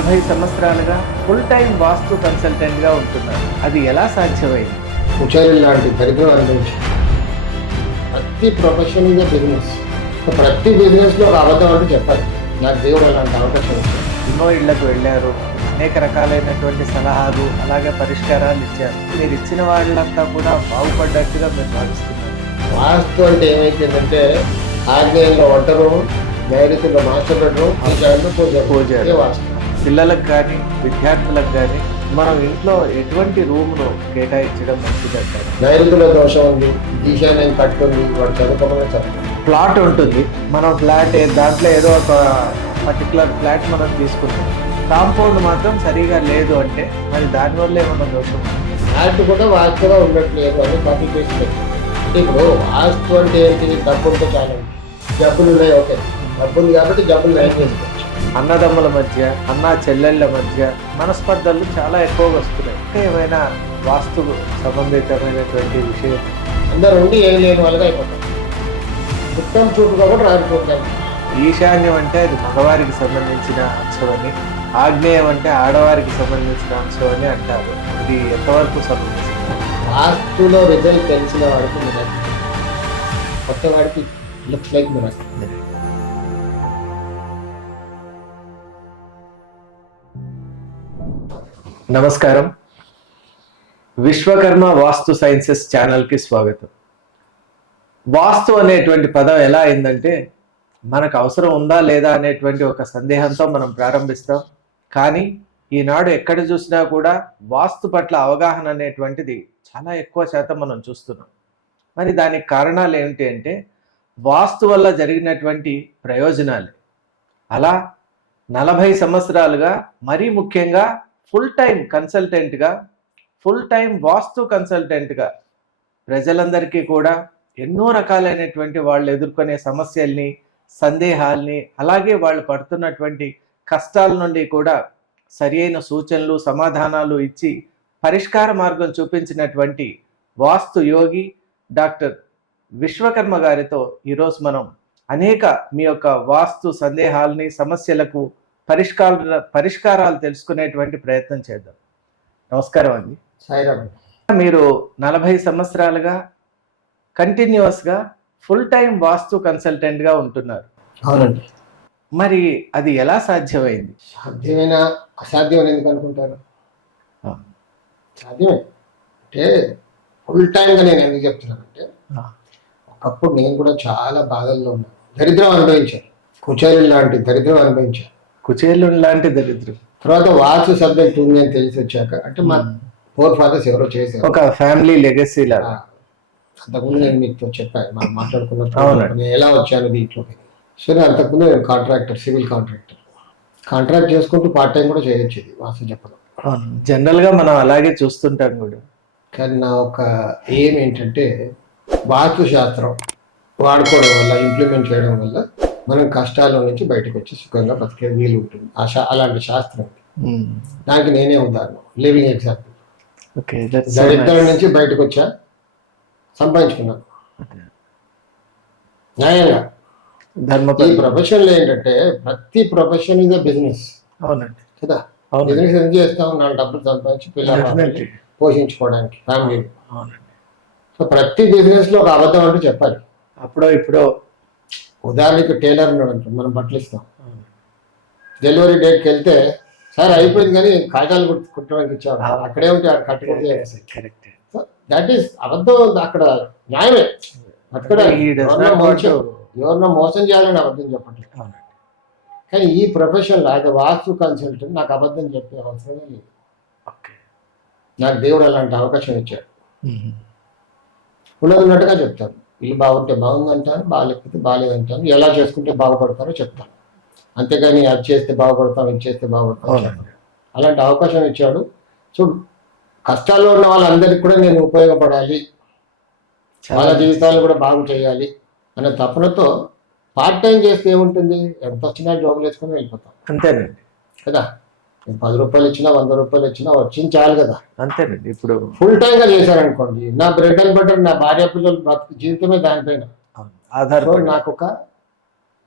40 సంవత్సరాలుగా full time వాస్తు కన్సల్టెంట్గా ఉంటున్నారు. అది ఎలా సాధ్యమైంది? ఉచారి లాంటి దరిద్రం అనుభవించి ప్రతి ప్రొఫెషన్ ఇదే బిజినెస్. ప్రతి బిజినెస్లో ఒక అబద్ధం అంటూ చెప్పాలి. నాకు దేవుడు అలాంటి అవకాశం ఇచ్చారు. ఎన్నో ఇళ్లకు వెళ్ళారు, అనేక రకాలైనటువంటి సలహాలు అలాగే పరిష్కారాలు ఇచ్చారు. మీరు ఇచ్చిన వాళ్ళంతా కూడా బాగుపడ్డట్టుగా మీరు భావిస్తున్నారు. వాస్తు అంటే ఏమైపోయిందంటే ఆగ్నేయంలో వంటరు, నైరుతిలో మాస్టర్ బెడ్రూమ్, ఈశాన్యంలో పూజ. ఇదే వాస్తు. పిల్లలకు కానీ విద్యార్థులకు కానీ మనం ఇంట్లో ఎటువంటి రూమ్ను కేటాయించడం మంచిదంటారు? నైరుతిలో దోషం ఉంది, ఈశాన్యం కట్టు ఉంది, వాడు చదువుకోమని చదువు. ప్లాట్ ఉంటుంది, మనం ఫ్లాట్ దాంట్లో ఏదో ఒక పర్టికులర్ ఫ్లాట్ మనం తీసుకుంటాం, కాంపౌండ్ మాత్రం సరిగా లేదు అంటే మరి దానివల్ల ఏమన్నా దోషం ఉంది? ఫ్లాట్ కూడా వాస్తుగా ఉండట్లేదు అని కాపీ చేసి అంటే ఇప్పుడు వాస్తు అంటే ఏంటి? డబ్బులతో చాలా జబ్బులు ఉన్నాయి. ఓకే, డబ్బు ఉంది కాబట్టి జబ్బులు నయం చేసుకోవచ్చు. అన్నదమ్ముల మధ్య, అన్న చెల్లెళ్ళ మధ్య మనస్పర్ధలు చాలా ఎక్కువగా వస్తున్నాయి. ఇంకా ఏమైనా వాస్తు సంబంధితమైనటువంటి విషయం? అందరు ఉండి ఏం లేని వాళ్ళగా అయిపోతారు. ఉత్తమ చూపుగా కూడా రాలిపోతారు. ఈశాన్యం అంటే అది మగవారికి సంబంధించిన అంశం అని, ఆగ్నేయం అంటే ఆడవారికి సంబంధించిన అంశం అని అంటారు. ఇది ఎంతవరకు సంబంధించింది? వాస్తులో రిజల్ట్ తెలిసిన వాడికి మిరాకిల్, కొత్త వాడికి లుక్స్ లైక్ మిరాకిల్. నమస్కారం, విశ్వకర్మ వాస్తు సైన్సెస్ ఛానల్కి స్వాగతం. వాస్తు అనేటువంటి పదం ఎలా అయిందంటే మనకు అవసరం ఉందా లేదా అనేటువంటి ఒక సందేహంతో మనం ప్రారంభిస్తాం. కానీ ఈనాడు ఎక్కడ చూసినా కూడా వాస్తు పట్ల అవగాహన అనేటువంటిది చాలా ఎక్కువ శాతం మనం చూస్తున్నాం. మరి దానికి కారణాలు ఏమిటి అంటే వాస్తు వల్ల జరిగినటువంటి ప్రయోజనాలే. అలా 40 సంవత్సరాలుగా మరీ ముఖ్యంగా ఫుల్ టైం కన్సల్టెంట్గా, ఫుల్ టైం వాస్తు కన్సల్టెంట్గా ప్రజలందరికీ కూడా ఎన్నో రకాలైనటువంటి వాళ్ళు ఎదుర్కొనే సమస్యల్ని, సందేహాల్ని, అలాగే వాళ్ళు పడుతున్నటువంటి కష్టాల నుండి కూడా సరి అయిన సూచనలు, సమాధానాలు ఇచ్చి పరిష్కార మార్గం చూపించినటువంటి వాస్తు యోగి డాక్టర్ విశ్వకర్మ గారితో ఈరోజు మనం అనేక మీ యొక్క వాస్తు సందేహాలని, సమస్యలకు పరిష్కారాలు తెలుసుకునేటువంటి ప్రయత్నం చేద్దాం. నమస్కారం అండి. సాయిరామ్. మీరు 40 సంవత్సరాలుగా కంటిన్యూస్గా ఫుల్ టైం వాస్తు కన్సల్టెంట్గా ఉంటున్నారు. అవునండి. మరి అది ఎలా సాధ్యమైంది? సాధ్యమైన అసాధ్యం అని ఎందుకు అనుకుంటారు? సాధ్యమే. అంటే ఫుల్ టైంగా నేను ఎందుకు చెప్తున్నానంటే ఒకప్పుడు నేను కూడా చాలా బాధల్లో ఉన్నాను. దరిద్రం అనుభవించాను. కుచేలు లాంటి దరిద్రం అనుభవించాను. కుచేలు లాంటి దరిద్రం. తర్వాత వాస్తు సబ్జెక్ట్ ఉంది అని తెలిసి వచ్చాక, అంటే మా ఫోర్ ఫాదర్స్ ఎవరో చేశారు, ఒక ఫ్యామిలీ లెగసీ లాగా. అంతకుముందు నేను మీకు చెప్పాను, మనం మాట్లాడుకున్నప్పుడు నేను ఎలా వచ్చాను దీంట్లోకి. సరే, అంతకుముందు నేను కాంట్రాక్టర్, సివిల్ కాంట్రాక్ట్ చేసుకుంటూ పార్ట్ టైం కూడా చేయొచ్చు ఇది వాస్తు చెప్పడం. జనరల్గా మనం అలాగే చూస్తుంటాం కూడా. కానీ నా ఒక ఎయిమ్ ఏంటంటే వాస్తు శాస్త్రం వాడుకోవడం వల్ల, ఇంప్లిమెంట్ చేయడం వల్ల మనం కష్టాల నుంచి బయటకు వచ్చి సుఖంగా బతికే వీలు ఉంటుంది. అలాంటి శాస్త్రం దానికి నేనే ఉదాహరణ, లివింగ్ ఎగ్జాంపుల్. దరిద్రం నుంచి బయటకు వచ్చా, సంపాదించుకున్నాను న్యాయంగా. ఈ ప్రొఫెషన్ లో ఏంటంటే ప్రతి ప్రొఫెషన్ ఇదే బిజినెస్. అవునండి కదా. బిజినెస్ ఏం చేస్తాం? నా డబ్బులు సంపాదించి పిల్లలు పోషించుకోవడానికి, ఫ్యామిలీ. సో ప్రతి బిజినెస్ లో ఒక అబద్ధం అంటూ చెప్పాలి. అప్పుడో ఇప్పుడో. ఉదాహరణకి టైలర్ ఉన్నాడు అనుకో, మనం బట్టలు ఇస్తాం. డెలివరీ డేట్కి వెళ్తే సార్ అయిపోయింది కానీ కాగితాలు కుట్టడానికి ఇచ్చాడు, అక్కడే ఉంటే కట్టుకుంటే దట్ ఈస్ అబద్ధం. అక్కడ న్యాయమే. అక్కడ ఎవరినో మోసం చేయాలని అబద్ధం చెప్పట్లేదు. కానీ ఈ ప్రొఫెషన్లో అది వాస్తు కన్సల్టెంట్ నాకు అబద్ధం చెప్పే అవసరమే లేదు. నాకు దేవుడు అలాంటి అవకాశం ఇచ్చాడు. ఉన్నట్టుగా చెప్తాను. ఇల్లు బాగుంటే బాగుందంటాను, బాగాలేకపోతే బాగాలేదంటాను, ఎలా చేసుకుంటే బాగుపడతారో చెప్తాను. అంతేగాని అది చేస్తే బాగుపడతాం, ఇది చేస్తే బాగుపడతాం. అలాంటి అవకాశం ఇచ్చాడు. సో కష్టాల్లో ఉన్న వాళ్ళందరికీ కూడా నేను ఉపయోగపడాలి, వాళ్ళ జీవితాలు కూడా బాగు చేయాలి అనే తపనతో పార్ట్ టైం చేస్తే ఏముంటుంది? ఎంత వచ్చినా జోబులు వేసుకొని వెళ్ళిపోతాం. అంతేనండి కదా. 10 రూపాయలు ఇచ్చినా, 100 రూపాయలు ఇచ్చినా వచ్చింది చాలు కదా. అంతేనండి. ఇప్పుడు ఫుల్ టైం గా చేశారనుకోండి, నా బ్రెడ్ అండ్ బటర్, నా భార్య పిల్లలు బ్రతుకు జీవితమే దానిపైన ఆధారపడి నాకు ఒక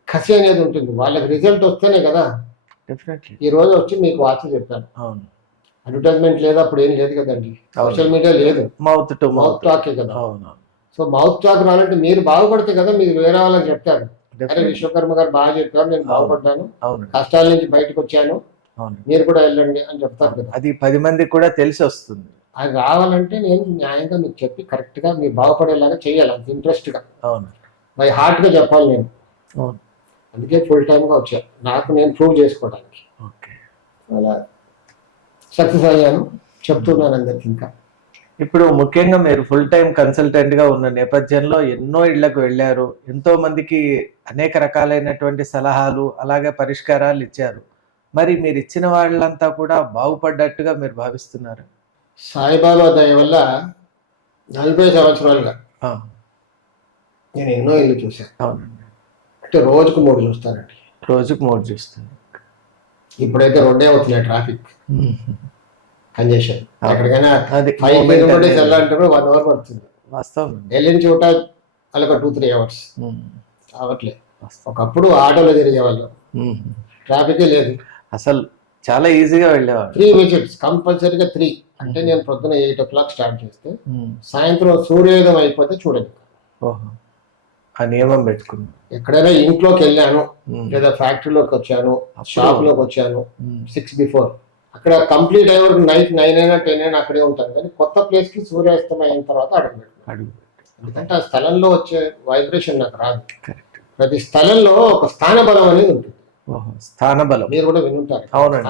కసి అనేది ఉంటుంది. వాళ్ళకి రిజల్ట్ వస్తేనే కదా డెఫినెట్లీ. ఈ రోజు వచ్చి మీకు వాచ్ చెప్పాను. అవును. అడ్వర్టైజ్మెంట్ లేదు, అప్పుడు ఏం లేదు కదండి, సోషల్ మీడియా లేదు, మౌత్ టు మౌత్ మౌత్. టాకే కదా. అవును. సో మౌత్ టాక్ రావాలంటే మీరు బాగుపడితే కదా మీరు వేరే వాళ్ళకి చెప్తారు, అరే విశ్వకర్మ గారు బాగా చెప్పారు, నేను బాగుపడ్డాను, అవును. కష్టాల నుంచి బయటకు వచ్చాను, అవును. మీరు కూడా వెళ్ళండి అని చెప్తారు కదా. అది 10 మందికి కూడా తెలిసి వస్తుంది. అది రావాలంటే నేను న్యాయంగా మీకు చెప్పి కరెక్ట్ గా మీరు బాగుపడేలాగా చేయాలి, అంత ఇంట్రెస్ట్ గా, అవును. బై హార్ట్ గా చెప్పాలి నేను. అవును. అందుకే ఫుల్ టైమ్ గా వచ్చాను, నాకు నేను ప్రూవ్ చేసుకోవడానికి. ఓకే. అలా సక్సెస్ అయ్యాను, చెప్తున్నాను అందరికి. ఇంకా ఇప్పుడు ముఖ్యంగా మీరు ఫుల్ టైం కన్సల్టెంట్ గా ఉన్న నేపథ్యంలో ఎన్నో ఇళ్లకు వెళ్ళారు, ఎంతో మందికి అనేక రకాలైనటువంటి సలహాలు అలాగే పరిష్కారాలు ఇచ్చారు. మరి మీరు ఇచ్చిన వాళ్ళంతా కూడా బాగుపడ్డట్టుగా మీరు భావిస్తున్నారు? సాయిబాబా దయ వల్ల 40 సంవత్సరాలుగా నేను ఎన్నో ఇల్లు చూశాను. అవునండి. అంటే రోజుకు 3 చూస్తానండి. రోజుకు 3 చూస్తాను. ఇప్పుడైతే 2 అవుతున్నాయి, ట్రాఫిక్ కంజెషన్. ఎక్కడికైనా అది 5 కిలోమీటర్స్ వెళ్ళాలంటే కూడా 1 అవర్ పడుతుంది. వాస్తవం. వెళ్ళిన చోట అలాగ 2-3 అవర్స్ అవట్లేదు. ఒకప్పుడు ఆటోలో తిరిగేవాళ్ళు, ట్రాఫికే లేదు, అసలు చాలా ఈజీగా వెళ్ళేవాడు. 3 విజిట్స్ కంపల్సరీగా 3. అంటే నేను పొద్దున 8 o'clock స్టార్ట్ చేస్తే సాయంత్రం సూర్యోదయం అయిపోతే చూడండి. ఓహో, ఆ నియమం పెట్టుకున్నాను. ఎక్కడైనా ఇంట్లోకి వెళ్ళాను, లేదా ఫ్యాక్టరీలోకి వచ్చాను, షాప్ లోకి వచ్చాను 6 బిఫోర్, అక్కడ కంప్లీట్ అయ్యే వరకు నైట్ 9 అయినా 10 అయినా అక్కడే ఉంటాను. కానీ కొత్త ప్లేస్ కి సూర్యాస్తం అయిన తర్వాత అడుగు పెట్టుకున్నాను. ఎందుకంటే ఆ స్థలంలో వచ్చే వైబ్రేషన్ నాకు రాదు. ప్రతి స్థలంలో ఒక స్థాన బలం అనేది ఉంటుంది. స్థాన బలం మీరు కూడా వినుంటారు. అవునండి,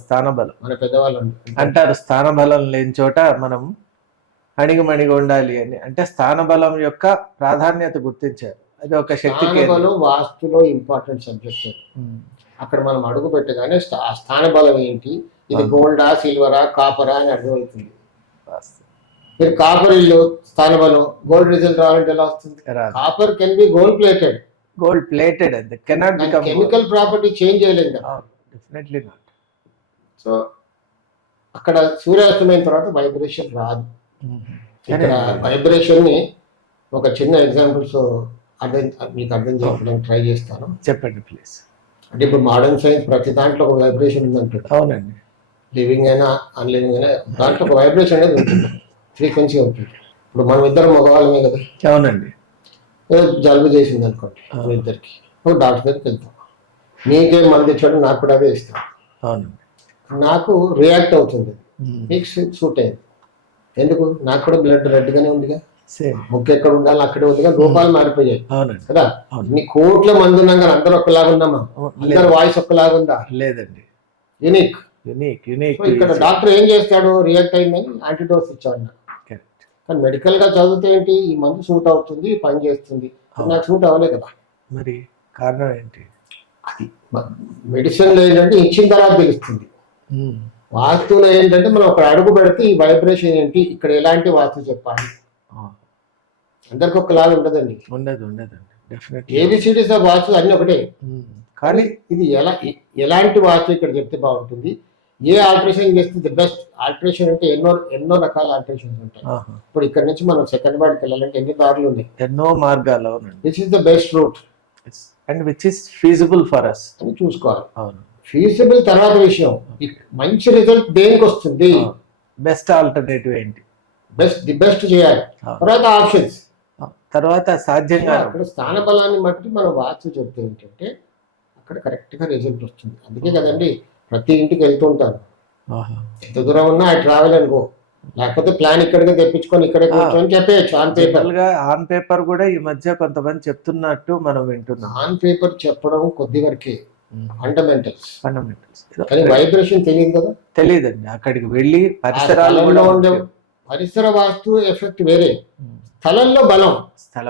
స్థాన బలం మన పెద్దవాళ్ళు అంటారు. స్థాన బలం లేని చోట మనం అణిగిమణిగి ఉండాలి అని. అంటే స్థాన బలం యొక్క ప్రాధాన్యత గుర్తించారు. అది ఒక శక్తి. స్థాన బలం వాస్తులో ఇంపార్టెంట్ సబ్జెక్ట్. అక్కడ మనం అడుగు పెట్టగానే స్థాన బలం ఏంటి, ఇది గోల్డా సిల్వరా కాపరా అని అర్థమవుతుంది. మీరు కాపర్ ఇల్లు స్థాన బలం, గోల్డ్ రిజల్ట్ రావాలంటే ఎలా వస్తుంది? Copper can be gold plated. Gold plated అంతే, cannot become chemical property change చేయలేదు. Definitely not. సో అక్కడ సూర్యాస్తమైన తర్వాత వైబ్రేషన్ రాదు. ఇక్కడ వైబ్రేషన్ ని ఒక చిన్న ఎగ్జాంపుల్స్ మీకు అర్థం చేసుకోవడానికి ట్రై చేస్తాను. చెప్పండి ప్లీజ్. అంటే ఇప్పుడు మోడర్న్ సైన్స్ ప్రతి దాంట్లో ఒక వైబ్రేషన్ ఉందంటారు. అవునండి. లివింగ్ అయినా అన్లివింగ్ అయినా దాంట్లో ఒక వైబ్రేషన్ అనేది ఉంటుంది, ఫ్రీక్వెన్సీ ఉంటుంది. ఇప్పుడు మనం ఇద్దరు మగవాళ్ళమే కదా. అవునండి. జలుబు చేసింది అనుకోండి, మన ఇద్దరికి ఒక డాక్టర్ దగ్గరికి వెళ్తాం. నీకేం మంది ఇచ్చాడు, నాకు కూడా అదే ఇస్తాను. అవునండి. నాకు రియాక్ట్ అవుతుంది, మీకు సూట్ అయింది. ఎందుకు? నాకు కూడా బ్లడ్ రెడ్ గానే ఉందిగా, ముక్కు ఎక్కడ ఉండాలి అక్కడే ఉందిగా, రూపాలు మారిపోయాయి కదా. నీ కోట్ల మంది ఉన్నాం కానీ అందరూ ఒక్కలాగా ఉన్నామా? అందరు వాయిస్ ఒక్కలాగా ఉందా? లేదండి. యూనిక్. ఇక్కడ డాక్టర్ ఏం చేస్తాడు, రియాక్ట్ అయిందని యాంటీడోస్ ఇచ్చాడు. కానీ మెడికల్ గా చదివితే ఏంటి, ఈ మందు సూట్ అవుతుంది, పని చేస్తుంది. నాకు సూట్ అవ్వలే కదా. మరి కారణం ఏంటి? అది మెడిసిన్ లో ఏంటంటే ఇచ్చిన తర్వాత తెలుస్తుంది. వాస్తువులో ఏంటంటే మనం ఒక అడుగు పెడితే ఈ వైబ్రేషన్ ఏంటి, ఇక్కడ ఎలాంటి వాస్తు చెప్పాలి. అందరికి ఒకలాగా ఉండదండి. ఏబిసిడీస్ ఆఫ్ వాస్తు అన్ని ఒకటే, కానీ ఇది ఎలాంటి వాస్తు ఇక్కడ చెప్తే బాగుంటుంది, ఏ ఆల్టరేషన్ చేస్తే ది బెస్ట్. ఆల్టరేషన్ అంటే ఎన్నో రకాల ఆల్టరేషన్స్ ఉంటాయి. ఇప్పుడు ఇక్కడ నుంచి మనం సెకండ్ వార్డ్కి వెళ్ళాలంటే ఎన్ని దారులు ఉన్నాయి, ఎన్నో మార్గాలు. This is the best route and which is feasible for us అని చూసుకోవాలి. ఫీజిబుల్ తర్వాత విషయం, మంచి రిజల్ట్ దేనికి వస్తుంది, బెస్ట్ ఆల్టర్నేటివ్ ఏంటి, ది బెస్ట్ చేయాలి. తర్వాత ఆప్షన్స్, తర్వాత సాధ్యంగా. అక్కడ స్థాన బలాన్ని బట్టి మనం వాస్తు చెప్తే ఏంటంటే అక్కడ కరెక్ట్ గా రిజల్ట్ వస్తుంది. అందుకే కదండి ప్రతి ఇంటికి వెళ్తుంటాను, ఎంత దూరం ఉన్నా ఐ ట్రావెల్ అనుకో, లేకపోతే ప్లాన్ ఇక్కడికి తెప్పించుకొని ఇక్కడే కూర్చొని చెప్పేయచ్చు. ఆన్ పేపర్ కూడా ఈ మధ్య కొంతమంది చెప్తున్నట్టు మనం వింటున్నాం. ఆన్ పేపర్ చెప్పడం కొద్ది వరకే, ఫండమెంటల్స్. కానీ వైబ్రేషన్ తెలియదు కదా. తెలియదండి. అక్కడికి వెళ్ళి పరిసరాలలో ఉండే పరిసర వాస్తు ఎఫెక్ట్ వేరే, స్థలంలో బలం, స్థాన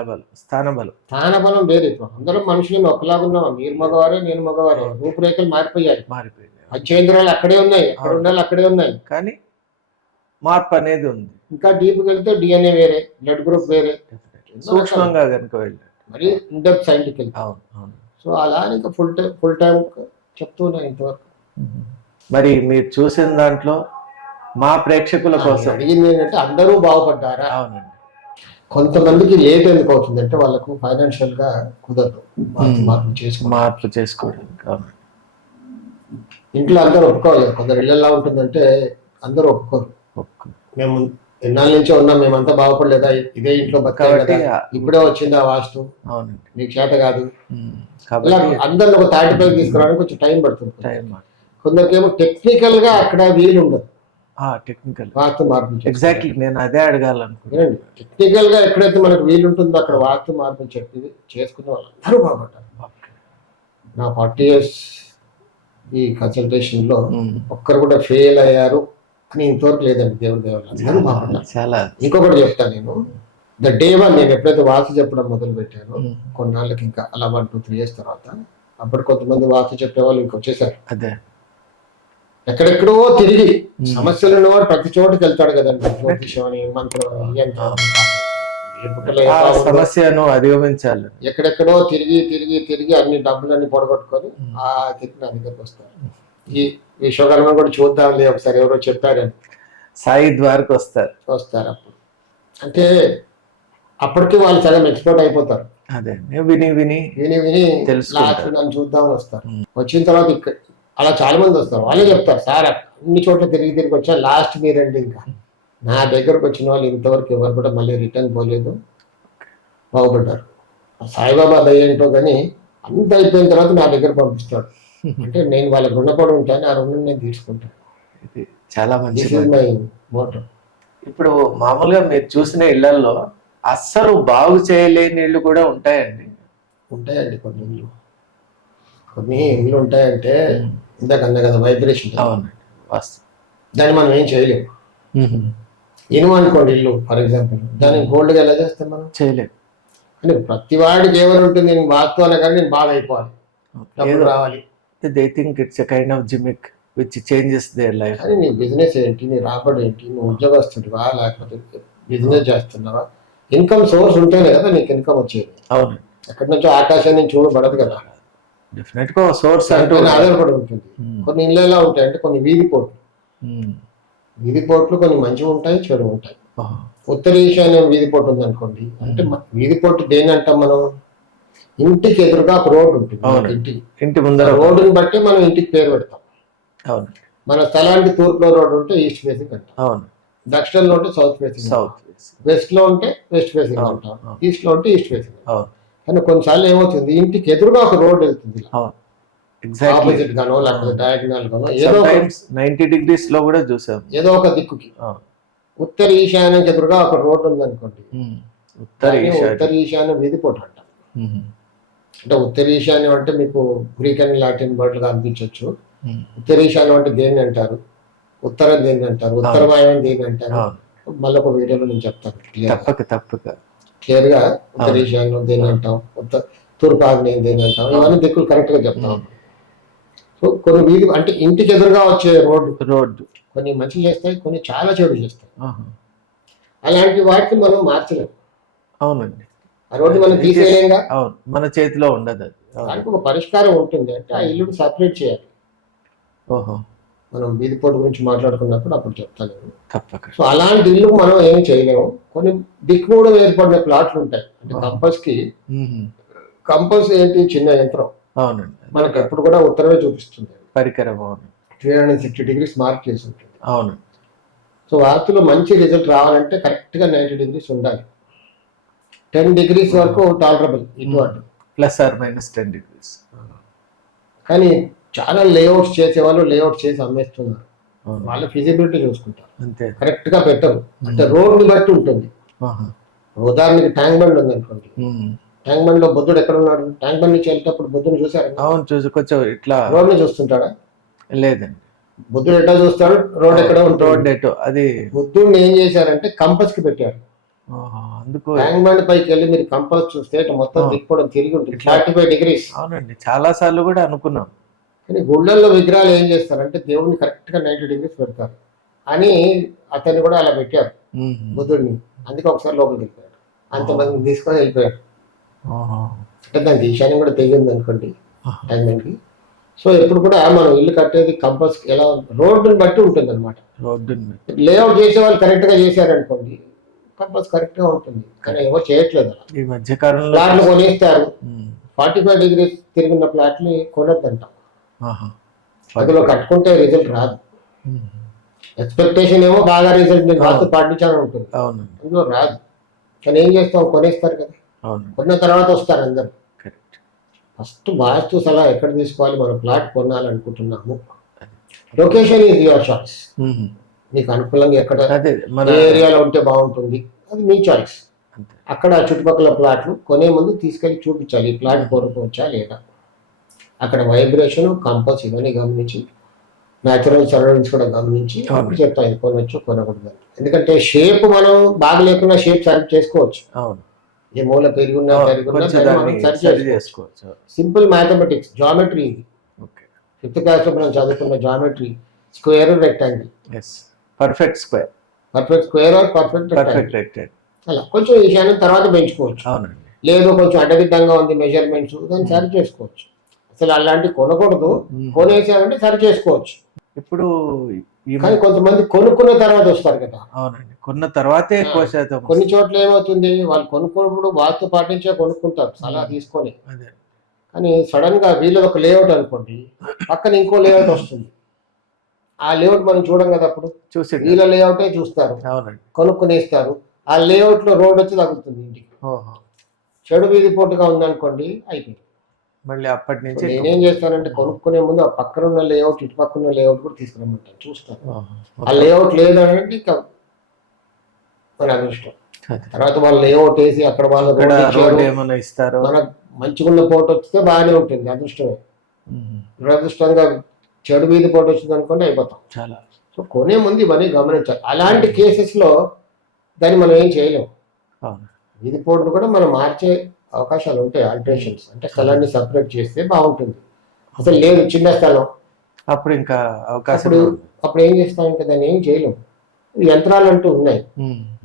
బలం వేరే. అందరం మనుషులు ఒకలాగా ఉన్నాం, మీరు మగవారే నేను మగవారే, రూపురేఖలు మారిపోయాయి. పంచేంద్రాలు అక్కడే ఉన్నాయి, ఎక్కడ ఉండాలి అక్కడే ఉన్నాయి, కానీ మార్పు అనేది ఉంది. ఇంకా డీప్కి వెళ్తే డిఎన్ఏ వేరే, బ్లడ్ గ్రూప్ వేరే, సూక్ష్మంగా కనుక వెళ్ళి మరి ఇన్డెప్త్ సైంటిఫిక్ వెళ్తే. సో అలా ఇంకా ఫుల్ టైం చెప్తున్నాను ఇంతవరకు. మరి మీరు చూసిన దాంట్లో మా ప్రేక్షకుల కోసం అడిగింది ఏంటంటే అందరూ బాగుపడ్డారా? అవునండి. కొంతమందికి లేట్ ఎందుకు అవుతుందంటే వాళ్ళకు ఫైనాన్షియల్ గా కుదరదు మార్పు చేసుకోవడానికి. ఇంట్లో అందరూ ఒప్పుకోవాలి. కొందరు ఇళ్ళు ఎలా ఉంటుందంటే అందరూ ఒప్పుకోరు. ఒక్క- మేము ఎన్నాళ్ళ నుంచో ఉన్నాం, మేమంతా బాగుపడలేదా, ఇదే ఇంట్లో బతకాలి కాబట్టి కదా, ఇప్పుడే వచ్చింది ఆ వాస్తు, అవునండి. మీకు చేత కాదు, ఇలా కాబట్టి అందరిని ఒక తాటిపై తీసుకురావడానికి కొంచెం టైం పడుతుంది. టైం కొందరికేమో టెక్నికల్ గా అక్కడ వీలు ఉండదు టెక్నికల్ వాస్తు మార్పులు ఎగ్జాక్ట్లీ నేను అదే అడగాలనుకున్నాను. వినండి, టెక్నికల్ గా ఎక్కడైతే మనకు వీలు ఉంటుందో అక్కడ వాస్తు మార్పులు చెప్పింది చేసుకున్న వాళ్ళందరూ బాగుపడ్డారు. నా 40 years ఈ కన్సల్టేషన్ లో ఒక్కరు కూడా ఫెయిల్ అయ్యారు అని ఇంతవరకు లేదండి. దేవుడి దేవుళ్ళు అందరూ బాగుపడ్డారు. చాలా ఇంకొకటి చెప్తాను నేను, ద డే వన్ నేను ఎప్పుడైతే వాస్తు చెప్పడం మొదలు పెట్టానో కొన్నాళ్ళకి, ఇంకా అలా 1-2-3 years తర్వాత, అప్పుడు కొంతమంది వాస్తు చెప్పేవాళ్ళు ఇంకొచ్చేసారు. అదే ఎక్కడెక్కడో తిరిగి సమస్యలు ఉన్నవాడు ప్రతి చోటుకి వెళ్తాడు కదండి, జ్యోతిషం అని, మంత్రం అని, యంత్రం అని. ఏ పుట్టలో ఏ ఆ పాము ఉందో, సమస్యను అధిగమించాలి. ఎక్కడెక్కడో తిరిగి తిరిగి తిరిగి అన్ని డబ్బులన్నీ పొడగొట్టుకొని ఆ తిరిగి నా దగ్గరకు వస్తారు. ఈ విశ్వకర్మ కూడా చూద్దాంలే ఒకసారి, ఎవరో చెప్పారని సాయి ద్వారకు వస్తారు. వస్తారు. అప్పుడు అంటే అప్పటికి వాళ్ళు సగం ఎక్స్పర్ట్ అయిపోతారు. అదే విని విని విని విని తెలుసుకుంటారు. లాస్ట్ నన్ను చూద్దామని వస్తారు. వచ్చిన తర్వాత ఇక్కడ అలా చాలా మంది వస్తారు. వాళ్ళే చెప్తారు, సార్ అన్ని చోట్ల తిరిగి తిరిగి వచ్చా, లాస్ట్ మీరండి. ఇంకా నా దగ్గరకు వచ్చిన వాళ్ళు ఇంతవరకు ఎవరు కూడా మళ్ళీ రిటర్న్ పోలేదు, బాగుపడ్డారు. ఆ సాయిబాబా దయ ఏంటో కానీ అంత అయిపోయిన తర్వాత నా దగ్గర పంపిస్తాడు. అంటే నేను వాళ్ళకి రుణపడి ఉంటాను, ఆ రుణం నేను తీసుకుంటాను. ఇది చాలా దిస్ మంచిది. Is my Moto. ఇప్పుడు మామూలుగా మీరు చూసిన ఇళ్లలో అస్సలు బాగు చేయలేని ఇళ్ళు కూడా ఉంటాయండి. ఉంటాయండి కొన్ని ఇల్లు ఉంటాయంటే, ఇందాక అన్నా కదా వైబ్రేషన్, అవునండి, వాస్తవం. దాన్ని మనం ఏం చేయలేము. ఇనుము అనుకోండి ఇల్లు ఫర్ ఎగ్జాంపుల్, దాన్ని గోల్డ్గా ఎలా చేస్తాం మనం? చేయలేము. అంటే ప్రతి వాడికి ఏమని ఉంటుంది, నేను వాస్తవాలే కానీ నేను బాగా అయిపోవాలి, డబ్బులు రావాలి. They think it's a kind of gimmick which changes their life. కానీ నీ బిజినెస్ ఏంటి, నీ రాబడి ఏంటి, నువ్వు ఉద్యోగస్తుడివా లేకపోతే బిజినెస్ చేస్తున్నావా? ఇన్కమ్ సోర్స్ ఉంటేనే కదా నీకు ఇన్కమ్ వచ్చేది. అవును, ఎక్కడి నుంచో ఆకాశం నుంచి చూడబడదు కదా, డెఫినెట్ గా సోర్స్ అంటూ ఆధారపడి ఉంటుంది. కొన్ని ఇళ్ళు ఎలా ఉంటాయి అంటే, కొన్ని వీధి పోట్లు కొన్ని మంచివి ఉంటాయి, చెడు ఉంటాయి. ఉత్తర ఈశాన్యం వీధి పోటు ఉంది అనుకోండి, అంటే వీధి పోటు దేని అంటాం మనం? ఇంటికి ఎదురుగా ఒక రోడ్డు ఉంటుంది, ఇంటి ముందర రోడ్డుని బట్టి మనం ఇంటికి పేరు పెడతాం. అవును, మన స్థలానికి తూర్పులో రోడ్డు ఉంటే ఈస్ట్ ఫేసింగ్ అంటాం, అవును, దక్షిణంలో ఉంటే సౌత్ ఫేసింగ్, సౌత్ వెస్ట్ లో ఉంటే వెస్ట్ ఫేసింగ్ అంటాం, ఈస్ట్ లో ఉంటే ఈస్ట్ ఫేసింగ్. అవును, కానీ కొన్నిసార్లు ఏమవుతుంది, ఇంటికి ఎదురుగా ఒక రోడ్డు వెళ్తుంది, అవును, ఎగ్జాక్ట్లీ. ఆపోజిట్ గానో లేకపోతే డయాగ్నల్ గానో, ఏదో 90 degrees లో కూడా చూసాం. ఏదో ఒక దిక్కుకి. ఉత్తర ఈశాన్యం ఎదురుగా ఒక రోడ్డు ఉంది అనుకోండి, ఉత్తర ఈశాన్యం వీధి పోటు అంటాం. అంటే ఉత్తర ఈశాన్యం అంటే మీకు గ్రీక్ అండ్ లాటిన్ వర్డ్లుగా అనిపించవచ్చు. ఉత్తర ఈశాన్యం అంటే దేన్ని అంటారు, ఉత్తరం దేన్ని అంటారు, ఉత్తర వాయువు దేన్ని అంటారు, మళ్ళీ ఒక వీడియోలో నేను చెప్తాను క్లియర్ గా. ఉత్తర ఈశాన్యం దేన్ని అంటాం, తూర్పు ఆగ్నేయం దేన్ని అంటాం, ఇవన్నీ దిక్కులు కరెక్ట్ గా చెప్తాం. సో కొన్ని వీధి అంటే ఇంటికి ఎదురుగా వచ్చే రోడ్డు కొన్ని మంచి చేస్తాయి, కొన్ని చాలా చెడు చేస్తాయి. అలాంటి వాటిని మనం మార్చలేము. అవునండి, ఆ రోడ్డు మనం తీసేయంగా, అవును, మన చేతిలో ఉండదు. దానికి ఒక పరిష్కారం ఉంటుంది. అంటే ఆ ఇల్లుని సపరేట్ చేయాలి. ఓహో, మనం వీధి పోటు గురించి మాట్లాడుకున్నప్పుడు అప్పుడు చెప్తాను. తప్పక. సో అలాంటి ఇల్లు మనం ఏమి చేయలేము. కొన్ని దిక్కుమూడం ఏర్పడిన ప్లాట్లు ఉంటాయి. అంటే కంపస్ ఏంటి, చిన్న యంత్రం. అవునండి, మనకి ఎప్పుడు కూడా ఉత్తరమే చూపిస్తుంది పరికరం. అవును, 360 degrees మార్క్ చేసి ఉంటుంది. అవును. సో వాస్తులో మంచి రిజల్ట్ రావాలంటే కరెక్ట్ గా 90 degrees ఉండాలి. 10 degrees వరకు టాలరబుల్, ఇటు అటు +or-10 degrees. కానీ చాలా లేఅవుట్స్ చేసేవాళ్ళు లేఅవుట్ చేసి అమ్మేస్తున్నారు. వాళ్ళ ఫిజిబిలిటీ చూసుకుంటారు, అంతే, కరెక్ట్ గా పెట్టరు. అంటే రోడ్ ని బట్టి ఉంటుంది. ఉదాహరణకి ట్యాంక్ బండ్ ఉంది అనుకోండి, ట్యాంక్ బండ్ లో బుద్ధుడు ఎక్కడ ఉన్నాడు? ట్యాంక్ బండ్ నుంచి వెళ్ళేటప్పుడు బుద్ధుని చూసారు? అవును, చూసి కొంచెం ఇట్లా రోడ్ ని చూస్తుంటాడా? లేదండి, బుద్ధుడు ఎట్లా చూస్తాడు? రోడ్ ఎక్కడ ఉంటుంది? అది బుద్ధుడిని ఏం చేశారంటే కంపస్ కి పెట్టారు. అందుకు ట్యాంక్ బండ్ పైకి వెళ్ళి మీరు కంపస్ చూస్తే మొత్తం దిక్కుపోవడం తిరిగి ఉంటుంది, 45 degrees. అవునండి, చాలా సార్లు కూడా అనుకున్నాం. కానీ గుళ్ళల్లో విగ్రహాలు ఏం చేస్తారంటే దేవుడిని కరెక్ట్ గా 90 degrees పెడతారు అని అతన్ని కూడా అలా పెట్టారు బుద్ధుడిని. అందుకే ఒకసారి లోపలికి వెళ్ళిపోయాడు, అంతమంది తీసుకొని వెళ్ళిపోయాడు. అంటే దానికి ఈశాన్యం కూడా తెగింది అనుకోండి ట్యాంక్ బండ్ కి. సో ఎప్పుడు కూడా మనం ఇల్లు కట్టేది కంపస్ ఎలా రోడ్డుని బట్టి ఉంటుంది అనమాట. లేఅవుట్ చేసే వాళ్ళు కరెక్ట్ గా చేశారనుకోండి, కంపస్ కరెక్ట్ గా ఉంటుంది. కానీ ఎవరు చేయట్లేదు. ఈ మధ్య కాలంలో ప్లాట్లు కొనేస్తారు, 45 degrees తిరిగిన ప్లాట్ని కొనొద్దంటాం. అందులో కట్టుకుంటే రిజల్ట్ రాదు. ఎక్స్పెక్టేషన్ ఏమో బాగా రిజల్ట్ నేను వాస్తు పాటించాలని ఉంటుంది, అవును అందులో రాదు. కానీ ఏం చేస్తాం, కొనేస్తారు కదా, అవును కొన్న తర్వాత వస్తారు అందరు. కరెక్ట్. ఫస్ట్ వాస్తు సలహా ఎక్కడ తీసుకోవాలి, మనం ప్లాట్ కొనాలనుకుంటున్నాము, లొకేషన్ ఈజ్ యువర్ చాయిస్. మీకు అనుకూలంగా ఎక్కడ అదే మన ఏ ఏరియాలో ఉంటే బాగుంటుంది అది మీ చాయిస్. అంతే. అక్కడ చుట్టుపక్కల ప్లాట్లు కొనే ముందు తీసుకెళ్ళి చూపించాలి, ఈ ప్లాట్ కొనుక్కోవచ్చా లేదా, అక్కడ వైబ్రేషన్ కంపల్స్ ఇవన్నీ గమనించి, న్యాచురల్ సరౌండింగ్స్ కూడా గమనించి అప్పుడు చెప్తాం ఇది కొనవచ్చు కొనకూడదు. ఎందుకంటే షేప్ మనం బాగా లేకున్నా షేప్ సరి చేసుకోవచ్చు, అవును ఏ మూల పెరుగున్నా కొంచెం దాన్ని మనం దాన్ని సరి సరి చేసుకోవచ్చు. చేసుకోవచ్చు. సింపుల్ మ్యాథమెటిక్స్, జామెట్రీ ఇది. ఓకే. 5th క్లాస్ లో మనం చదువుకున్న geometry, square rectangle, as perfect square, perfect square or perfect perfect rectangle, రెక్టెడ్. అలా కొంచెం ఈ విషయాన్ని తర్వాత పెంచుకోవచ్చు. అవునండి. లేదు కొంచెం అడ్డదిడ్డంగా ఉంది మెజర్మెంట్స్, దాన్ని సరి చేసుకోవచ్చు. అసలు అలాంటివి కొనకూడదు, కొనేసామంటే సరి చేసుకోవచ్చు. ఇప్పుడు కానీ కొంతమంది కొనుక్కున్న తర్వాత వస్తారు కదా. అవునండి, కొన్న తర్వాతే ఎక్కువ శాతం కొన్ని చోట్ల ఏమవుతుంది, వాళ్ళు కొనుక్కున్నప్పుడు వాస్తు పాటించే కొనుక్కుంటారు సలహా తీసుకొని, అదే కానీ సడన్ గా వీళ్ళది ఒక లేఅవుట్ అనుకోండి, పక్కన ఇంకో లేఅవుట్ వస్తుంది, ఆ లేఅవుట్ మనం చూడం కదా, అప్పుడు చూసి వీళ్ళ లేఅవుటే చూస్తారు, అవునండి. కొనుక్కునేస్తారు. ఆ లేఅవుట్ లో రోడ్ వచ్చి తగులుతుంది ఇంటికి, ఓహో, చెడు వీధి పోటుగా ఉందనుకోండి, అయిపోయింది. మళ్ళీ అప్పటి నుంచి నేనేం చేస్తానంటే కొనుక్కునే ముందు ఆ పక్కన ఉన్న లేఅవుట్ ఇటు పక్కన ఉన్న లేఅవుట్ కూడా తీసుకురమ్మంటాను, చూస్తాను. ఓహో, ఆ లేఅవుట్ లేదంటే ఇంకా మన అదృష్టం. తర్వాత వాళ్ళు లేఅవుట్ వేసి అక్కడ వాళ్ళు రోడ్ ఏమైనా ఇస్తారో, మనకు మంచిగున్న పోటు వస్తే బాగానే ఉంటుంది, అదృష్టమే. దురదృష్టంగా చెడు వీధి పోటు వచ్చింది అనుకోండి, అయిపోతాం. చాలా. సో కొనే ముందు ఇవన్నీ గమనించాలి. అలాంటి కేసెస్ లో దాన్ని మనం ఏం చేయలేము. అవును. వీధి పోటును కూడా మనం మార్చే అవకాశాలు ఉంటాయి, ఆల్టరేషన్స్, అంటే స్థలాన్ని సపరేట్ చేస్తే బాగుంటుంది. అసలు లేదు చిన్న స్థలం, అప్పుడు ఇంకా అవకాశం అప్పుడు ఏం చేస్తాం, ఇంకా దాన్ని ఏం చేయలేము. యంత్రాలు అంటూ ఉన్నాయి,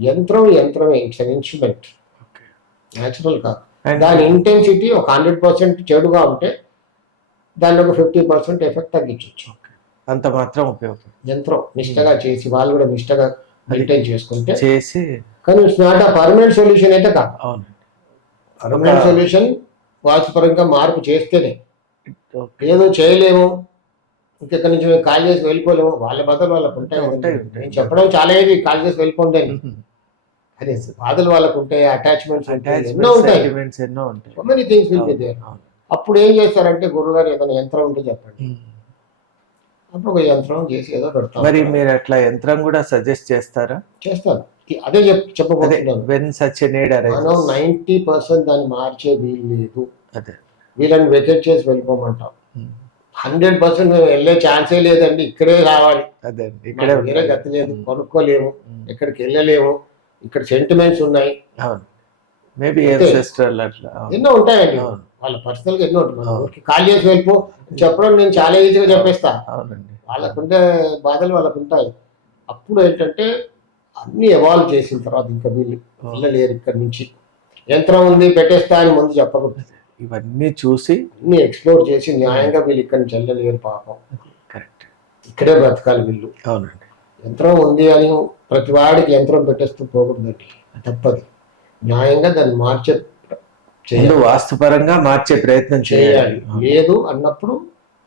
యంత్రమే, ఇట్స్ అన్ ఇన్స్ట్రుమెంట్, న్యాచురల్ కాదు. దాని ఇంటెన్సిటీ ఒక 100% చెడుగా ఉంటే దాన్ని ఒక 50% ఎఫెక్ట్ తగ్గించవచ్చు. అంత మాత్రం ఉపయోగం. యంత్రం నిష్టగా చేసి వాళ్ళు కూడా నిష్టగా మెయింటైన్ చేసుకుంటే చేసి, కానీ ఇట్స్ నాట్ ఆ పర్మనెంట్ సొల్యూషన్ అయితే కాదు. అవునండి, పర్మనెంట్ సొల్యూషన్ వాస్తుపరంగా మార్పు చేస్తేనే. ఏదో చేయలేము, ఇంకెక్కడి నుంచి మేము కాల్ చేసి వెళ్ళిపోలేము, వాళ్ళ బాధలు వాళ్ళకు ఉంటాయి. నేను చెప్పడం చాలా ఏది కాల్ చేసి వెళ్ళిపోండి అని, అదే బాధలు వాళ్ళకు ఉంటాయి, అటాచ్మెంట్స్ ఎన్నో ఉంటాయి, so many things will be there. అప్పుడు ఏం చేస్తారంటే గురువుగారు ఏదైనా యంత్రం ఉంటే చెప్పండి, అప్పుడు ఒక యంత్రం చేసి ఏదో పెడతాం. మరి మీరు అట్లా యంత్రం కూడా సజెస్ట్ చేస్తారా? చేస్తాను, అదే చెప్పబోతున్నాను. When such a need arises, మనం 90% దాన్ని మార్చే వీలు లేదు. అదే వీళ్ళని వెకెట్ చేసి వెళ్ళిపోమంటాం. 100% మేము వెళ్ళే ఛాన్సే లేదండి, ఇక్కడే రావాలి, అదే ఇక్కడే వేరే గతి లేదు, కొనుక్కోలేము, ఎక్కడికి వెళ్ళలేము, ఇక్కడ సెంటిమెంట్స్ ఉన్నాయి. అవును, మేబీ యాన్సెస్ట్రల్ అట్లా ఎన్నో ఉంటాయండి, వాళ్ళ పర్సనల్ గా ఎన్నో ఉంటాయి. కాల్ చేసి వెళ్ళిపో చెప్పడం నేను చాలా ఈజీగా చెప్పేస్తా, అవునండి, వాళ్ళకుండే బాధలు వాళ్ళకు ఉంటాయి. అప్పుడు ఏంటంటే అన్ని ఎవాల్వ్ చేసిన తర్వాత ఇంకా వీళ్ళు వెళ్ళలేరు ఇక్కడి నుంచి, యంత్రం ఉంది పెట్టేస్తా అని ముందు చెప్పకూడదు. ఇవన్నీ చూసి అన్ని ఎక్స్ప్లోర్ చేసి న్యాయంగా వీళ్ళు ఇక్కడి నుంచి వెళ్ళలేరు పాపం, కరెక్ట్, ఇక్కడే బ్రతకాలి వీళ్ళు. అవునండి, యంత్రం ఉంది అని ప్రతి వాడికి యంత్రం పెట్టేస్తూ పోకూడదండి, తప్పది. న్యాయంగా దాన్ని మార్చే వాస్తుపరంగా మార్చే ప్రయత్నం చేయాలి. లేదు అన్నప్పుడు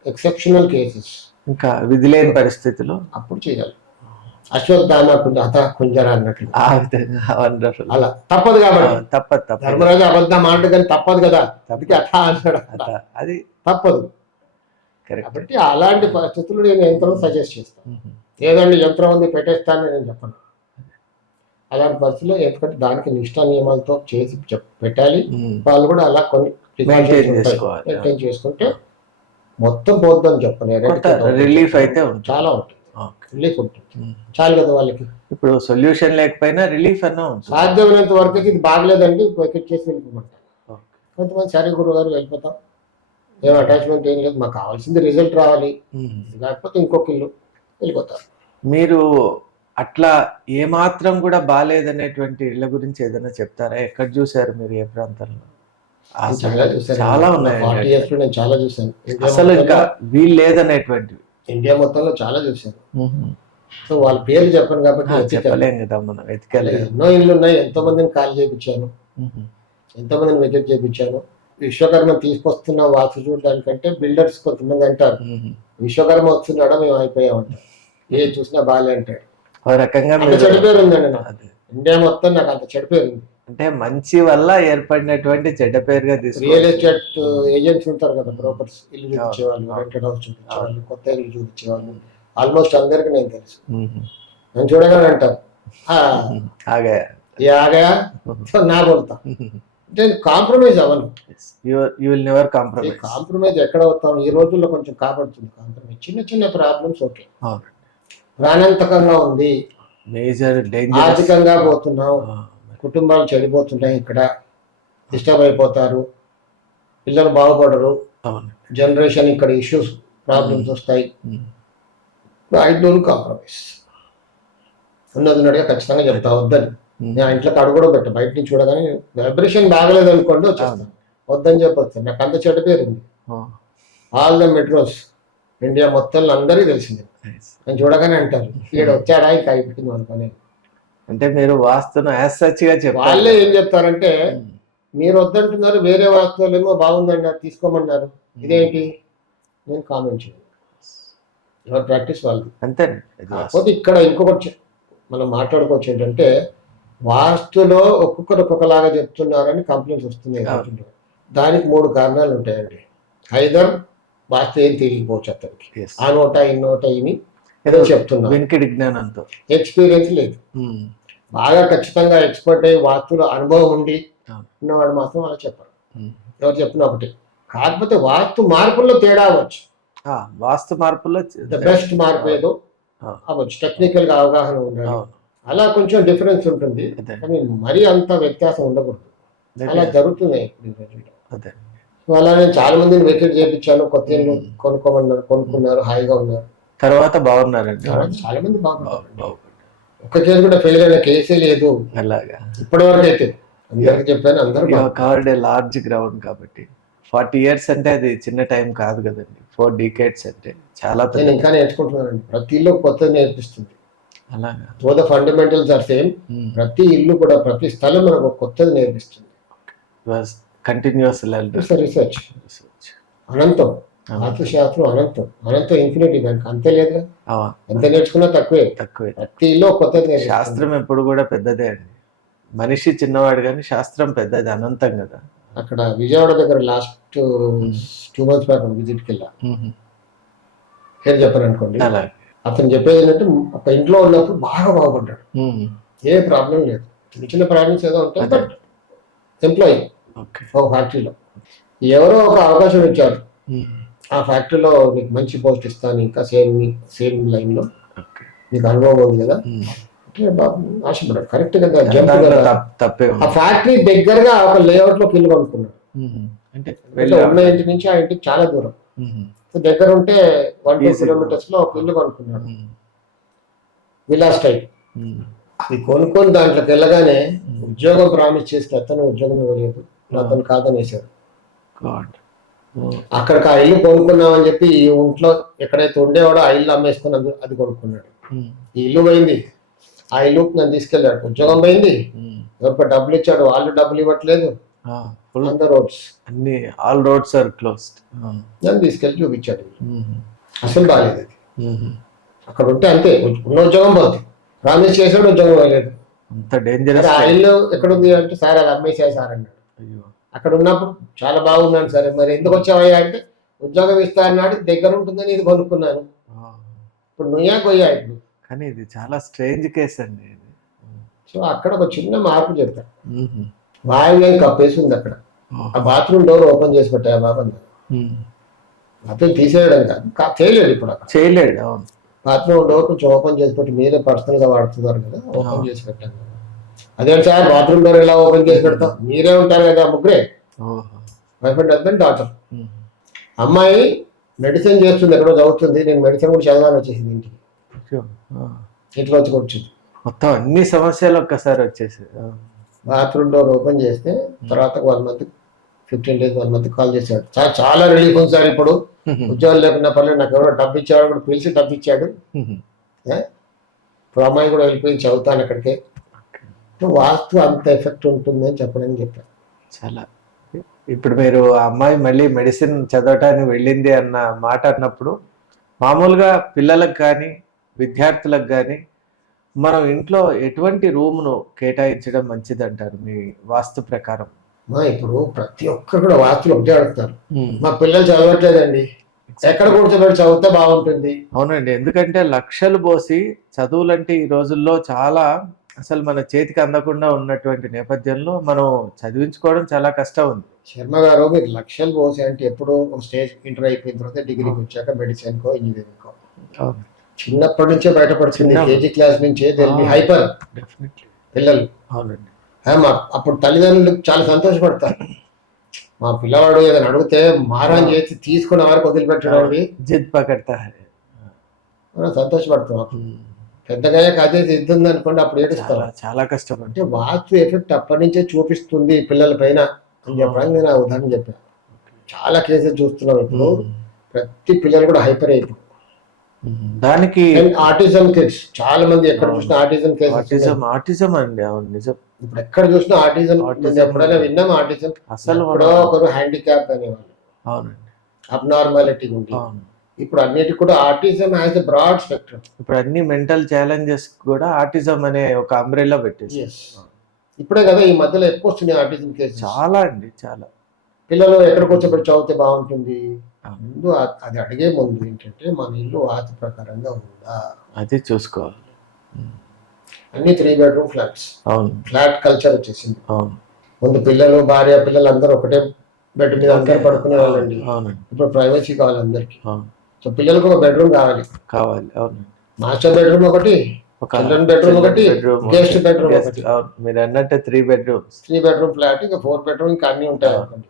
ఎక్సెప్షనల్ కేసెస్, ఇంకా విధి లేని పరిస్థితిలో అప్పుడు చేయాలి. అశ్వత్థామ కుంజర అన్నట్లు ఆ విధంగా అలా తప్పదు కాబట్టి, తప్పదు. ధర్మరాజు అబద్ధం మాట కానీ తప్పదు కదా, అందుకే అథ అన్నాడు, అది తప్పదు. కాబట్టి అలాంటి పరిస్థితులు నేను యంత్రం సజెస్ట్ చేస్తాను. లేదండి యంత్రం ఉంది పెట్టేస్తానని నేను చెప్పను. అలాంటి పరిస్థితుల్లో ఎందుకంటే దానికి నిష్ఠా నియమాలతో చేసి పెట్టాలి, వాళ్ళు కూడా అలా కొన్ని మెయింటైన్ చేసుకుంటే మొత్తం పోద్దని చెప్పను. రిలీఫ్ అయితే చాలా ఉంటుంది, రిలీఫ్ ఉంటుంది, చాలు కదా వాళ్ళకి. ఇప్పుడు సొల్యూషన్ లేకపోయినా రిలీఫ్ అన్నా సాధ్యమైనంత వరకు ఇది బాగలేదండి ప్యాకెట్ చేసి వెళ్ళిపోమంటారు. కొంతమంది సరే గురువు గారు వెళ్ళిపోతాం, ఏం అటాచ్మెంట్ ఏం లేదు, మాకు కావాల్సింది రిజల్ట్ రావాలి, లేకపోతే ఇంకొక ఇల్లు వెళ్ళిపోతారు. మీరు అట్లా ఏమాత్రం కూడా బాగాలేదనేటువంటి ఇళ్ళ గురించి ఏదైనా చెప్తారా? ఎక్కడ చూసారు మీరు, ఏ ప్రాంతంలో? చాలా ఉన్నాయి, నేను చాలా చూసాను. అసలు ఇంకా వీలు లేదనేటువంటివి ఇండియా మొత్తంలో చాలా చూశాను. సో వాళ్ళ పేర్లు చెప్పను కాబట్టి చెప్పలేం కదా మనం, వెతకలేదు. ఎన్నో ఇళ్ళు ఉన్నాయి, ఎంతో మందిని కాల్ చేయించాను, ఎంతో మందిని విజిట్ చేయించాను. విశ్వకర్మ తీసుకొస్తున్న వాస్తు చూడడానికంటే బిల్డర్స్ కొంతమంది అంటారు విశ్వకర్మ వస్తున్నాడా మేము అయిపోయామంటారు, ఏ చూసినా బాగాలే అంటాడు. ఒక రకంగా అంత మీరు చెడు పేరు ఉందండి నాకు, అదే. ఇండియా మొత్తం నాకు అంత చెడు పేరు ఉంది. అంటే మంచి వల్ల ఏర్పడినటువంటి చెడ్డ పేరుగా రియల్ తీసుకోవాలి. ఎస్టేట్ ఏజెంట్స్ ఉంటారు కదా, బ్రోకర్స్, ఇల్లు చూపించేవాళ్ళు, రెంటెడ్ హౌస్ చూపించేవాళ్ళు, కొత్త ఇల్లు చూపించేవాళ్ళు, ఆల్మోస్ట్ అందరికి నేను తెలుసు. నేను చూడగానే అంటారు ఆగా ఏ ఆగయా నా బోల్తా, నేను కాంప్రమైజ్ అవ్వను. You will never compromise. Compromise ఎక్కడ అవుతాం ఈ రోజుల్లో, కొంచెం కాపాడుతుంది కాంప్రమైజ్. చిన్న చిన్న ప్రాబ్లమ్స్ ఓకే, ప్రాణాంతకంగా ఉంది, మేజర్ డేంజర్, ఆర్థికంగా పోతున్నాం, కుటుంబాలు చెడిపోతున్నాయి, ఇక్కడ డిస్టర్బ్ అయిపోతారు, పిల్లలు బాగుపడరు, జనరేషన్ ఇక్కడ ఇష్యూస్ ప్రాబ్లమ్స్ వస్తాయి. I don't compromise. ఉన్నదిన్నట్టుగా ఖచ్చితంగా చెప్తా వద్దని. నేను ఇంట్లో కడుగు కూడా పెట్టా, బయట నుంచి చూడగానే వైబ్రేషన్ బాగలేదు అనుకోండి వచ్చేస్తాను, వద్దని చెప్పొచ్చు. నాకు అంత చెడ్డ పేరు ఉంది. ఆల్ ద మెట్రోస్ ఇండియా మొత్తంలో అందరికీ తెలిసింది. నేను చూడగానే అంటారు ఈడ వచ్చాడా ఇంకా అయిపోయింది అనుకోని. అంటే మీరు వాస్తును యాజ్ సచ్ గా చెప్పారు. వాళ్ళే ఏం చెప్తారంటే మీరు వద్దంటున్నారు, వేరే వాస్తువులు ఏమో బాగుందన్నారు తీసుకోమన్నారు, ఇదేంటి నేను కామెంట్ చేయను. ఎవరి ప్రాక్టీస్ వాళ్ళు అంతే. కాకపోతే ఇక్కడ ఇంకొకటి మనం మాట్లాడుకోవచ్చు ఏంటంటే, వాస్తులో ఒక్కొక్కరు ఒక్కొక్కలాగా చెప్తున్నారని కంప్లైంట్స్ వస్తున్నాయి. దానికి 3 కారణాలు ఉంటాయండి. ఐదర్ వాస్తు ఏం తెలియకపోవచ్చు అతనికి, ఆ నోట ఈ నోట ఇని ఏదో చెప్తున్నా, వెనుకటి జ్ఞానంతో ఎక్స్పీరియన్స్ లేదు. బాగా ఖచ్చితంగా ఎక్స్పర్ట్ అయ్యి వాస్తులో అనుభవం ఉండి ఉన్నవాడు మాత్రం అలా చెప్పరు. ఎవరు చెప్పిన ఒకటి. కాకపోతే వాస్తు మార్పుల్లో తేడా అవ్వచ్చు, వాస్తు మార్పుల్లో ద బెస్ట్ మార్పు ఏదో అవ్వచ్చు, టెక్నికల్ గా అవగాహన ఉండాలి, అలా కొంచెం డిఫరెన్స్ ఉంటుంది. కానీ మరీ అంత వ్యత్యాసం ఉండకూడదు. అలా జరుగుతున్నాయి అలా నేను చాలా మందిని వెకేట్ చేయించాను, కొత్త ఇల్లు కొనుక్కోమన్నారు, కొనుక్కున్నారు, హాయిగా ఉన్నారు, తర్వాత బాగున్నారండి. చాలా మంది బాగున్నారు. ఒక్క కేసు కూడా ఫెయిల్ అయిన కేసే లేదు అలాగా ఇప్పటి వరకు అయితే. అందరికి చెప్పాను, అందరూ కవర్డ్ లార్జ్ గ్రౌండ్ కాబట్టి 40 years అంటే అది చిన్న టైం కాదు కదండి. 4 decades అంటే చాలా. నేను ఇంకా నేర్చుకుంటున్నానండి, ప్రతి ఇల్లు కొత్తది నేర్పిస్తుంది. అలాగా so the fundamentals are same. ప్రతి ఇల్లు కూడా, ప్రతి స్థలం మనకు కొత్తది నేర్పిస్తుంది. కంటిన్యూస్ రీసెర్చ్ అనంతం, వాస్తుశాస్త్రం అనంతం, అనంతం ఇన్ఫినిటీ, దానికి అంతే లేదు. ఎంత నేర్చుకున్నా తక్కువే. ప్రతి ఇల్లు కొత్తది. శాస్త్రం ఎప్పుడు కూడా పెద్దదే అండి. మనిషి చిన్నవాడు కానీ శాస్త్రం పెద్దది, అనంతం కదా. అక్కడ విజయవాడ దగ్గర లాస్ట్ 2 months బ్యాక్ విజిట్కి వెళ్ళా. పేరు చెప్పాను అనుకోండి. అతను చెప్పేది ఏంటంటే, ఒక ఇంట్లో ఉన్నప్పుడు బాగా బాగుపడ్డాడు, ఏ ప్రాబ్లం లేదు, చిన్న చిన్న ప్రాబ్లమ్స్ ఏదో ఉంటాయి, బట్ ఎంప్లాయీ ఒక ఫ్యాక్టరీలో ఎవరో ఒక అవకాశం ఇచ్చారు, ఆ ఫ్యాక్టరీలో నీకు మంచి పోస్ట్ ఇస్తాను, ఇంకా సేమ్ లైన్ లో నీకు అనుభవం ఉంది కదా, ఆశపడ్డాడు. కరెక్ట్ కదా, జంప్ కదా. ఆ ఫ్యాక్టరీ దగ్గరగా ఒక లేఅవుట్ లో ఇల్లు కొనుక్కున్నాడు. ఉన్న ఇంటి నుంచి ఆ ఇంటికి చాలా దూరం, దగ్గర ఉంటే 1-2 kilometers లో ఒక ఇల్లు కొనుక్కున్నాడు, విలాస్ టైప్. అది కొనుక్కొని దాంట్లోకి వెళ్ళగానే ఉద్యోగం ప్రామిస్ చేస్తే అతను ఉద్యోగం ఇవ్వలేదు, అతను కాదనేసాడు. అక్కడికి ఆ ఇల్లు కొనుక్కున్నామని చెప్పి ఈ ఇంట్లో ఎక్కడైతే ఉండేవాడో ఆ ఇల్లు అమ్మేసుకుని అది కొనుక్కున్నాడు. ఈ ఇల్లు పోయింది, ఆ ఇల్లు నన్ను తీసుకెళ్ళాడు, ఉద్యోగం పోయింది, ఎవరికి డబ్బులు ఇచ్చాడు, వాళ్ళు డబ్బులు ఇవ్వట్లేదు, ఆల్ రోడ్స్ ఆర్ క్లోజ్డ్. నన్ను తీసుకెళ్ళి చూపించాడు, అసలు బాగాలేదు అది. అక్కడ ఉంటే అంతే, ఉన్న ఉద్యోగం పోతుంది, ప్రామిస్ చేసాడు, ఉద్యోగం పోలేదు. ఆ ఇల్లు ఎక్కడుంది అంటే, సార్ అది అమ్మేసాయి సార్ అన్నాడు. అక్కడ ఉన్నప్పుడు చాలా బాగున్నాను సరే, మరి ఎందుకు వచ్చావయ్యా అంటే, ఉద్యోగం ఇస్తా అన్నాడు, దగ్గర ఉంటుందని ఇది కొనుక్కున్నాను, ఇప్పుడు నుయ్యా కొయ్యా ఇప్పుడు. కానీ ఇది చాలా స్ట్రేంజ్ కేస్ అండి. సో అక్కడ ఒక చిన్న మార్పు చెప్పాను, వాయువ్యం కప్పేసి ఉంది అక్కడ, ఆ బాత్రూమ్ డోర్ ఓపెన్ చేసి పెట్టా బాబు అన్నారు. బాత్రూమ్ తీసేయడం కాదు, చేయలేడు ఇప్పుడు, అక్కడ చేయలేడు. బాత్రూమ్ డోర్ కొంచెం ఓపెన్ చేసి పెట్టి, మీరే పర్సనల్ గా వాడుతున్నారు కదా, ఓపెన్ చేసి పెట్టాను. అదే సార్ బాత్రూమ్ డోర్ ఎలా ఓపెన్ చేసి పెడతాం, మీరే ఉంటారు కదా ముగ్గురే, వైఫ్ అండ్ హస్బెండ్, డాక్టర్. అమ్మాయి మెడిసిన్ చేస్తుంది, ఎక్కడో చదువుతుంది, నేను మెడిసిన్ కూడా చదవాలని వచ్చేసింది ఇంటికి, ఇంట్లో వచ్చి కూర్చుంది, మొత్తం అన్ని సమస్యలు ఒక్కసారి వచ్చేసి. బాత్రూమ్ డోర్ ఓపెన్ చేస్తే తర్వాత 1 month 15 days 1 month కాల్ చేశాడు, చాలా రిలీఫ్ ఉంది సార్, ఇప్పుడు ఉద్యోగం లేకున్నా పర్లేదు, నాకు ఎవరో డబ్బు ఇచ్చాడు, కూడా పిలిచి డబ్బు ఇచ్చాడు, ఇప్పుడు అమ్మాయి కూడా వెళ్ళిపోయి చదువుతాను అక్కడికే. వాస్తు అంత ఎఫెక్ట్ ఉంటుంది అని చెప్పడానికి చెప్పాను. చాలా ఇప్పుడు మీరు ఆ అమ్మాయి మళ్ళీ మెడిసిన్ చదవటానికి వెళ్ళింది అన్న మాట అన్నప్పుడు మామూలుగా పిల్లలకు కానీ విద్యార్థులకు కానీ మనం ఇంట్లో ఎటువంటి రూమ్ను కేటాయించడం మంచిది అంటారు మీ వాస్తు ప్రకారం? ఇప్పుడు ప్రతి ఒక్కరు కూడా వాస్తులు ఒకటే అడుగుతారు, మా పిల్లలు చదవట్లేదండి, ఎక్కడ కూర్చోబెట్టి చదివితే బాగుంటుంది. అవునండి, ఎందుకంటే లక్షలు పోసి చదువులంటే ఈ రోజుల్లో చాలా అసలు మన చేతికి అందకుండా ఉన్నటువంటి నేపథ్యంలో మనం చదివించుకోవడం చాలా కష్టం ఉంది. శర్మ గారు, మీరు లక్షలు పోసి అంటే ఎప్పుడు ఒక స్టేజ్ ఇంటర్ అయిపోయిన తర్వాత డిగ్రీకి వచ్చాక మెడిసిన్ కో ఇంజనీరింగ్ కో చిన్నప్పటి నుంచే బయటపడుతుంది. కేజీ క్లాస్ నుంచే హైపర్ పిల్లలు. అవునండి, అప్పుడు తల్లిదండ్రులు చాలా సంతోషపడతారు, మా పిల్లవాడు ఏదైనా అడిగితే మారం చేసి తీసుకున్న వారికి వదిలిపెట్టడం జిద్ పకడతా సంతోషపడతాం. పెద్దగా అదే దిద్దుంది అనుకోండి, అప్పుడు ఏడుస్తారు. చాలా కష్టం. అంటే వాస్తు ఎఫెక్ట్ అప్పటి నుంచే చూపిస్తుంది పిల్లల పైన అని చెప్పడానికి నేను ఉదాహరణ చెప్పాను. చాలా కేసెస్ చూస్తున్నాం ఇప్పుడు, ప్రతి పిల్లలు కూడా హైపర్ అయిపోయి దానికి ఆటిజం కేసు చాలా మంది ఎక్కడ చూసినా ఆటిజం కేసు. ఆటిజం అండి, అవును నిజం. ఇప్పుడు ఎక్కడ చూసినా ఆటిజం. ఎప్పుడైనా విన్నాం ఆటిజం? అసలు ఒకరు హ్యాండిక్యాప్ అనేవాళ్ళు, అవునండి, అబ్నార్మాలిటీ ఉంది. ఇప్పుడు అన్నిటి కూడా autism as a broad spectrum. ఇప్పుడు అన్ని మెంటల్ ఛాలెంజెస్ కూడా ఆటిజం అనే ఒక అంబ్రెల్లా పెట్టేసి. ఇప్పుడే కదా ఈ మధ్యలో ఎక్కువ వస్తున్నాయి ఆటిజం కేసు. చాలా అండి, చాలా. పిల్లలు ఎక్కడ కూర్చోబెట్టి చదివితే బాగుంటుంది? ముందు అది అడిగే ముందు ఏంటంటే మన ఇల్లు వాస్తు ప్రకారంగా ఉందా అది చూసుకోవాలి. అన్ని 3 bedroom ఫ్లాట్స్. అవును, ఫ్లాట్ కల్చర్ వచ్చేసింది. అవును, ముందు పిల్లలు భార్య పిల్లలు అందరూ ఒకటే బెడ్ మీద అందరూ పడుకునే వాళ్ళండి. ఇప్పుడు ప్రైవసీ కావాలి అందరికి. సో పిల్లలకు ఒక బెడ్రూమ్ కావాలి. అవును, మాస్టర్ బెడ్రూమ్ ఒకటి, చిల్డ్రన్ బెడ్రూమ్ ఒకటి, గెస్ట్ బెడ్రూమ్ ఒకటి. మీరు అన్నట్టే 3 bedrooms. 3 bedroom ఫ్లాట్, ఇంకా 4 bedroom ఇంకా అన్ని ఉంటాయి అనుకోండి.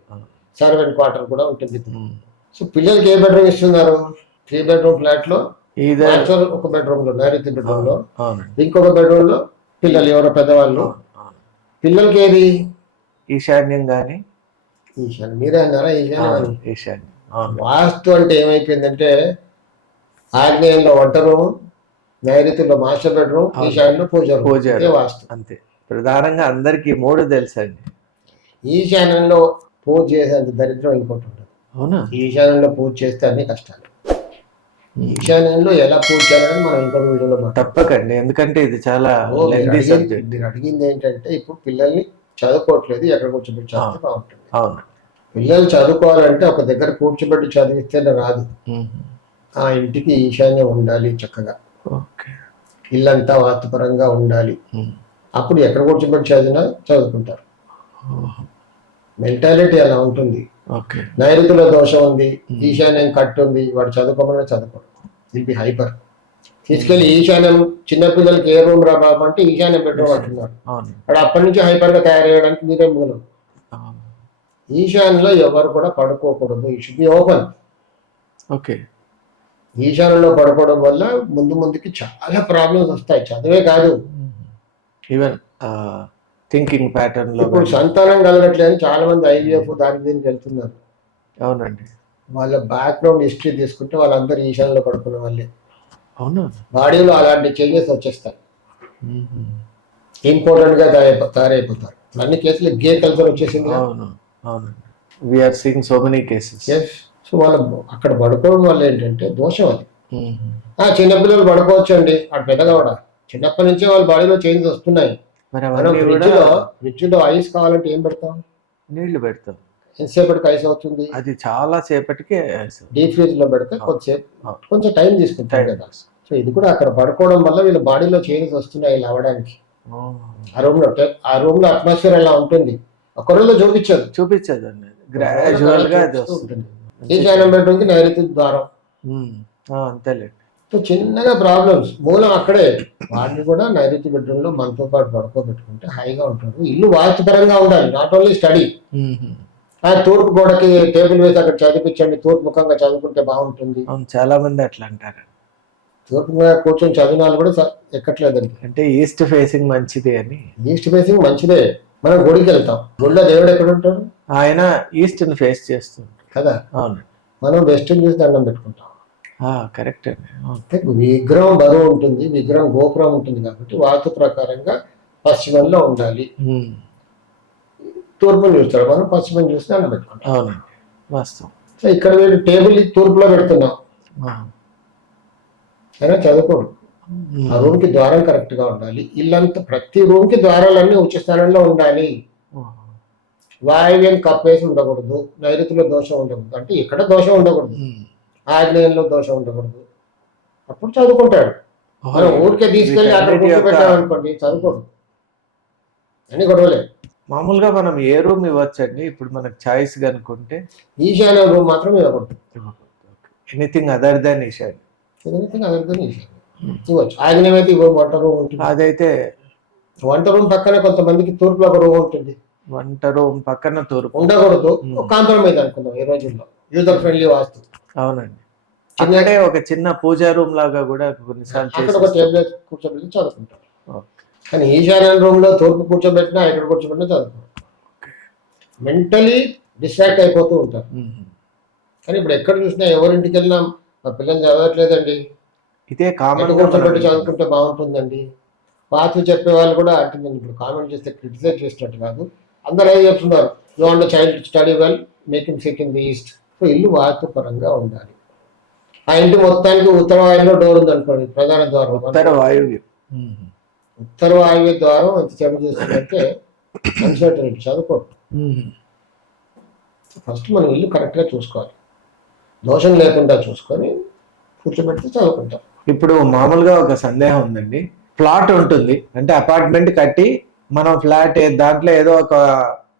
సర్వెంట్ క్వార్టర్ కూడా ఉంటుంది. సో పిల్లలకి ఏ బెడ్రూమ్ ఇస్తున్నారు? 3 bedroom ఫ్లాట్ లో ఒక బెడ్రూమ్ లో నైరుతి బెడ్రూమ్ లో, ఇంకొక బెడ్రూమ్ లో పిల్లలు ఎవరో పెద్దవాళ్ళు. పిల్లలకి ఏది? ఈశాన్యం గాని. ఈశాన్యం మీరే అన్నారా? ఈశాన్యం. ఈశాన్యం. వాస్తు అంటే ఏమైపోయిందంటే ఆగ్నేయంలో వంట రూమ్, నైరుతిలో మాస్టర్ బెడ్రూమ్, ఈశాన్యంలో పూజ. వాస్తు అంతే. ప్రధానంగా అందరికి 3 తెలుసండి. ఈశాన్యంలో పూజ చేసేంత దరిద్రం ఇంకోటి ఉంటుంది. అవునా? ఈశాన్యంలో పూజ చేస్తే అన్ని కష్టాలు. ఈశాన్యంలో ఎలా పూజ చేయాలని మనం ఇంకో వీడియోలో తప్పకండి, ఎందుకంటే ఇది చాలా మీరు అడిగింది ఏంటంటే ఇప్పుడు పిల్లల్ని చదువుకోవట్లేదు, ఎక్కడ కూర్చోబెట్టి చదివితే బాగుంటుంది. అవును, పిల్లలు చదువుకోవాలంటే ఒక దగ్గర కూర్చోబెట్టి చదివిస్తేనే రాదు. ఆ ఇంటికి ఈశాన్యం ఉండాలి చక్కగా, ఇల్లంతా వాస్తుపరంగా ఉండాలి. అప్పుడు ఎక్కడ కూర్చోబెట్టి చదివినా చదువుకుంటారు. మెంటాలిటీ అలా ఉంటుంది. నైరుతిలో దోషం ఉంది, ఈశాన్యం కట్టు ఉంది, వాడు చదువుకోమని చదువుకోడు, ఇది హైపర్. తీసుకెళ్లి ఈశాన్యం చిన్నపిల్లలకి ఏ రూమ్ రా బాబు అంటే ఈశాన్యం బెడ్రూమ్ అంటున్నారు. వాడు అప్పటి నుంచి హైపర్ గా తయారయ్యడానికి మీరే మూలం. ఈశాన్యంలో ఎవరు కూడా పడుకోకూడదు, ఇట్ షుడ్ బి ఓపెన్. ఈశాన్యంలో పడుకోవడం వల్ల ముందుకి చాలా ప్రాబ్లమ్స్ వస్తాయి, చదివే కాదు, ఈవెన్ థింకింగ్ ప్యాటర్న్ లో. ఇప్పుడు సంతానం కలగట్లేదు చాలా మంది IVF దానికి దీనికి వెళ్తున్నారు. అవునండి, వాళ్ళ బ్యాక్గ్రౌండ్ హిస్టరీ తీసుకుంటే వాళ్ళందరూ ఈశాన్యంలో పడుకున్న వాళ్ళే. అవును, బాడీలో అలాంటి చేంజెస్ వచ్చేస్తాయి, ఇంపార్టెంట్ గా తయారైపోతారు. అన్ని కేసులు గే కల్చర్ వచ్చేసింది. We are seeing so many cases. So వాళ్ళు అక్కడ పడుకోవడం వల్ల ఏంటంటే దోషం అది. చిన్నపిల్లలు పడుకోవచ్చు అండి, అటు పెద్దగా కూడా చిన్నప్పటి నుంచే వాళ్ళ బాడీలో చేంజెస్ వస్తున్నాయి. మనం ఫ్రిడ్జ్ లో ఐస్ కావాలంటే ఏం పెడతాం? నీళ్లు పెడతాం. ఎంతసేపటికి ఐస్ అవుతుంది? అది చాలా సేపటికి. డీప్ ఫ్రిడ్జ్ లో పెడితే కొంచెం టైం తీసుకుంటాం కదా. సో ఇది కూడా అక్కడ పడుకోవడం వల్ల వీళ్ళ బాడీలో చేంజెస్ వస్తున్నాయి ఇలా అవ్వడానికి. ఆ రూమ్ లో అట్మాస్ఫియర్ ఎలా ఉంటుంది ఒక రోజులో చూపించదు గ్రాడ్యువల్ గా ఉంటుంది. ఈశాన్యం బెడ్రూమ్ కి నైరుతి ద్వారం, అంతేలే. సో చిన్నగా ప్రాబ్లమ్స్ మూలం అక్కడే. వాటిని కూడా నైరుతి బెడ్రూమ్ లో మనతో పాటు పడుకోబెట్టుకుంటే హాయిగా ఉంటారు. ఇల్లు వాస్తుపరంగా ఉండాలి, నాట్ ఓన్లీ స్టడీ. తూర్పు గోడకి టేబుల్ వేసి అక్కడ చదివించండి, తూర్పు ముఖంగా చదువుకుంటే బాగుంటుంది. చాలా మంది అట్లా అంటారు. తూర్పు మీద కూర్చొని చదివినాలు కూడా ఎక్కట్లేదండి. అంటే ఈస్ట్ ఫేసింగ్ మంచిది అని. ఈస్ట్ ఫేసింగ్ మంచిదే. మనం గుడికి వెళ్తాం, గుడిలో దేవుడు ఎక్కడ ఉంటాడు? ఆయన ఈస్ట్ ని ఫేస్ చేస్తుంటాడు కదా. అవును, మనం వెస్ట్ చూసి దండం పెట్టుకుంటాం. కరెక్ట్ అండి. విగ్రహం బరువు ఉంటుంది, విగ్రహం గోపురం ఉంటుంది కాబట్టి వాస్తు ప్రకారంగా పశ్చిమంలో ఉండాలి. తూర్పుని చూస్తాడు, మనం పశ్చిమని చూసి దండం పెట్టుకుంటాం. అవునండి, వాస్తవం. సో ఇక్కడ వీడు టేబుల్ తూర్పులో పెడుతున్నాం, ఆ. అయినా చదువుకోడు. ఆ రూమ్ కి ద్వారం కరెక్ట్ గా ఉండాలి. ఇల్లంతా ప్రతి రూమ్ కి ద్వారాలన్నీ ఉచ్చ స్థానంలో ఉండాలి. వాయువ్యం కప్పేసి ఉండకూడదు, నైరుతిలో దోషం ఉండకూడదు, అంటే ఇక్కడ దోషం ఉండకూడదు, ఆగ్నేయంలో దోషం ఉండకూడదు. అప్పుడు చదువుకుంటాడు. మనం ఊరికే తీసుకెళ్ళి అక్కడ కూర్చోబెట్టామనుకోండి చదువుకోడు, అన్ని గొడవలే. మామూలుగా మనం ఏ రూమ్ ఇవ్వచ్చండి ఇప్పుడు మనకు చాయిస్ కనుక్కుంటే? ఈశాన్య రూమ్ మాత్రం ఇవ్వకూడదు. ఎనీథింగ్ అదర్ దాన్ ఈశాన్య ఇవ్వచ్చు. ఆగ్నేయం అయితే ఇవ్వ, వంట రూమ్ ఉంటుంది. అదైతే వంట రూమ్ పక్కనే కొంతమందికి తూర్పులో ఒక రూమ్ ఉంటుంది, వంట రూమ్ పక్కన తూర్పు ఉండకూడదు. కాంప్రమైజ్ అనుకుందాం ఈ రోజుల్లో, యూజర్ ఫ్రెండ్లీ వాస్తు. అవునండి, అక్కడే ఒక చిన్న పూజా రూమ్ లాగా కూడా కొన్నిసార్లు అక్కడ ఒక టేబుల్ కూర్చోబెట్టి చదువుకుంటాం. కానీ ఈశాన్య రూమ్ లో తూర్పు కూర్చోబెట్టినా ఇక్కడ కూర్చోబెట్టినా చదువుకుంటాం. మెంటలీ డిస్ట్రాక్ట్ అయిపోతూ ఉంటారు. కానీ ఇప్పుడు ఎక్కడ చూసినా ఎవరింటికి వెళ్ళినా మా పిల్లలు చదవట్లేదండి, ఇదే కామన్ కూర్చోబెట్టి చదువుకుంటే బాగుంటుందండి. వాస్తు చెప్పే వాళ్ళు కూడా అంటుందండి, ఇప్పుడు కామెంట్ చేస్తే క్రిటిసైజ్ చేసినట్టు కాదు, అందరూ ఏం చెప్తున్నారు, you want the child study well, make him SIT in the east. So ఇల్లు వాస్తు పరంగా ఉండాలి. ఆ ఇంటి మొత్తానికి ఉత్తర వాయువులో డోర్ ఉంది అనుకోండి, ప్రధాన ద్వారం ఉత్తర వాయువ్యం, ఉత్తర వాయువ్య ద్వారం ఎంత చెడు చేస్తుందంటే అన్సర్టనిటీ, చదువుకోండి. ఫస్ట్ మనం ఇల్లు కరెక్ట్గా చూసుకోవాలి, దోషం లేకుండా చూసుకొని కూర్చోబెడితే చదువుకుంటాం. ఇప్పుడు మామూలుగా ఒక సందేహం ఉందండి, ప్లాట్ ఉంటుంది అంటే అపార్ట్మెంట్ కట్టి మనం ఫ్లాట్ దాంట్లో ఏదో ఒక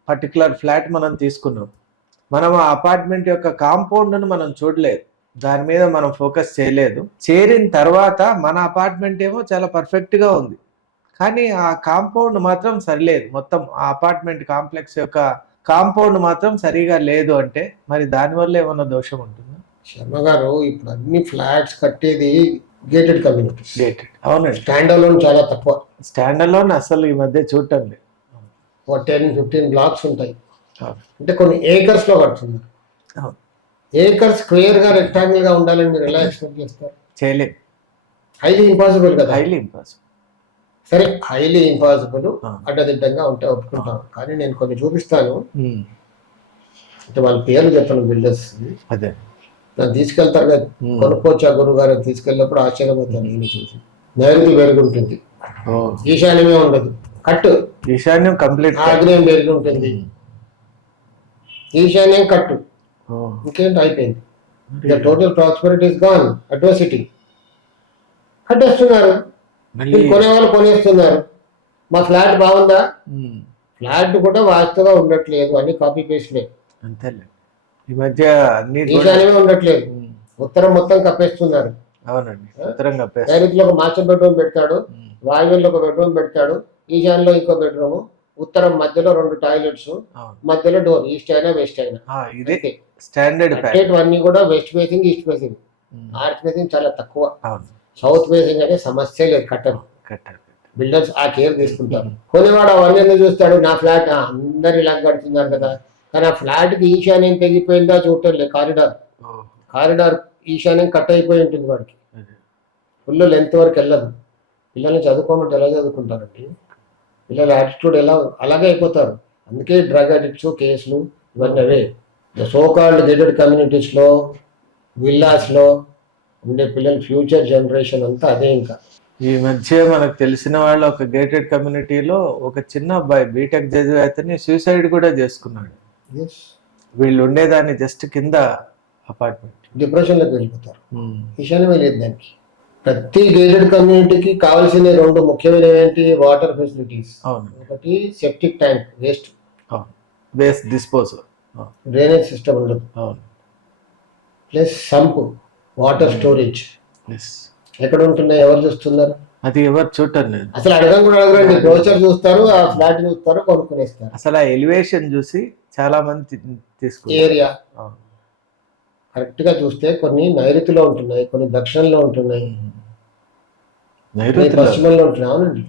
పర్టికులర్ ఫ్లాట్ మనం తీసుకున్నాం, మనం ఆ అపార్ట్మెంట్ యొక్క కాంపౌండ్ను మనం చూడలేదు, దాని మీద మనం ఫోకస్ చేయలేదు. చేరిన తర్వాత మన అపార్ట్మెంట్ ఏమో చాలా పర్ఫెక్ట్గా ఉంది, కానీ ఆ కాంపౌండ్ మాత్రం సరిలేదు, మొత్తం ఆ అపార్ట్మెంట్ కాంప్లెక్స్ యొక్క కాంపౌండ్ మాత్రం సరిగా లేదు అంటే మరి దానివల్ల ఏమన్నా దోషం ఉంటుందా? శర్మ గారు, ఇప్పుడు అన్ని ఫ్లాట్స్ కట్టేది గేటెడ్ కమ్యూనిటీస్. గేటెడ్, అవునండి. స్టాండ్ అలోన్ చాలా తక్కువ. స్టాండ్ అలోన్ అసలు ఈ మధ్య చూడటం లేదు. 10-15 బ్లాక్స్ ఉంటాయి, అంటే కొన్ని ఏకర్స్ లో కడుతున్నారు. ఏకర్ స్క్వేర్ గా రెక్టాంగిల్ గా ఉండాలని మీరు ఎలా ఎక్స్పెక్ట్ చేస్తారు? చేయలేదు, హైలీ ఇంపాసిబుల్ కదా. Highly impossible. సరే, హైలీ ఇంపాసిబుల్ అడ్డదిడ్డంగా ఉంటే ఒప్పుకుంటాను, కానీ నేను కొన్ని చూపిస్తాను. అంటే వాళ్ళ పేర్లు చెప్పను, బిల్డర్స్. అదే నన్ను తీసుకెళ్తారు కదా, కొనుక్కోవచ్చు ఆ గురువు గారు తీసుకెళ్ళినప్పుడు ఆశ్చర్యపోతాను. నేను చూసి నైరుతి పెరిగి ఉంటుంది, ఈశాన్యమే ఉండదు, కట్టు. ఈశాన్యం కంప్లీట్, ఆగ్నేయం పెరిగి ఉంటుంది, ఈశాన్యం కట్టు. ఇంకేంటి, అయిపోయింది. The total prosperity is gone, adversity. కట్టేస్తున్నారు, కొనేవాళ్ళు కొనేస్తున్నారు. మా ఫ్లాట్ బాగుందా? ఫ్లాట్ కూడా వాస్తుగా ఉండట్లేదు, అన్ని కాపీ పేస్ట్లే. అంతేలే, ఈ మధ్య ఈశాన్యమే ఉండట్లేదు, ఉత్తరం మొత్తం కప్పేస్తున్నారు. అవునండి, ఉత్తరం కప్పేస్తారు. నైరుతిలో ఒక మాస్టర్ బెడ్రూమ్ పెడతాడు, వాయువ్యంలో ఒక బెడ్రూమ్ పెడతాడు, ఈశాన్యంలో ఇంకో బెడ్రూమ్, ఉత్తరం మధ్యలో 2 టాయిలెట్స్, మధ్యలో డోర్, ఈస్ట్ అయినా వెస్ట్ అయినా. ఇదే స్టాండర్డ్ ప్యాటర్న్. అన్ని కూడా west facing, east facing. North facing చాలా తక్కువ. సౌత్ ఫేసింగ్ అనే సమస్య లేదు, కట్టరు. బిల్డర్స్ ఆ కేర్ తీసుకుంటారు. కొనేవాడు అవన్నీ ఎందుకు చూస్తాడు, నా ఫ్లాట్ అందరు ఇలా కడుతున్నారు కదా, కానీ ఆ ఫ్లాట్ కి ఈశాన్యం తెగిపోయిందా చూడటం లేదు. కారిడార్ ఈశాన్యం కట్ అయిపోయి ఉంటుంది, వాడికి ఫుల్ లెంత్ వరకు వెళ్ళదు. పిల్లల్ని చదువుకోమంటే ఎలా చదువుకుంటారండి? పిల్లల యాటిట్యూడ్ ఎలా అలాగే అయిపోతారు. అందుకే డ్రగ్ అడిక్ట్స్ కేసులు ఇవన్నీ అవే. సోకాల్డ్ గేటెడ్ కమ్యూనిటీస్లో, విల్లాస్లో ఉండే పిల్లల ఫ్యూచర్ జనరేషన్ అంతా అదే. ఇంకా ఈ మధ్య మనకు తెలిసిన వాళ్ళు ఒక గేటెడ్ కమ్యూనిటీలో ఒక చిన్న అబ్బాయి బీటెక్ చదివే అతన్ని సూసైడ్ కూడా చేసుకున్నాడు. వీళ్ళు ఉండేదాన్ని జస్ట్ కింద అపార్ట్మెంట్. డిప్రెషన్లోకి వెళ్ళిపోతారు. ఈశాన్యమే లేదు దానికి. ప్రతి గేటెడ్ కమ్యూనిటీకి కావాల్సిన 2 ముఖ్యమైనవి ఏంటి? Water facilities. ఒకటి septic tank, waste disposal, drainage system ఉండదు, ప్లస్ సంప్, వాటర్ స్టోరేజ్. ఎక్కడ ఉంటున్నాయి, ఎవరు చూస్తున్నారు? అది ఎవరు చూడటం లేదు. అసలు అడగం కూడా అడగరండి. బ్రోచర్ చూస్తారు, ఆ ఫ్లాట్ చూస్తారు, కొనుక్కునేస్తారు. అసలు ఆ ఎలివేషన్ చూసి చాలా మంది తీసుకుంటారు. ఏరియా కరెక్ట్ గా చూస్తే కొన్ని నైరుతిలో ఉంటున్నాయి, కొన్ని దక్షిణంలో ఉంటున్నాయి, పశ్చిమంలో ఉంటున్నాయి. అవునండి,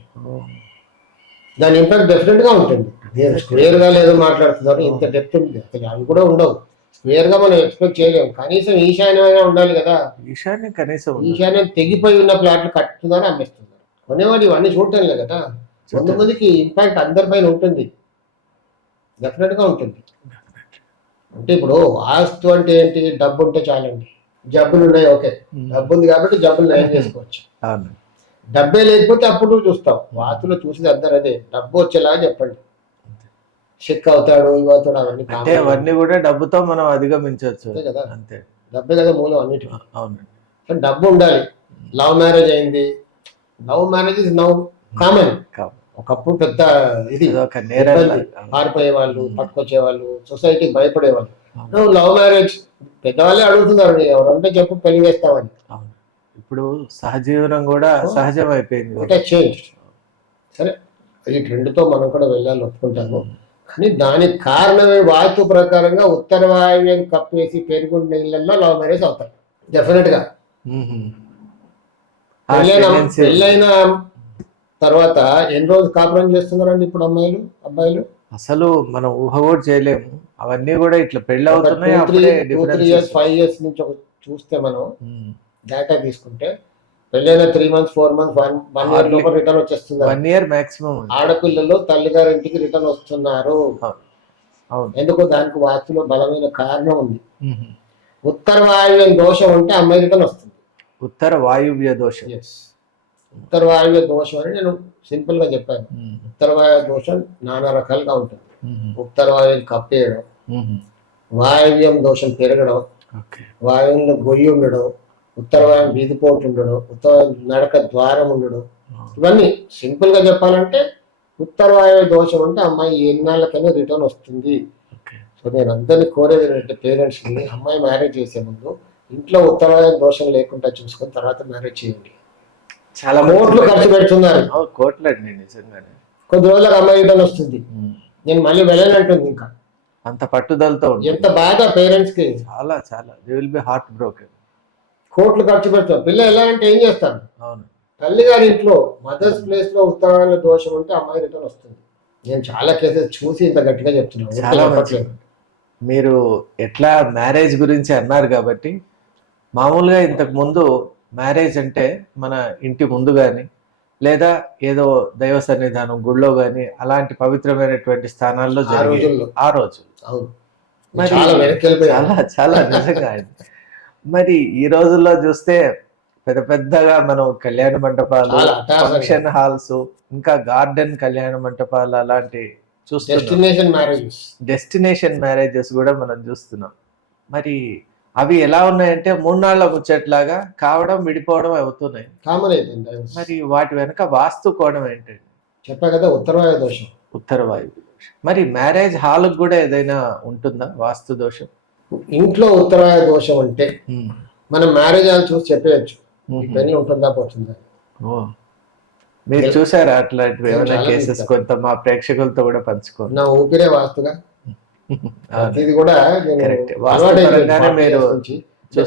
దాని ఇంపాక్ట్ డెఫినెట్ గా ఉంటుంది. నేను స్క్వేర్ గా లేదో మాట్లాడుతున్నారు, ఇంత డెప్త్ ఉంది. అవి కూడా ఉండవు, స్క్వేర్ గా మనం ఎక్స్పెక్ట్ చేయలేము. కనీసం ఈశాన్యమైనా ఉండాలి కదా. ఈశాన్యం కనీసం, ఈశాన్యం తెగిపోయి ఉన్న ప్లాట్లు కట్టుతుందని అమ్మేస్తున్నారు. కొనేవాడు ఇవన్నీ చూడటం లేదు కదా. కొంతమందికి ఇంపాక్ట్ అందరిపైన ఉంటుంది. డెఫినెట్ గా ఉంటుంది. అంటే ఇప్పుడు వాస్తు అంటే ఏంటి? డబ్బు ఉంటే చాలండి. జబ్బులు ఉన్నాయి, ఓకే, డబ్బు ఉంది కాబట్టి జబ్బులు నయం చేసుకోవచ్చు. అవును. డబ్బే లేకపోతే అప్పుడు చూస్తాం. వాస్తులో చూసేది అందరు అదే, డబ్బు వచ్చేలాగా చెప్పండి. చెక్ అవుతాడు, ఇవి అవుతాడు, అవన్నీ అంటే కామన్. అవన్నీ కూడా డబ్బుతో మనం అధిగమించవచ్చు. అంతే కదా, అంతే. డబ్బే కదా మూలం అన్నిటికీ. అవునండి. కానీ డబ్బు ఉండాలి. లవ్ మ్యారేజ్ అయింది. Love marriage is now common. ఒకప్పుడు పెద్ద ఇది ఒక నేరం ఇబ్బంది. పారిపోయే వాళ్ళు, పట్టుకొచ్చే వాళ్ళు, సొసైటీకి భయపడేవాళ్ళు. నువ్వు లవ్ మ్యారేజ్ పెద్దవాళ్ళే అడుగుతున్నారు, ఎవరంటే చెప్పు పెళ్లి చేస్తామని. ఇప్పుడు సహజీవనం కూడా సహజం అయిపోయింది. It has changed. సరే, ఈ ట్రెండ్తో మనం కూడా వెళ్ళాలి, ఒప్పుకుంటాము. కానీ దానికి కారణమే వాస్తు ప్రకారంగా ఉత్తర వాయువ్యం కప్పేసి పెరుగుండే ఇళ్లలో లవ్ మ్యారేజ్ అవుతారు డెఫినెట్ గా. పెళ్ళైన తర్వాత ఎన్ని రోజులు కాపురం చేస్తున్నారండి ఇప్పుడు అబ్బాయిలు? అసలు మనం ఊహ కూడా చేయలేము. అవన్నీ కూడా ఇట్లా పెళ్ళి అవుతున్నాయి. 2-3 years 5 years నుంచి చూస్తే మనం డేటా తీసుకుంటే పెళ్ళైన 3 months 4 months 1 year లోపల రిటర్న్ వచ్చేస్తుంది. 1 year మాక్సిమం ఆడపిల్లలు తల్లిగారింటికి రిటర్న్ వస్తున్నారు. ఎందుకు? దానికి వాస్తులో బలమైన కారణం ఉంది. ఉత్తర వాయువ్య దోషం ఉంటే అమ్మాయి రిటర్న్ వస్తుంది. ఉత్తర వాయువ్య దోషం. ఉత్తర వాయువ్య దోషం అని నేను సింపుల్ గా చెప్పాను. ఉత్తర వాయువ్య దోషం నానా రకాలుగా ఉంటుంది. ఉత్తర వాయువ్యం కప్పేయడం, వాయువ్యం దోషం పెరగడం, వాయువ్యంలో గొయ్యి ఉండడం, ఉత్తర వాయువ్యం వీధిపోటు ఉండడం, ఉత్తర నడక ద్వారం ఉండడం, ఇవన్నీ సింపుల్ గా చెప్పాలంటే ఉత్తర వాయువ్య దోషం అంటే అమ్మాయి ఎన్నాళ్ళకైనా రిటర్న్ వస్తుంది. సో నేను అందరినీ కోరేది ఏంటంటే పేరెంట్స్ని, అమ్మాయి మ్యారేజ్ చేసే ముందు ఇంట్లో ఉత్తర వాయువ్య దోషం లేకుండా చూసుకొని తర్వాత మ్యారేజ్ చేయండి. చాలా కోట్లు ఖర్చు పెడుతున్నారు. కోట్లండి నిజంగానే. కొద్ది రోజులకు అమ్మాయి రిటర్న్ వస్తుంది, నేను మళ్ళీ వెళ్ళానంటుంది. ఇంకా అంత పట్టుదలతో ఎంత బాధ పేరెంట్స్ కి. చాలా చాలా they will be heart broken. కోట్లు ఖర్చు పెడతారు. పిల్లలు వెళ్ళాలంటే ఏం చేస్తారు? అవును. తల్లి గారి ఇంట్లో మదర్స్ ప్లేస్ లో ఉత్తరాయణ దోషం ఉంటే అమ్మాయి రిటర్న్ వస్తుంది. నేను చాలా కేసెస్ చూసి ఇంత గట్టిగా చెప్తున్నాను. చాలా మంచిది. మీరు ఎట్లా మ్యారేజ్ గురించి అన్నారు కాబట్టి, మామూలుగా ఇంతకు ముందు మ్యారేజ్ అంటే మన ఇంటి ముందు కానీ లేదా ఏదో దైవ సన్నిధానం గుళ్ళో కానీ అలాంటి పవిత్రమైనటువంటి స్థానాల్లో జరిగేది ఆ రోజు. చాలా చాలా నిజంగా. మరి ఈ రోజుల్లో చూస్తే పెద్ద పెద్దగా మనం కళ్యాణ మంటపాలు, ఫంక్షన్ హాల్స్, ఇంకా గార్డెన్ కళ్యాణ మంటపాలు అలాంటి చూస్తున్నాం. డెస్టినేషన్ మ్యారేజెస్ కూడా మనం చూస్తున్నాం. మరి అవి ఎలా ఉన్నాయంటే 3 నాళ్ల ముచ్చట్లాగా కావడం విడిపోవడం అవుతున్నాయి. కామన్ అయిపోయింది. మరి వాటి వెనక వాస్తు కోణం ఏంటండి? చెప్పా కదా, ఉత్తరవాయు దోషం. ఉత్తరవాయు దోషం. మరి మ్యారేజ్ హాల్ కూడా ఏదైనా ఉంటుందా వాస్తు దోషం? ఇంట్లో ఉత్తరవాయు దోషం అంటే మనం మ్యారేజ్ హాల్ చూసి చెప్పేయచ్చు పెళ్లి ఉంటుందా పోతుందా. మీరు చూసారా అట్లాంటివి ఏమైనా కేసెస్? కొంత మా ప్రేక్షకులతో కూడా పంచుకోండి. నా ఊపిరే వాస్తుగా ఇది కూడా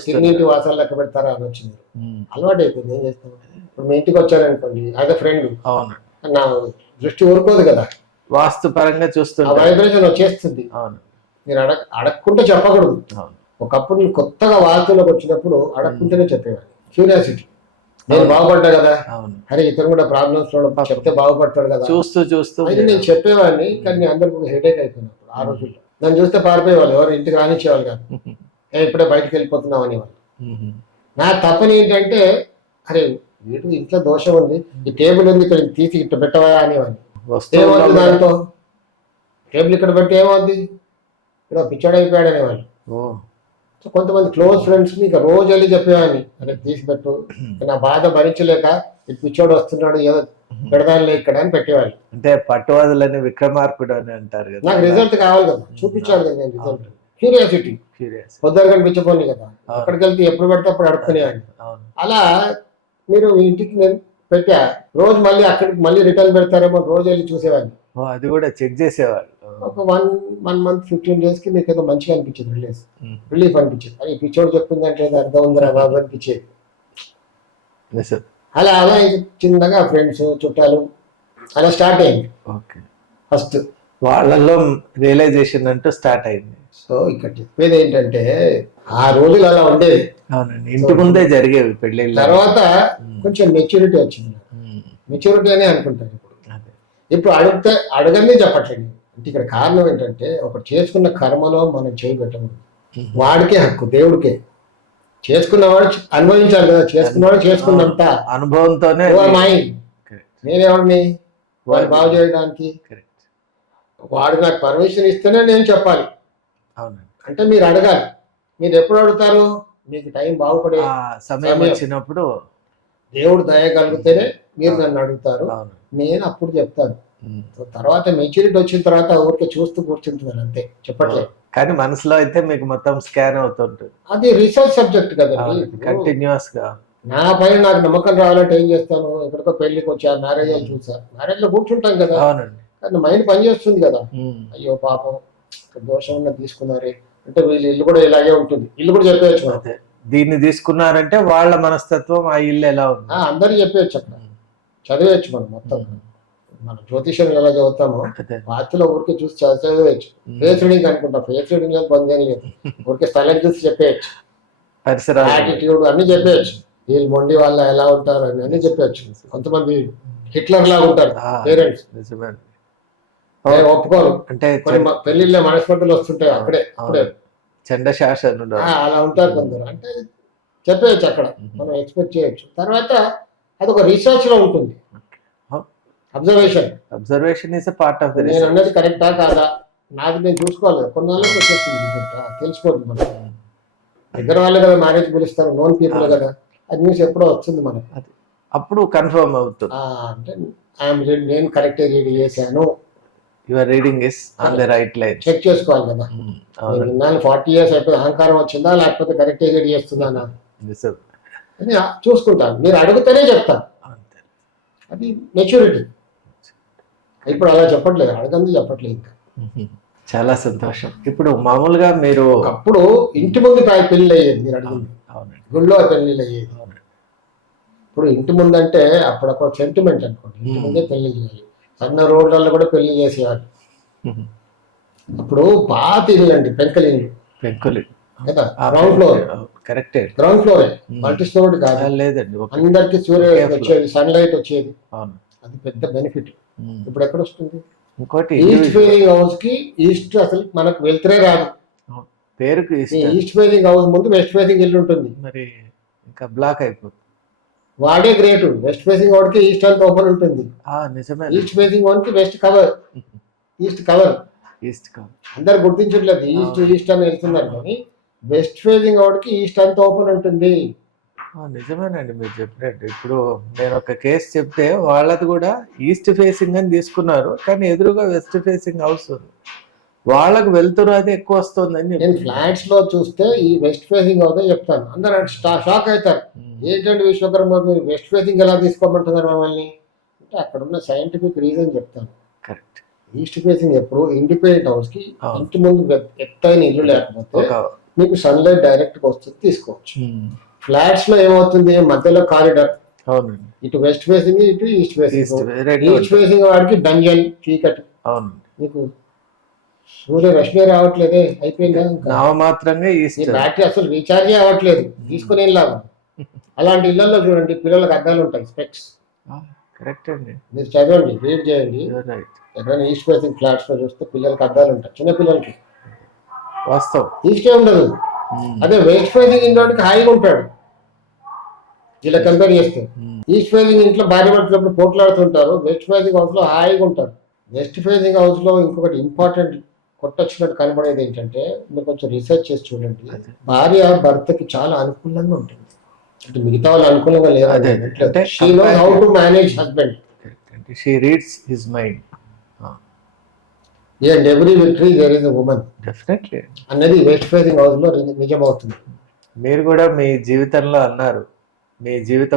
తిన్నింటి వాసాలు లెక్క పెడతారా అని వచ్చింది. అలవాటు అయిపోయింది. ఏం చేస్తాం? ఇప్పుడు మీ ఇంటికి వచ్చారనుకోండి, యాజ్ అ ఫ్రెండ్, నా దృష్టి ఊరుకోదు కదా, వాస్తు పరంగా చూస్తున్నా వైబ్రేషన్ వచ్చేస్తుంది. మీరు అడగకుంటే చెప్పకూడదు. ఒకప్పుడు నేను కొత్తగా వాస్తులోకి వచ్చినప్పుడు అడగకుంటేనే చెప్పేవాడిని. క్యూరియాసిటీ. నేను బాగుపడ్డా కదా, అరే ఇతను కూడా ప్రాబ్లమ్స్ చెప్తే బాగుపడతాడు కదా చూస్తూ చూస్తూ అది నేను చెప్పేవాడిని. కానీ అందరికి హెడేక్ అయిపోయినప్పుడు ఆ రోజుల్లో నన్ను చూస్తే పారిపోయేవాళ్ళు, ఎవరు ఇంటికి రానిచ్చేవాళ్ళు కాదు. ఇప్పుడే బయటకు వెళ్ళిపోతున్నాం అనేవాళ్ళు. నా తప్పని ఏంటంటే, అరే వీడు ఇంట్లో దోషం ఉంది, ఈ టేబుల్ ఉంది ఇక్కడ తీసి ఇట్లా పెట్టవా అనేవాడిని. ఏమవుతుంది దాంతో? టేబుల్ ఇక్కడ పెడితే ఏమవుద్ది? ఇక్కడ పిచ్చాడు అయిపోయాడు అనేవాళ్ళు. సో కొంతమంది క్లోజ్ ఫ్రెండ్స్ ని ఇక రోజు వెళ్ళి చెప్పేవాడిని, అరే తీసి పెట్టు, నా బాధ భరించలేక ఈ పిచ్చోడు వస్తున్నాడు, ఏదో పెడదానిలే ఇక్కడ అని పెట్టేవాళ్ళు. అంటే పట్టువదలని విక్రమార్కుడు అని అంటారు కదా. నాకు రిజల్ట్ కావాలి కదా, చూపించాలి కదా నేను రిజల్ట్. క్యూరియాసిటీ పొద్దున కనిపించబోని కదా, అక్కడికి వెళ్తే ఎప్పుడు పెడితే అప్పుడు అడుక్కునేవాడిని. అలా మీరు ఇంటికి నేను పెట్టా, రోజు మళ్ళీ అక్కడికి మళ్ళీ రిటర్న్ పెడతారేమో రోజు వెళ్ళి చూసేవాడిని. అది కూడా చెక్ చేసేవాళ్ళు. ఒక 1 month 15 days కి మీకు ఏదో మంచిగా అనిపించేది, రిలీఫ్ అనిపించేది. అని పిచ్చోడు చెప్తుందంటే అర్థం ఉందిరా బాబు అనిపించేది. అలా అలా చిన్నగా ఫ్రెండ్స్ చుట్టాలు అలా స్టార్ట్ అయింది. ఫస్ట్ వాళ్ళల్లో రియలైజేషన్ అంటూ స్టార్ట్ అయింది. సో ఇక్కడ చెప్పేది ఏంటంటే, ఆ రోజులు అలా ఉండేది. అవునండి, ఇంటి ముందే జరిగేవి పెళ్లి. తర్వాత కొంచెం మెచ్యూరిటీ వచ్చింది. మెచ్యూరిటీ అనే అనుకుంటాను ఇప్పుడు. ఇప్పుడు అడగనే చెప్పట్లేదు. అంటే ఇక్కడ కారణం ఏంటంటే ఒకటి చేసుకున్న కర్మలో మనం చేయి పెట్టకూడదు. వాడికే హక్కు, దేవుడికే. చేసుకున్నవాడు అనుభవించాలి కదా, చేసుకున్నవాడు చేసుకున్నంత. అనుభవంతోనే నేనెవరిని వాడు బాగు చేయడానికి? వాడు నాకు పర్మిషన్ ఇస్తేనే నేను చెప్పాలి. అంటే మీరు అడగాలి. మీరు ఎప్పుడు అడుగుతారు? మీకు టైం బాగుపడే సమయం వచ్చినప్పుడు, దేవుడు దయ కలిగితేనే మీరు నన్ను అడుగుతారు, నేను అప్పుడు చెప్తాను. తర్వాత మెచ్యూరిటీ వచ్చిన తర్వాత ఊరికే చూస్తూ కూర్చుంటున్నాను అంతే, చెప్పట్లేదు. కానీ మనసులో అయితే మీకు మొత్తం స్కాన్ అవుతుంటుంది. అది రీసెర్చ్ సబ్జెక్ట్ కదండి, కంటిన్యూస్ గా. నా పైన నాకు నమ్మకం రావాలంటే ఏం చేస్తాను? ఎక్కడికో పెళ్లికి వచ్చా, మ్యారేజ్ అయ్యి చూసా, మ్యారేజ్ లో కూర్చుంటాం కదా, కానీ మైండ్ పనిచేస్తుంది కదా. అయ్యో పాపం దోషం ఉన్న తీసుకున్నారే అంటే వీళ్ళు ఇల్లు కూడా ఇలాగే ఉంటుంది, ఇల్లు కూడా చెప్పేయచ్చు. దీన్ని తీసుకున్నారంటే వాళ్ళ మనస్తత్వం, ఆ ఇల్లు ఎలా ఉంది అందరికి చెప్పేయచ్చు, అక్కడ చదివేయచ్చు. మనం మొత్తం మన జ్యోతిషం ఎలా చదువుతామో వార్తలో ఊరికే చూసి చదివేయచ్చు. ఫేస్ రీడింగ్ అనుకుంటా, ఫేస్ రీడింగ్ లేదు, బంద్ లేదు, ఊరికే స్థలం చూసి చెప్పేయచ్చు, యాటిట్యూడ్ అన్ని చెప్పేయచ్చు. వీళ్ళు మొండి వాళ్ళ ఎలా ఉంటారు అని అన్ని చెప్పేయచ్చు. కొంతమంది హిట్లర్ లాగా ఉంటారు పేరెంట్స్, ఒప్పుకోరు. అంటే పెళ్లిళ్ళ మనస్పర్ధలు వస్తుంటాయి అక్కడే అప్పుడే, చండశాసనుడు అలా ఉంటారు కొందరు. అంటే చెప్పేయచ్చు, అక్కడ మనం ఎక్స్పెక్ట్ చేయొచ్చు. తర్వాత అదొక రీసెర్చ్ లో ఉంటుంది, observation is a part of the నేను అన్నది కరెక్టా కాదా నాకు నేను చూసుకోవాలి కదా. కొన్నాళ్ళకి వచ్చేస్తుంది, తెలిసిపోతుంది. మన దగ్గర వాళ్ళు కదా మ్యారేజ్ పిలుస్తారు, నోన్ పీపుల్ కదా, అది న్యూస్ ఎప్పుడో వస్తుంది మనకు, అప్పుడు కన్ఫర్మ్ అవుతుంది. అంటే నేను కరెక్ట్ రీడ్ చేశాను, your reading is on the right line, check చేసుకోవాలి కదా. నేను 40 years అయిపోయి అహంకారం వచ్చిందా లేకపోతే కరెక్ట్ రీడ్ చేస్తున్నానా అని చూసుకుంటాను. మీరు అడిగితేనే చెప్తాను, అది మెచ్యూరిటీ. ఇప్పుడు అలా చెప్పట్లేదు, అడగంది చెప్పట్లేదు ఇంకా. చాలా సంతోషం. ఇప్పుడు మామూలుగా మీరు అప్పుడు ఇంటి ముందు పెళ్లి అయ్యేది, మీరు అడిగింది గుళ్ళో పెళ్లిళ్ళు అయ్యేది. ఇప్పుడు ఇంటి ముందు అంటే అప్పుడు ఒక సెంటిమెంట్ అనుకోండి, ఇంటి ముందే పెళ్లి చేయాలి. సన్న రోడ్లలో కూడా పెళ్లి చేసేవాళ్ళు. అప్పుడు పాత ఇల్లు అండి, పెంకలు ఇల్లు, పెంకులు కదా, గ్రౌండ్ ఫ్లోర్. కరెక్టే, గ్రౌండ్ ఫ్లోరే, మల్టీ స్టోర్డ్ కాదు. లేదండి, అందరికి సూర్య వచ్చేది, సన్ లైట్ వచ్చేది, అది పెద్ద బెనిఫిట్. ఇప్పుడు ఎక్కడ వస్తుంది? ఇంకోటి ఈస్ట్ ఫేసింగ్ హౌస్ కి ఈస్ట్ అసలు మనకు వెళ్తే రాదు, పేరుకి ఈస్ట్ ఫేసింగ్ హౌస్ ముందు వెస్ట్ ఫేసింగ్ ఇల్లు ఉంటుంది, మరి ఇంకా బ్లాక్ అయిపోతుంది. వాడే గ్రేట్. వెస్ట్ ఫేసింగ్ వాడికి ఈస్ట్ అంతా ఓపెన్ ఉంటుంది, నిజమే. ఈస్ట్ ఫేసింగ్ వాడికి west cover, east cover. East cover అందరు గుర్తించట్లేదు, ఈస్ట్ ఈస్ట్ అని వెళ్తున్నారు, కానీ వెస్ట్ ఫేసింగ్ వాడికి ఈస్ట్ అంతా ఓపెన్ ఉంటుంది. నిజమేనండి మీరు చెప్పినట్టు. ఇప్పుడు నేను ఒక కేసు చెప్తే వాళ్ళది కూడా ఈస్ట్ ఫేసింగ్ అని తీసుకున్నారు, కానీ ఎదురుగా వెస్ట్ ఫేసింగ్ హౌస్ ఉంది, వాళ్ళకు వెళ్తురు అది ఎక్కువ వస్తుందని. నేను ఫ్లాట్స్ లో చూస్తే ఈ వెస్ట్ ఫేసింగ్ హౌస్ చెప్తాను, అందరూ షాక్ అవుతారు. ఏంటంటే విశ్వకర్మ మీరు వెస్ట్ ఫేసింగ్ ఎలా తీసుకోమంటున్నారు మమ్మల్ని అంటే, అక్కడ ఉన్న సైంటిఫిక్ రీజన్ చెప్తాను. కరెక్ట్. ఈస్ట్ ఫేసింగ్ ఎప్పుడు ఇండిపెండెంట్ హౌస్ కి ఇంటి ముందు ఎత్తైన ఇల్లు లేకపోతే మీకు సన్లైట్ డైరెక్ట్ గా వస్తుంది, తీసుకోవచ్చు. ఫ్లాట్స్ లో ఏమవుతుంది, మధ్యలో కారిడార్, ఇటు వెస్ట్ ఫేసింగ్ ఇటు ఈస్ట్ ఫేసింగ్. ఈస్ట్ ఫేసింగ్ వాడికి డంజన్ చీకటి, మీకు సూర్య రశ్మి రావట్లేదే, అయిపోయిందా మాత్రంగా బ్యాటరీ అసలు రీఛార్జ్ అవ్వట్లేదు, తీసుకుని వెళ్ళాము. అలాంటి ఇళ్లలో చూడండి పిల్లలకు అద్దాలు ఉంటాయి, స్పెక్స్. కరెక్ట్ అండి, మీరు చదవండి, రీడ్ చేయండి. ఎక్కడైనా ఈస్ట్ ఫేసింగ్ ఫ్లాట్స్ లో చూస్తే పిల్లలకి అద్దాలు ఉంటాయి, చిన్న పిల్లలకి. వాస్తవం, ఈస్టే ఉండదు. అదే వెస్ట్ ఫేసింగ్ ఇంట్లోకి హాయిగా ఉంటాడు, ఇలా కంపేర్ చేస్తే. ఈస్ట్ ఫేసింగ్ ఇంట్లో భార్య పడుతున్నప్పుడు పోట్లాడుతుంటారు, వెస్ట్ ఫేసింగ్ హౌస్ లో హాయిగా ఉంటారు. వెస్ట్ ఫేసింగ్ హౌస్ లో ఇంకొకటి ఇంపార్టెంట్ కొట్టొచ్చినట్టు కనబడేది ఏంటంటే, మీరు కొంచెం రీసెర్చ్ చేసి చూడండి, భార్య భర్తకి చాలా అనుకూలంగా ఉంటుంది. అంటే మిగతా వాళ్ళు అనుకూలంగా లేదు, she knows how to manage husband, she reads his mind. And every victory there is a woman, definitely అన్నది వెస్ట్ ఫేసింగ్ హౌస్ లో నిజమవుతుంది. మీరు కూడా మీ జీవితంలో అన్నారు, మీ జీవిత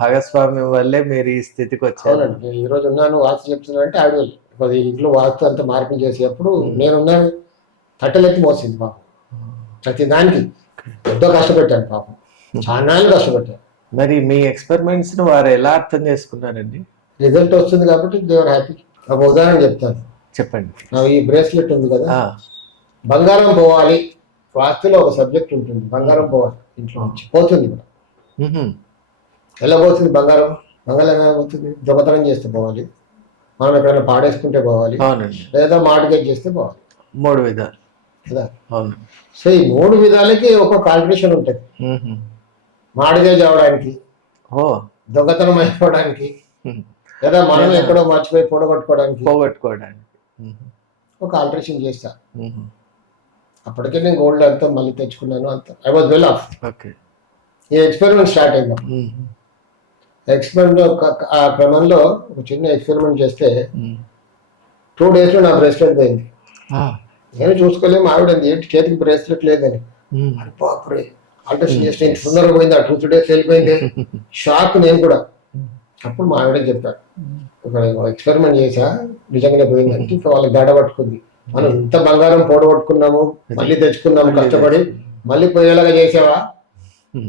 భాగస్వామ్యం వల్లే మీరు ఈ స్థితికి వచ్చారు. ఈ రోజు ఉన్నాను, వాస్తు చెప్తున్నానంటే ఆవిడ ఇంట్లో వాస్తు అంతా మార్పులు చేసేటప్పుడు నేనున్నాను, తట్టలెత్తి మోసింది పాపం. ప్రతి దానికి ఎంతో కష్టపెట్టాను పాపం, చాలా కష్టపెట్టాను. మరి మీ ఎక్స్పెరిమెంట్స్ ను వారు ఎలా అర్థం చేసుకున్నారండి? రిజల్ట్ వస్తుంది కాబట్టి దేవర్ హ్యాపీ. ఒక ఉదాహరణ చెప్తాను, చెప్పండి. నా ఈ బ్రేస్లెట్ ఉంది కదా, బంగారం పోవాలి, వాస్తులో ఒక సబ్జెక్ట్ ఉంటుంది, బంగారం పోవాలి ఇంట్లో నుంచి, పోతుంది కూడా. ఎలా పోతుంది బంగారం? బంగారం ఎలా పోతుంది? దొంగతనం చేస్తే పోవాలి, మనం ఎక్కడైనా పాడేసుకుంటే పోవాలి, అవునండి. లేదా మార్టిగేజ్ చేస్తే పోవాలి 3 విధాలు. కదా. అవును. సో ఈ 3 విధాలకి ఒక్కొక్క కాంట్రిబ్యూషన్ ఉంటుంది. హుహు. మార్టిగేజ్ అవడానికి, ఓ దొంగతనం అయిపోవడానికి, లేదా మనం ఎక్కడో మర్చిపోయి పొడగొట్టుకోవడానికి పోగొట్టుకోవడానికి. హుహు. ఒక ఆల్టరేషన్ చేస్తా. హుహు. అప్పటికే నేను గోల్డ్ అంతా మళ్ళీ తెచ్చుకున్నాను, అంత I was well of. Okay. ఈ ఎక్స్పెరిమెంట్ స్టార్ట్ అయింది. హుహు. ఎక్స్పెరిమెంట్ ఆ క్రమంలో ఒక చిన్న ఎక్స్పెరిమెంట్ చేస్తే హ్మ్. 2 days లో నా బ్రేస్లెట్ పోయింది. ఆ! నేను చూసుకోలేము, ఆవిడ ఏంటి చేతికి బ్రేస్లెట్ లేదని. హ్మ్. బాపురే, ఆల్టరేషన్ చేస్తే ఇంత తొందరగా పోయింది, ఆ 2-3 days వెళ్ళిపోయింది. షాక్ నేను కూడా. అప్పుడు మా ఆవిడ చెప్పారు, ఒక ఎక్స్పెరిమెంట్ చేశా, నిజంగానే పోయిందంటే ఇంకా వాళ్ళకి గడ పట్టుకుంది. మనం ఇంత బంగారం పోడగొట్టుకున్నాము, మళ్ళీ తెచ్చుకున్నాము కష్టపడి, మళ్ళీ పోయేలాగా చేసావా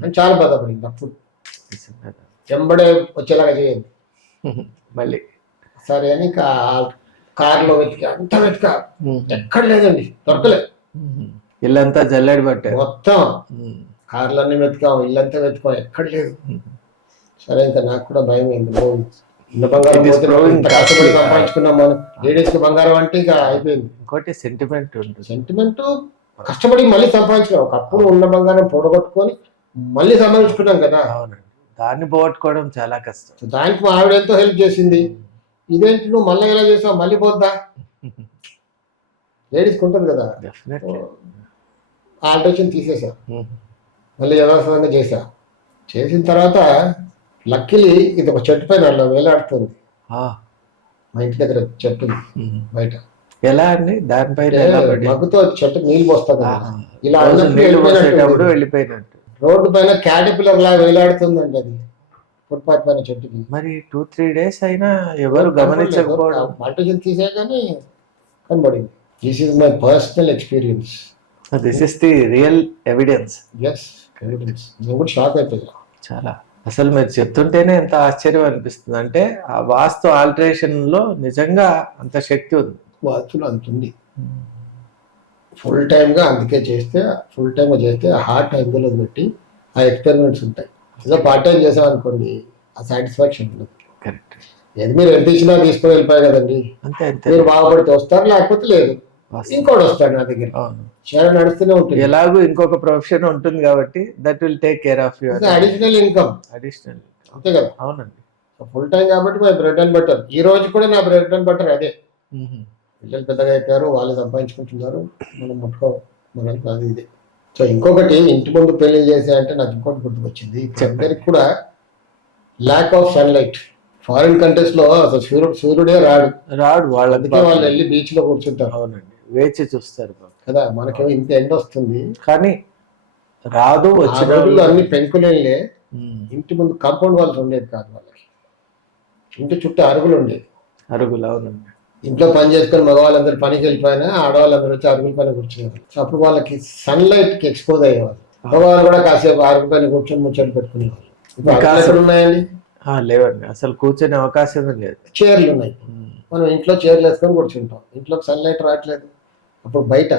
అని చాలా బాధపడింది. అప్పుడు వెంబడే వచ్చేలాగా చేయండి మళ్ళీ. సరే అని కార్లో వెతికా, అంతా వెతికా, ఎక్కడ లేదండి, దొరకలేదు. ఇల్లంతా జల్లెడ పట్టారు మొత్తం. కార్లన్నీ వెతికాం, ఇల్లంతా వెతికాం, ఎక్కడ లేదు. సరే ఇంకా నాకు కూడా భయం అయింది. ఇంత బంగారం పోతే ఇంత కష్టపడి సంపాదించుకున్నాం మనం, లేడీస్ కి బంగారం అంటే ఇక అయిపోయింది. ఇంకోటి సెంటిమెంట్ ఉంటుంది. సెంటిమెంట్, కష్టపడి మళ్ళీ సంపాదించుకున్నాం. ఒకప్పుడు ఉన్న బంగారం పొడగొట్టుకొని మళ్ళీ సంపాదించుకున్నాం కదా. అవునండి. దాన్ని పోగొట్టుకోవడం చాలా కష్టం. దానికి మా ఆవిడ ఎంతో హెల్ప్ చేసింది. ఇదేంటి నువ్వు మళ్ళీ ఎలా చేసావు, మళ్ళీ పోద్దా, లేడీస్కి ఉంటుంది కదా. ఆల్టరేషన్ తీసేసా, మళ్ళీ యథార్థంగా చేసా. చేసిన తర్వాత లక్కీలీ ఇది ఒక చెట్టు పైన అలా వేలాడుతుంది. మా ఇంటి దగ్గర చెట్టు బయట. ఎలా అండి దానిపైన మగ్గుతో చెట్టు నీళ్ళు పోస్తాం కదా, ఇలా వెళ్ళిపోయినట్టు రోడ్డు పైన క్యాటర్పిల్లర్ లాగా వేలాడుతుందండి అది, ఫుట్పాత్ పైన చెట్టుకి. మరి 2-3 days అయినా ఎవరు గమనించకపోవడం. ఆల్టరేషన్ తీసే కానీ కనబడింది. This is my personal experience. This is the real evidence. Yes, evidence. నేను కూడా షాక్ అయిపోయా చాలా. అసలు మీరు చెప్తుంటేనే ఎంత ఆశ్చర్యం అనిపిస్తుంది. అంటే ఆ వాస్తు ఆల్టరేషన్ లో నిజంగా అంత శక్తి ఉంది. వాస్తులో అంత ఉంది. ఫుల్ టైమ్గా అందుకే చేస్తే, ఫుల్ టైమ్గా చేస్తే హార్ట్ యాంగిల్ పెట్టి ఆ ఎక్స్పెరిమెంట్స్ ఉంటాయి. ఏదో పార్ట్ టైం చేసాం అనుకోండి, ఆ సాటిస్ఫాక్షన్ ఉండదు. కరెక్ట్. ఏది మీరు ఎంత ఇచ్చినా తీసుకొని వెళ్ళిపోయి కదండి. అంతే అంతే. మీరు బాగుపడితే వస్తారు, లేకపోతే లేదు. ఇంకోటి వస్తాడు నా దగ్గర, షేర్ నడుస్తూనే ఉంటుంది. ఎలాగో ఇంకొక ప్రొఫెషన్ ఉంటుంది కాబట్టి that will take care of your additional income. Additional, అంతే కదా. అవునండి. ఫుల్ టైం కాబట్టి మై బ్రెడ్ అండ్ బటర్. ఈ రోజు కూడా నా బ్రెడ్ అండ్ బటర్ అదే. పిల్లలు పెద్దగా అయిపోయారు, వాళ్ళు సంపాదించుకుంటున్నారు, మనం ముట్టుకో, మనం అది ఇదే. సో ఇంకొకటి, ఇంటి ముందు పెళ్లి చేసే అంటే నాకు ఇంకోటి గుర్తుకొచ్చింది. అందరికి కూడా lack of sunlight. Foreign countries లో అసలు సూర్యుడే రాడు వాళ్ళకి, వాళ్ళు వెళ్ళి బీచ్ లో కూర్చుంటారు. అవునండి, వేచి చూస్తారు కదా. మనకేమో ఇంత ఎండ వస్తుంది కానీ రాదు. వచ్చిన రోజుల్లో అన్ని పెంకులేళ్ళే. ఇంటి ముందు కాంపౌండ్ వాల్స్ ఉండేది కాదు వాళ్ళకి, ఇంటి చుట్టూ అరుగులు ఉండేది. అరుగులు, అవునండి. ఇంట్లో పని చేసుకొని మగవాళ్ళందరూ పనికి వెళ్ళిపోయినా ఆడవాళ్ళందరూ వచ్చి అరుగుల పైన కూర్చునేవారు. సో అప్పుడు వాళ్ళకి సన్లైట్ కి ఎక్స్పోజ్ అయ్యేవాళ్ళు. మగవాళ్ళు కూడా కాసేపు అరుగు పైన కూర్చొని ముచ్చట్లు పెట్టుకునేవాళ్ళు. ఇప్పుడు ఉన్నాయండి, లేవండి, అసలు కూర్చొనే అవకాశమే లేదు. చైర్లు ఉన్నాయి, మనం ఇంట్లో చైర్లు వేసుకొని కూర్చుంటాం. ఇంట్లో సన్లైట్ రావట్లేదు. అప్పుడు బయట,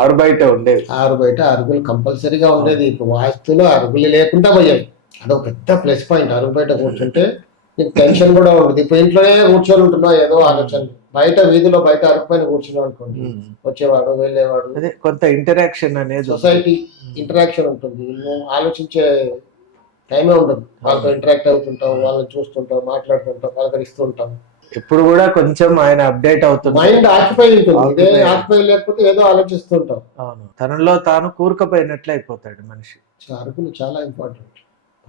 ఆరు బయట ఉండేది. ఆరు బయట అరుగులు కంపల్సరీగా ఉండేది. ఇప్పుడు వాస్తులో అరుగులు లేకుండా పోయాయి. అదొక పెద్ద ప్లస్ పాయింట్. అరుగు బయట కూర్చుంటే నీకు టెన్షన్ కూడా ఉండదు. ఇప్పుడు ఇంట్లోనే కూర్చొని ఉంటున్నావు ఏదో ఆలోచన. బయట వీధిలో బయట అరుగు పైన కూర్చున్నావు అనుకోండి, వచ్చేవాడు వెళ్ళేవాడు, అదే కొంత ఇంటరాక్షన్ అనేది, సొసైటీ ఇంటరాక్షన్ ఉంటుంది. నువ్వు ఆలోచించే టైమే ఉండదు. వాళ్ళతో ఇంటరాక్ట్ అవుతుంటావు, వాళ్ళని చూస్తుంటావు, మాట్లాడుతుంటావు, పలకరిస్తుంటాం. ఎప్పుడు కూడా కొంచెం ఆయన అప్డేట్ అవుతుంది. మైండ్ ఆక్యుపై ఉంటుంది. ఇదే ఆక్యుపై లేకపోతే ఏదో ఆలోచిస్తుంటాం. అవును, తనలో తాను కూరుకుపోయినట్లు అయిపోతాడు మనిషి. అరుగులు చాలా ఇంపార్టెంట్.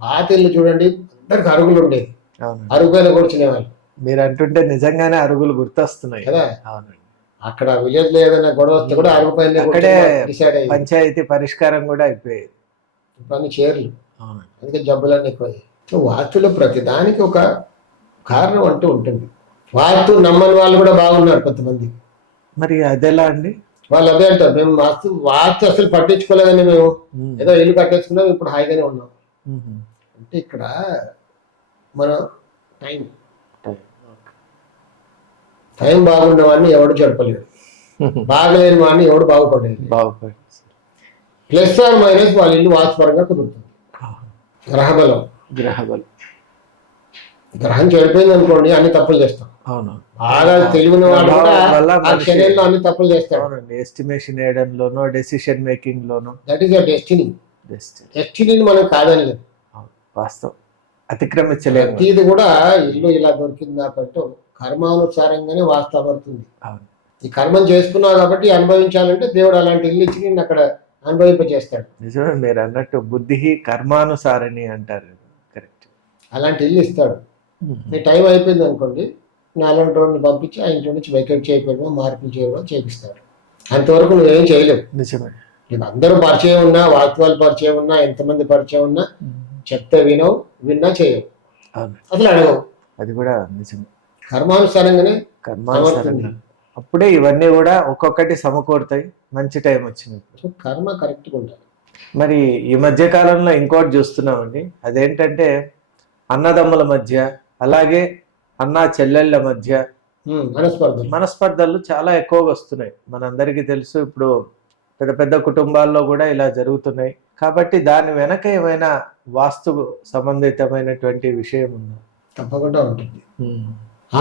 పాత ఇల్లు చూడండి, అందరికి అరుగులు ఉండేది. అవును, అరుగు పైన కూర్చునే వాళ్ళు. మీరు అంటుంటే నిజంగానే అరుగులు గుర్తొస్తున్నాయి కదా. అవునండి. అక్కడ విలేజ్ లో ఏదైనా గొడవ వస్తే కూడా అరుగు పైన అక్కడే డిసైడ్ అయ్యి పంచాయతీ పరిష్కారం కూడా అయిపోయేది. ఇప్పుడు చైర్లు, అందుకే జబ్బులన్నీ ఎక్కువయ్యాయి. సో వాస్తులో ప్రతిదానికి ఒక కారణం అంటూ ఉంటుంది. వాస్తు నమ్మని వాళ్ళు కూడా బాగున్నారు కొంతమంది. మరి అదెలా అండి? వాళ్ళు అదే అంటారు, మేము వాస్తు అసలు పట్టించుకోలేదని, మేము ఏదో ఇల్లు కట్టేసుకున్నాం, ఇప్పుడు హాయిగానే ఉన్నాం. అంటే ఇక్కడ మన టైం బాగున్న వాడిని ఎవడు జడపలేడు, బాగలేని వాడిని ఎవడు బాగుపడలేదు. ప్లస్ ఆర్ మైనస్ వాళ్ళ ఇల్లు వాస్తుపరంగా కుదురుతుంది. గ్రహబలం, గ్రహం చెడిపోయింది అనుకోండి, అన్ని తప్పులు చేస్తాం. అవును. బాగా తెలివిన వాడు కూడా ప్రభావం వల్ల ఆ మనిషి క్షణంలో అన్ని తప్పులు చేస్తాడు. అవునండి. ఎస్టిమేషన్ వేయడంలోనో, డెసిషన్ మేకింగ్ లోనో that is your destiny. Best. డెస్టినీని మనం కాదనలేదు. అవును. వాస్తవం. అతిక్రమించలేము. ప్రతిది కూడా ఇల్లు ఇలా దొరికింది నాకంటూ కర్మానుసారంగానే వాస్తవడుతుంది. అవును. ఈ కర్మం చేసుకున్నావు కాబట్టి అనుభవించాలంటే దేవుడు అలాంటి ఇల్లు ఇచ్చి నిన్ను అక్కడ అనుభవింపజేస్తాడు. నిజమే మీరు అన్నట్టు బుద్ధి కర్మానుసారిణి అంటారు. కరెక్ట్. అలాంటి ఇల్లు ఇస్తాడు. మీ టైం అయిపోయింది అనుకోండి, నాలుగు రోజులు పంపించి ఆ ఇంటి నుంచి వెకేట్ చేయకపోవడం, మార్పులు చేయడం చేపిస్తాడు. అంతవరకు నువ్వేం చేయలేవు. నిజమే. నీకు అందరూ పరిచయం ఉన్నా, వాస్తవాలు పరిచయం ఉన్నా, ఎంతమంది పరిచయం ఉన్నా చెప్తే విన్నా చేయవు, అవును. అసలు అడగవు. అది కూడా నిజమే. కర్మానుసారంగానే కర్మానుసారంగా అప్పుడే ఇవన్నీ కూడా ఒక్కొక్కటి సమకూరుతాయి. మంచి టైం వచ్చినప్పుడు సో కర్మ కరెక్ట్గా ఉండాలి. మరి ఈ మధ్య కాలంలో ఇంకోటి చూస్తున్నామండి. అదేంటంటే అన్నదమ్ముల మధ్య, అలాగే అన్నా చెల్లెళ్ళ మధ్య మనస్పర్ధలు చాలా ఎక్కువగా వస్తున్నాయి. మనందరికీ తెలుసు, ఇప్పుడు పెద్ద పెద్ద కుటుంబాల్లో కూడా ఇలా జరుగుతున్నాయి. కాబట్టి దాని వెనక ఏమైనా వాస్తు సంబంధితమైనటువంటి విషయం ఉందా? తప్పకుండా ఉంటుంది.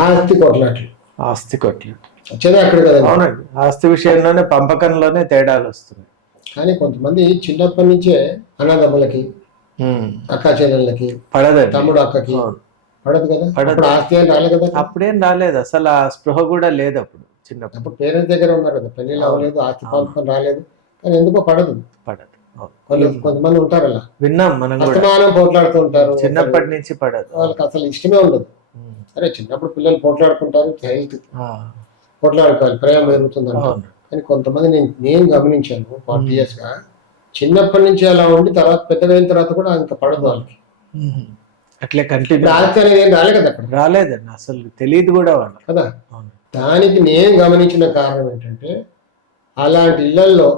ఆస్తి కొట్లాట్లు, ఆస్తి కొట్లు వచ్చేదే అక్కడ కదా. అవునండి. ఆస్తి విషయంలోనే, పంపకంలోనే తేడాలు వస్తున్నాయి. కానీ కొంతమంది చిన్నప్పటి నుంచే అన్నదమ్ములకి, అక్క చెల్లెళ్ళకి పడదండి. తమ్ముడు అక్కకి పడదు కదా. అప్పుడు ఆస్తి అని రాలేదు కదా. అప్పుడేం రాలేదు, అసలు ఆ స్పృహ కూడా లేదు అప్పుడు. చిన్నప్పుడు అప్పుడు పేరెంట్స్ దగ్గర ఉన్నారు కదా, పెళ్లిళ్ళు అవ్వలేదు, ఆస్తి పంపకం రాలేదు. కానీ ఎందుకో పడదు. కొంతమంది ఉంటారు అలా, విన్నాం మనం కూడా. అస్తమానం పోట్లాడుతూ ఉంటారు. చిన్నప్పటి నుంచి పడదు, వాళ్ళకి అసలు ఇష్టమే ఉండదు. సరే చిన్నప్పుడు పిల్లలు పోట్లాడుకుంటారు, పోట్లాడుకోవాలి, ప్రేమ పెరుగుతుంది అంటారు. కానీ కొంతమంది నేను గమనించాను 40 years గా, చిన్నప్పటి నుంచి అలా ఉండి తర్వాత పెద్దగైన తర్వాత కూడా ఇంకా పడదు వాళ్ళకి. అట్లే కంటిన్యూ. ఆస్తి అనేది ఏం రాలే కదా అక్కడ. రాలేదండి, అసలు తెలియదు కూడా వాళ్ళు కదా. దానికి నేను గమనించిన కారణం ఏంటంటే, అలాంటి ఇళ్లలో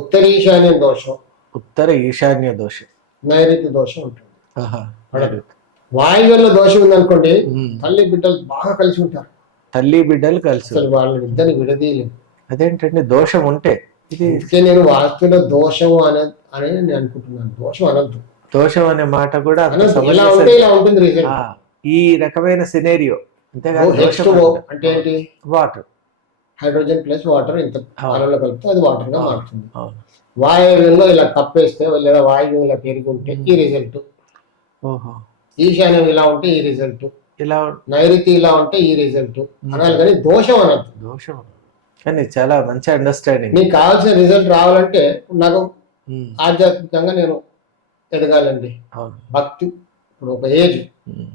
ఉత్తర ఈశాన్య దోషం, ఉత్తర ఈశాన్య దోషం, నైరుతి దోషం ఉంటుంది. వాయువుల్లో దోషం ఉందనుకోండి, తల్లి బిడ్డలు బాగా కలిసి ఉంటారు. తల్లి బిడ్డలు కలిసి, అసలు వాళ్ళని ఇద్దరిని విడదీయలేదు. అదేంటంటే దోషం ఉంటే ఇది. నేను వాస్తులో దోషం అని నేను అనుకుంటున్నాను. దోషం అనద్దు. దోషం అనే మాట కూడా ఇలా ఉంటే ఇలా ఉంటుంది రిజల్ట్. ఈ రకమైన సినేరియో. H2O అంటే ఏంటి? వాటర్, హైడ్రోజన్ ప్లస్ వాటర్ ఇంత పాలలో కలిపితే అది వాటర్ గా మారుతుంది. వాయువ్యంలో ఇలా కప్పేస్తే లేదా వాయువ్యం ఇలా పెరిగి ఉంటే ఈ రిజల్ట్. ఈశాన్యం ఇలా ఉంటే ఈ రిజల్ట్, ఇలా నైరుతి ఇలా ఉంటే ఈ రిజల్ట్ అనాలి. కానీ దోషం అనద్దు. దోషం కానీ చాలా మంచి అండర్స్టాండింగ్. నీకు కావాల్సిన రిజల్ట్ రావాలంటే నాకు ఆధ్యాత్మికంగా నేను ఎదగాలండి. భక్తి, ఇప్పుడు ఒక ఏజ్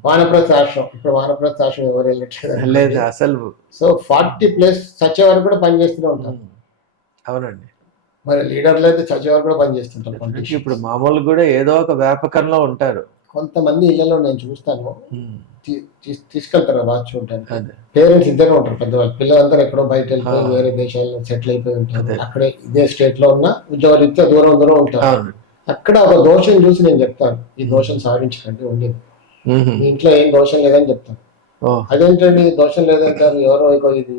వానప్రస్థ ఆశ్రమం, ఇప్పుడు వానప్రస్థ ఆశ్రమం ఎవరు వెళ్ళట్లేదు అసలు. సో 40+ చచ్చే వరకు కూడా పనిచేస్తూనే ఉంటారు. అవునండి. మరి లీడర్లు అయితే చచ్చే వరకు కూడా పనిచేస్తుంటారు. ఇప్పుడు మామూలు కూడా ఏదో ఒక వ్యాపకంలో ఉంటారు. కొంతమంది ఇళ్లలో నేను చూస్తాను, తీసుకెళ్తారు వాచ్ చూడడానికి. పేరెంట్స్ ఇద్దరు ఉంటారు, పెద్దవాళ్ళు. పిల్లలందరూ ఎక్కడో బయట వెళ్ళిపోయి వేరే దేశాల్లో సెటిల్ అయిపోయి ఉంటారు. అక్కడే ఇదే స్టేట్ లో ఉన్న ఉద్యోగరీత్యా దూరం ఉంటారు. అక్కడ ఒక దోషం చూసి నేను చెప్తాను, ఈ దోషం సాధించకండి, ఉండేది మీ ఇంట్లో ఏం దోషం లేదని చెప్తాను. అదేంటండి దోషం లేదంటారు, ఎవరో ఇది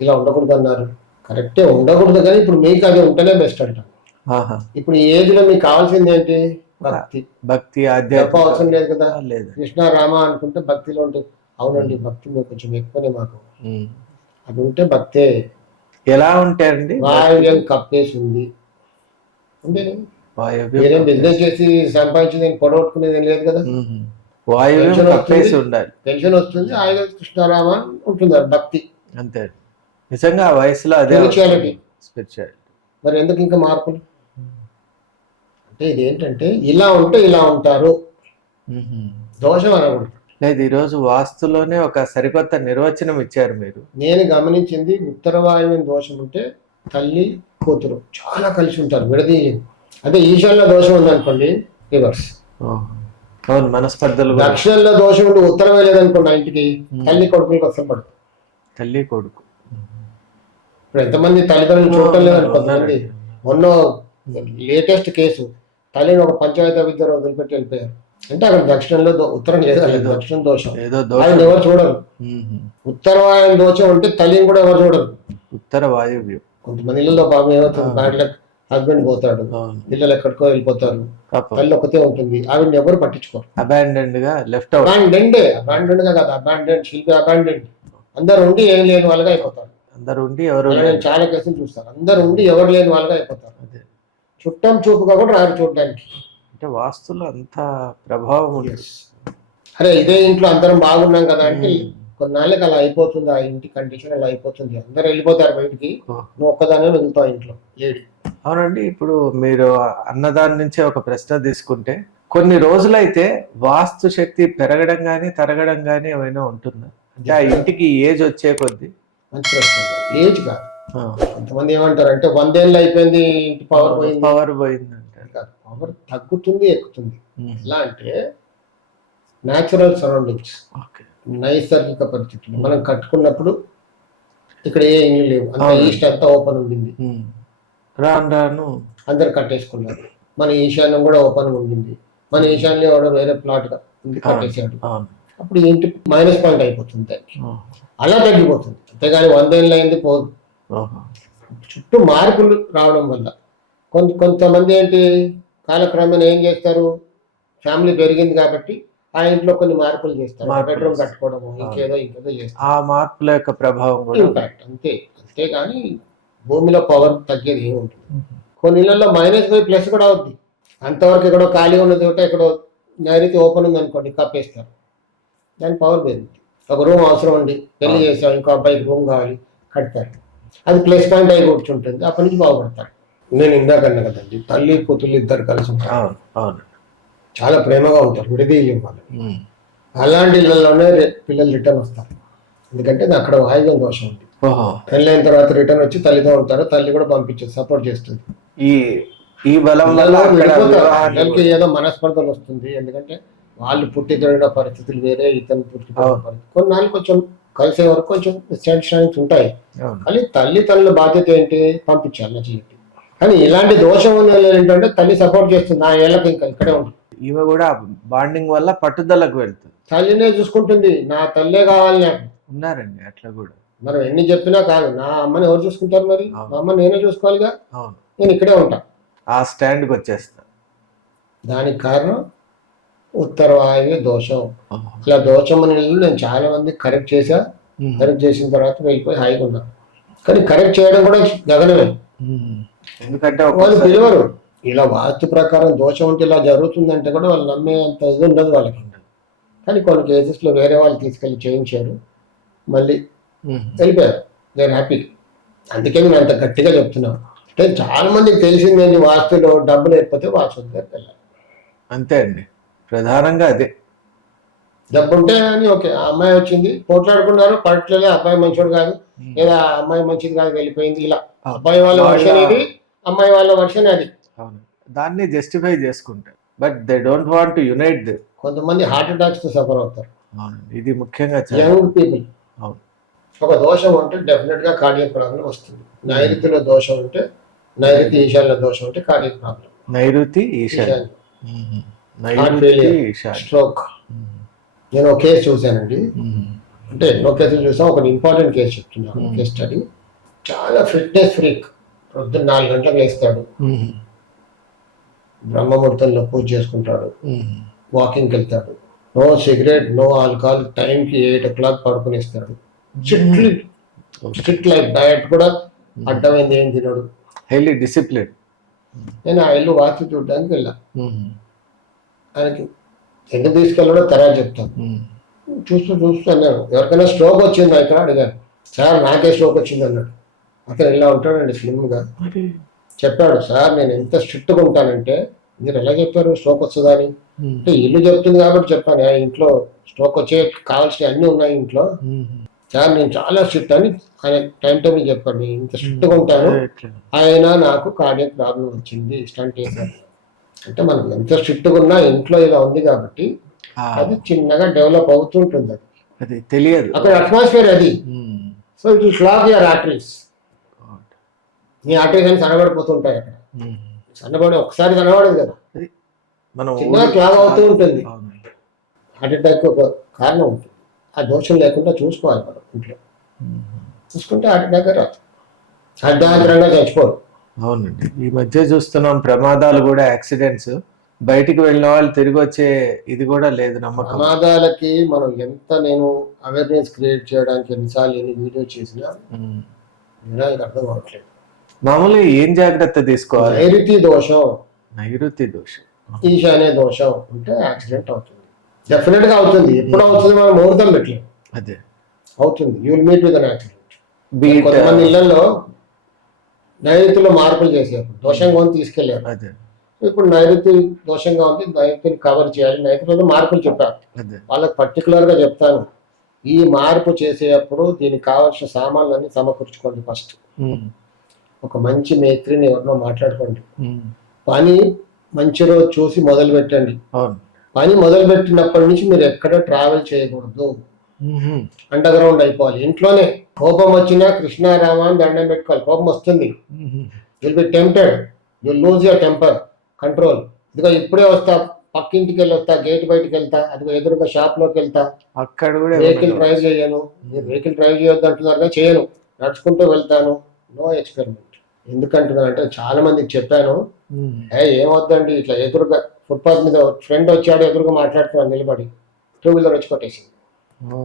ఇలా ఉండకూడదు అన్నారు. కరెక్టే, ఉండకూడదు. కానీ ఇప్పుడు మీకు అది ఉంటేనే బెస్ట్ అంటాను. ఇప్పుడు ఈ ఏజ్ లో మీకు కావాల్సింది ఏంటి? భక్తి ఆధ్యాత్మికత అవసరం లేదు కదా. కృష్ణ రామ అనుకుంటే భక్తిలో ఉంటుంది. అవునండి, భక్తి మీకు కొంచెం ఎక్కువనే మాకు. అది ఉంటే భక్తే. ఎలా ఉంటే అండి? వాయువ్యం కప్పేసి ఉంది. మీరేం బిజినెస్ చేసి సంపాదించి నేను పొడగొట్టుకునేది ఏం లేదు కదా. పెన్షన్ వస్తుంది, ఆయన కృష్ణారామ ఉంటుంది భక్తి అంతే. నిజంగా ఆ వయసులో అదే స్పిరిచువాలిటీ. మరి ఎందుకు ఇంకా మార్పులు? అంటే ఇదేంటంటే ఇలా ఉంటే ఇలా ఉంటారు, దోషం అనకూడదు. లేదు, ఈరోజు వాస్తులోనే ఒక సరికొత్త నిర్వచనం ఇచ్చారు మీరు. నేను గమనించింది, ఉత్తర వాయువ్యం దోషం ఉంటే తల్లి కూతురు చాలా కలిసి ఉంటారు, విడదీయలేదు. అదే ఈశాన్య దోషం ఉందనుకోండి, రివర్స్. అవును, మనస్పర్ధలు. దక్షిణంలో దోషం ఉంటే ఉత్తరం లేదనుకోండి, ఆ ఇంటికి తల్లి కొడుకులకు అసలు పడదు. తల్లి కొడుకు ఇప్పుడు ఎంతమంది తల్లిదండ్రులు చూడటం లేదనుకోండి. మొన్న లేటెస్ట్ కేసు, తల్లిని ఒక పంచాయతీ విద్య వదిలిపెట్టి వెళ్ళిపోయారు. అంటే అక్కడ దక్షిణంలో ఉత్తరం లేదా, దక్షిణం దోషం. ఆయన ఎవరు చూడరు. ఉత్తర వాయువ్యం దోషం ఉంటే తల్లిని కూడా ఎవరు చూడరు. ఉత్తర వాయువ్యం. కొంతమంది ఇళ్ళలో పాపం ఏమవుతుంది, బ్యాడ్ హస్బెండ్ పోతాడు, పిల్లలు ఎక్కడికో వెళ్ళిపోతారు, తల్లి ఒకతే ఉంటుంది, ఆవిడని ఎవరు పట్టించుకోరు. అబాండెండ్ గా లెఫ్ట్ అవుట్. అబాండెండ్ గా కాదు, అబాండెండ్, షిల్ బి అబాండెండ్. అందరు ఉండి ఏం లేని వాళ్ళగా అయిపోతారు. అందరు ఉండి ఎవరు అలా నేను చాలా కేసులు చూస్తాను. అందరు ఉండి ఎవరు లేని వాళ్ళగా అయిపోతారు. అదే. చుట్టం చూపుగా కూడా రారు చూడడానికి. అంటే వాస్తులో అంత ప్రభావం ఉంటుంది. అరే ఇదే ఇంట్లో అందరం బాగున్నాం కదా అంటే కొన్నాళ్ళకి అలా అయిపోతుంది. ఆ ఇంటి కండిషన్ అలా అయిపోతుంది. అందరు వెళ్ళిపోతారు బయటికి, నువ్వు ఒక్కదానే మిగులుతావు ఇంట్లో లేడీ. అవునండి. ఇప్పుడు మీరు అన్నదాని నుంచే ఒక ప్రశ్న తీసుకుంటే కొన్ని రోజులైతే వాస్తు శక్తి పెరగడం కానీ తరగడం కానీ ఏమైనా ఉంటుందా? అంటే ఆ ఇంటికి ఏజ్ వచ్చే కొద్ది. మంచి ప్రశ్న. ఏజ్ కాదు, కొంతమంది ఏమంటారు అంటే 100 ఏళ్ళు అయిపోయింది ఇంటి పవర్ పోయింది. పవర్ పోయింది అంటారు. పవర్ తగ్గుతుంది ఎక్కుతుంది. ఎలా అంటే న్యాచురల్ సరౌండింగ్స్, నైసర్గిక పరిస్థితులు. మనం కట్టుకున్నప్పుడు ఇక్కడ ఏ ఇల్లు లేవు, అంత ఈస్ట్ అంతా ఓపెన్ ఉండింది. రాను రాను అందరు కట్టేసుకున్నారు. మన ఈశాన్యం కూడా ఓపెన్ ఉండింది. మన ఈశాన్యం కూడా వేరే ప్లాట్ కట్టేసాడు. అప్పుడు ఇంటి మైనస్ పాయింట్ అయిపోతుంది దానికి, అలా తగ్గిపోతుంది. అంతేగాని 100 ఏళ్ళు అయింది పోదు. చుట్టూ మార్పులు రావడం వల్ల కొంతమంది ఏంటి కాలక్రమేణా ఏం చేస్తారు, ఫ్యామిలీ పెరిగింది కాబట్టి ఆ ఇంట్లో కొన్ని మార్పులు చేస్తారు. బెడ్రూమ్ కట్టుకోవడము, ఇంకేదో చేస్తారు. ఆ మార్పుల యొక్క ప్రభావం కూడా ఇంపాక్ట్ అంతేగాని భూమిలో పవర్ తగ్గేది ఏముంటుంది. కొన్ని ఇళ్లలో మైనస్ బై ప్లస్ కూడా అవుద్ది. అంతవరకు ఎక్కడో ఖాళీ ఉన్న చోట ఎక్కడో నైరుతి ఓపెన్ ఉంది అనుకోండి, కప్పేస్తారు, దాని పవర్ పెరుగుతుంది. ఒక రూమ్ అవసరం ఉండి పెళ్లి చేసాం, ఇంకో అబ్బాయికి రూమ్ కావాలి, కడతారు. అది ప్లస్ పాయింట్ అయి కూర్చుంటుంది, అప్పటి నుంచి బాగుపడతారు. నేను ఇందాక అన్నా కదండి, తల్లి కూతుళ్ళు ఇద్దరు కలిసి ఉంటారు, చాలా ప్రేమగా ఉంటారు, విడదీయం వాళ్ళు. అలాంటి ఇళ్లలోనే పిల్లలు రిటర్న్ వస్తారు. ఎందుకంటే అక్కడ వాయువ్యం దోషం ఉంది. పెళ్ళైన తర్వాత రిటర్న్ వచ్చి తల్లితో ఉంటారు, తల్లి కూడా పంపించేది, సపోర్ట్ చేస్తుంది. ఈ బలం పిల్లలకి ఏదో మనస్పర్ధలు వస్తుంది. ఎందుకంటే వాళ్ళు పుట్టి తిరిగిన పరిస్థితులు వేరే, ఇతను పుట్టి పరిస్థితులు. కొన్నాళ్ళు కొంచెం కలిసే వరకు కొంచెం స్టాండ్స్ ఉంటాయి. కానీ తల్లిదండ్రుల బాధ్యత ఏంటి, పంపించాలి నా జీవితం. కానీ ఇలాంటి దోషం ఉన్న ఏంటంటే తల్లి సపోర్ట్ చేస్తుంది, నా ఏళ్ళకి ఇంకా ఇక్కడే ఉంటుంది. ఈమె కూడా బాండింగ్ వల్ల పట్టుదలకు వెళ్తుంది, తల్లినే చూసుకుంటుంది. నా తల్లే కావాలి నాకు. ఉన్నారండి అట్లా కూడా. మనం ఎన్ని చెప్పినా కాదు, నా అమ్మని ఎవరు చూసుకుంటారు? మరి మా అమ్మ నేనే చూసుకోవాలిగా, నేను ఇక్కడే ఉంటా, ఆ స్టాండ్కి వచ్చేస్తా. దానికి కారణం ఉత్తర వాయువ్య దోషం. ఇలా దోషం అని నేను చాలా మంది కరెక్ట్ చేశా. కరెక్ట్ చేసిన తర్వాత వెళ్ళిపోయి హాయిగా ఉన్నా. కానీ కరెక్ట్ చేయడం కూడా గగనమే. ఎందుకంటే వాళ్ళు పిలవరు. ఇలా వాస్తు ప్రకారం దోషం ఉంటే ఇలా జరుగుతుందంటే కూడా వాళ్ళు నమ్మే అంత ఇది ఉండదు వాళ్ళకి. కానీ కొన్ని కేసెస్లో వేరే వాళ్ళు తీసుకెళ్ళి చేయించారు, మళ్ళీ వెళ్ళిపోయారు, నేను హ్యాపీ. అందుకే నేను అంత గట్టిగా చెప్తున్నాను. అంటే చాలా మందికి తెలిసిందేంటి, వాస్తులో డబ్బులు లేకపోతే వాస్తు దగ్గరికి వెళ్ళాలి, అంతే అండి. ప్రధానంగా అదే. డబ్బు ఉంటే అని ఓకే, ఆ అమ్మాయి వచ్చింది, పోట్లాడుకున్నారు, పడట్లేదు, అబ్బాయి మంచోడు కాదు, లేదా అమ్మాయి మంచిది కాదు, వెళ్ళిపోయింది. ఇలా అబ్బాయి వాళ్ళ వర్షన్ ఇది, అమ్మాయి వాళ్ళ వర్షన్ అది. దాన్ని జస్టిఫై చేసుకుంటారు, but they don't want to unite. కొంతమంది హార్ట్ అటాక్స్ తో సఫర్ అవుతారు. ఇది ముఖ్యంగా యంగ్ పీపుల్. ఒక దోషం ఉంటే డెఫినెట్ గా కార్డియక్ ప్రాబ్లం వస్తుంది. నైరుతిలో దోషం ఉంటే, నైరుతి ఈశాన్య దోషం ఉంటే కార్డియక్ ప్రాబ్లం. నైరుతి ఈశాన్య, స్ట్రోక్. నేను ఒక కేసు చూశానండి, అంటే ఎన్నో కేసులు చూసాం. ఒక ఇంపార్టెంట్ కేసు చెప్తున్నాను, కేస్ స్టడీ. చాలా ఫిట్నెస్ ఫ్రీక్, పొద్దున్న 4 గంటలకు లేస్తాడు, బ్రహ్మముహూర్తంలో పూజ చేసుకుంటాడు, వాకింగ్కి వెళ్తాడు, నో సిగరెట్, నో ఆల్కహాల్, టైంకి 8 o'clock పడుకునేస్తాడు. స్ట్రిక్ట్ లైఫ్, డయట్ కూడా అడ్డమైంది, ఏం తినడు, హైలీ డిసిప్లిన్. నేను ఆ ఇల్లు వాస్తు చూడడానికి వెళ్ళా. ఆయనకి ఎందుకు తీసుకెళ్ళాడో తర్వాత చెప్తాను. చూస్తూ అన్నాను, ఎవరికైనా స్ట్రోక్ వచ్చిందా ఇక్కడ అడిగాను. సార్ నాకే స్ట్రోక్ వచ్చింది అన్నాడు. అతను ఇలా ఉంటాడండి స్లిమ్గా. చెప్పాడు, సార్ నేను ఎంత స్ట్రిక్ట్గా ఉంటానంటే, మీరు ఎలా చెప్పారు స్ట్రోక్ వస్తుందా అని? అంటే ఇల్లు చెప్తుంది కాబట్టి చెప్పాను, ఇంట్లో స్ట్రోక్ వచ్చే కావాల్సిన అన్నీ ఉన్నాయి ఇంట్లో. సార్ నేను చాలా స్ట్రిక్ట్ అని ఆయన టైం టేబుల్ చెప్పాడు. నేను ఇంత స్ట్రిక్ట్గా ఉంటాను, ఆయన నాకు కార్డియక్ ప్రాబ్లం వచ్చింది, స్టంట్ వేశారు. అంటే మనకు ఎంత స్ట్రిక్ట్గా ఉన్నా ఇంట్లో ఇలా ఉంది కాబట్టి అది చిన్నగా డెవలప్ అవుతుంటుంది. అది తెలియదు, అక్కడ అట్మాస్ఫియర్ అది. So it will clog your arteries. నీ ఆర్టరీస్ అని సన్నబడిపోతుంటాయి. అక్కడ సన్నబడి ఒకసారి సన్నబడదు కదా, చిన్నగా క్లాగ్ అవుతూ ఉంటుంది. హార్ట్ అటాక్ ఒక కారణం ఉంటుంది. ఆ దోషం లేకుండా చూసుకోవాలి మనం ఇంట్లో. చూసుకుంటే హార్ట్ అటాక్ రాదు, అర్ధాంతరంగా చచ్చిపోరు. అవునండి. ఈ మధ్య చూస్తున్నాం ప్రమాదాలు కూడా, యాక్సిడెంట్స్ బయటికి వెళ్ళిన వాళ్ళు తిరిగి వచ్చే ఇది కూడా లేదు నమ్మకం. ప్రమాదాలకి మనం ఎంత నేను అవేర్నెస్ క్రియేట్ చేయడానికి ఎన్నిసార్లు ఎన్ని వీడియో చేసినా ఉమ్. జనాలకు అర్థం అవ్వట్లేదు. మామూలుగా ఏం జాగ్రత్త తీసుకోవాలి? నైరుతి దోషం, నైరుతి దోషం, ఈశాన్య దోషం ఉంటే యాక్సిడెంట్ అవుతుంది. డెఫినెట్ గా అవుతుంది. ఎప్పుడు అవుతుంది మనం ముహూర్తం పెట్టలేదు, అదే అవుతుంది. You will meet with an accident. Beat కొంతమంది ఇళ్లలో నైరుతిలో మార్పులు చేసేప్పుడు దోషంగా ఉంది తీసుకెళ్లారు. అదే ఇప్పుడు నైరుతి దోషంగా ఉంది, నైరుతిని కవర్ చేయాలి. నైరుతిలో మార్పులు చెప్పారు, అదే వాళ్ళకి పర్టికులర్ గా చెప్తాను. ఈ మార్పు చేసేటప్పుడు దీనికి కావాల్సిన సామాన్లన్నీ సమకూర్చుకోండి. ఫస్ట్ ఉమ్. ఒక మంచి మేస్త్రిని ఎవరినో మాట్లాడుకోండి. ఉమ్. పని మంచి రోజు చూసి మొదలు పెట్టండి. అవును. పని మొదలు పెట్టినప్పటి నుంచి మీరు ఎక్కడ ట్రావెల్ చేయకూడదు. ఉహుం. అండర్ గ్రౌండ్ అయిపోవాలి. ఇంట్లోనే కోపం వచ్చినా కృష్ణారామ అని దండం పెట్టుకోవాలి. కోపం వస్తుంది, ఉహుం. Will be tempted, will lose your temper, control. ఇదిగో ఇప్పుడే వస్తా, పక్కింటికి వెళ్ళి వస్తా, గేట్ బయటికి వెళ్తా, అదిగో ఎదురుగా షాప్ లోకి వెళ్తా, అక్కడ కూడా వెహికల్ ఏమన్నా డ్రైవ్ చేయను. మీరు వెహికల్ డ్రైవ్ చేయొద్దు అంటున్నారుగా, చేయను. నడుచుకుంటూ వెళ్తాను. No experiment. ఎందుకంటున్నానంటే చాలా మందికి చెప్పాను, ఉమ్. ఏమొద్దండి ఇట్లా ఎదురుగా ఫుట్పాత్ మీద ఫ్రెండ్ వచ్చాడు, ఎదురుగా మాట్లాడుతున్నాడు నిలబడి, టూ వీలర్ వచ్చి కొట్టేసింది. ఓ.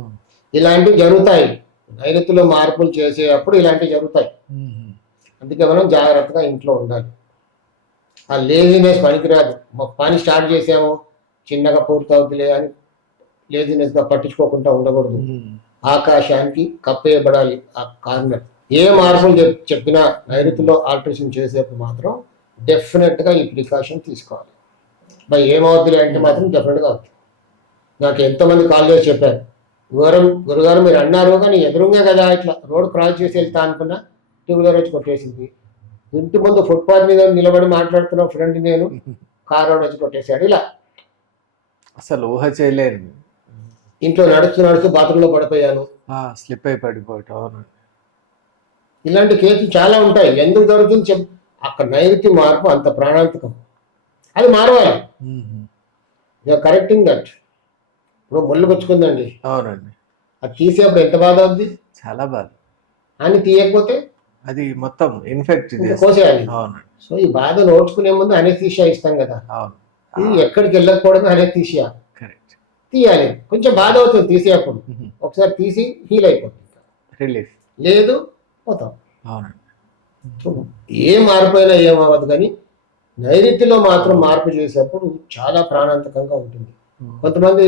ఇలాంటివి జరుగుతాయి. నైరుతిలో మార్పులు చేసేటప్పుడు ఇలాంటివి జరుగుతాయి. ఉహుం. అందుకే మనం జాగ్రత్తగా ఇంట్లో ఉండాలి. ఆ లేజినెస్ పనికిరాదు. పని స్టార్ట్ చేసాము, చిన్నగా పూర్తవుతులే అని లేజినెస్గా పట్టించుకోకుండా ఉండకూడదు. ఉమ్. ఆకాశానికి కప్పేయబడాలి ఆ కార్నర్. ఏ మార్పులు చెప్పినా నైరుతిలో ఆల్టరేషన్ చేసేప్పుడు మాత్రం డెఫినెట్గా ఈ ప్రికాషన్ తీసుకోవాలి. మరి ఏమవుతుంది అంటే మాత్రం డెఫినెట్గా అవుతుంది. నాకు ఎంతోమంది కాల్ చేసి చెప్పారు, గురుగారు మీరు అన్నారు కానీ ఎదురుగా కదా ఇట్లా రోడ్ క్రాస్ చేసి వెళ్తా అనుకున్నా, టూ వీలర్ వచ్చి కొట్టేసింది. ఇంటి ముందు ఫుట్పాత్ మీద నిలబడి మాట్లాడుతున్న ఫ్రెండ్ నేను, కార్ రోడ్ వచ్చి కొట్టేశాడు. ఇలా అసలు ఊహ చేయలేను. ఇంట్లో నడుస్తూ నడుస్తూ బాత్రూంలో పడిపోయాను. స్లిప్ అయి పడిపోవటం. అవును. ఇలాంటి కేసులు చాలా ఉంటాయి. ఎందుకు జరుగుతుంది అక్కడ నైరుతి మార్పు అంత ప్రాణాంతకం, అది మారవాలి. ఉహుం. Correcting that. ఇప్పుడు ముళ్ళు గుచ్చుకుందండి, అవునండి. అది తీసేప్పుడు ఎంత బాధ అవుద్ది. చాలా బాధ. అని తీయకపోతే అది మొత్తం ఇన్ఫెక్ట్ కోసేయాలి. అవునండి. సో ఈ బాధ నోడ్చుకునే ముందు అనెస్థీషియా ఇస్తాం కదా, అవును. ఇది ఎక్కడికి వెళ్ళకపోవడమే అనెస్థీషియా. కరెక్ట్. తీయాలి. కొంచెం బాధ అవుతుంది తీసేటప్పుడు, ఒకసారి తీసి హీల్ అయిపోతుంది. రిలీఫ్ లేదు పోతాం. అవునండి. సో ఏ మార్పు అయినా ఏమవ్వదు, కానీ నైరుతిలో మాత్రం మార్పు చేసేప్పుడు చాలా ప్రాణాంతకంగా ఉంటుంది. కొంతమంది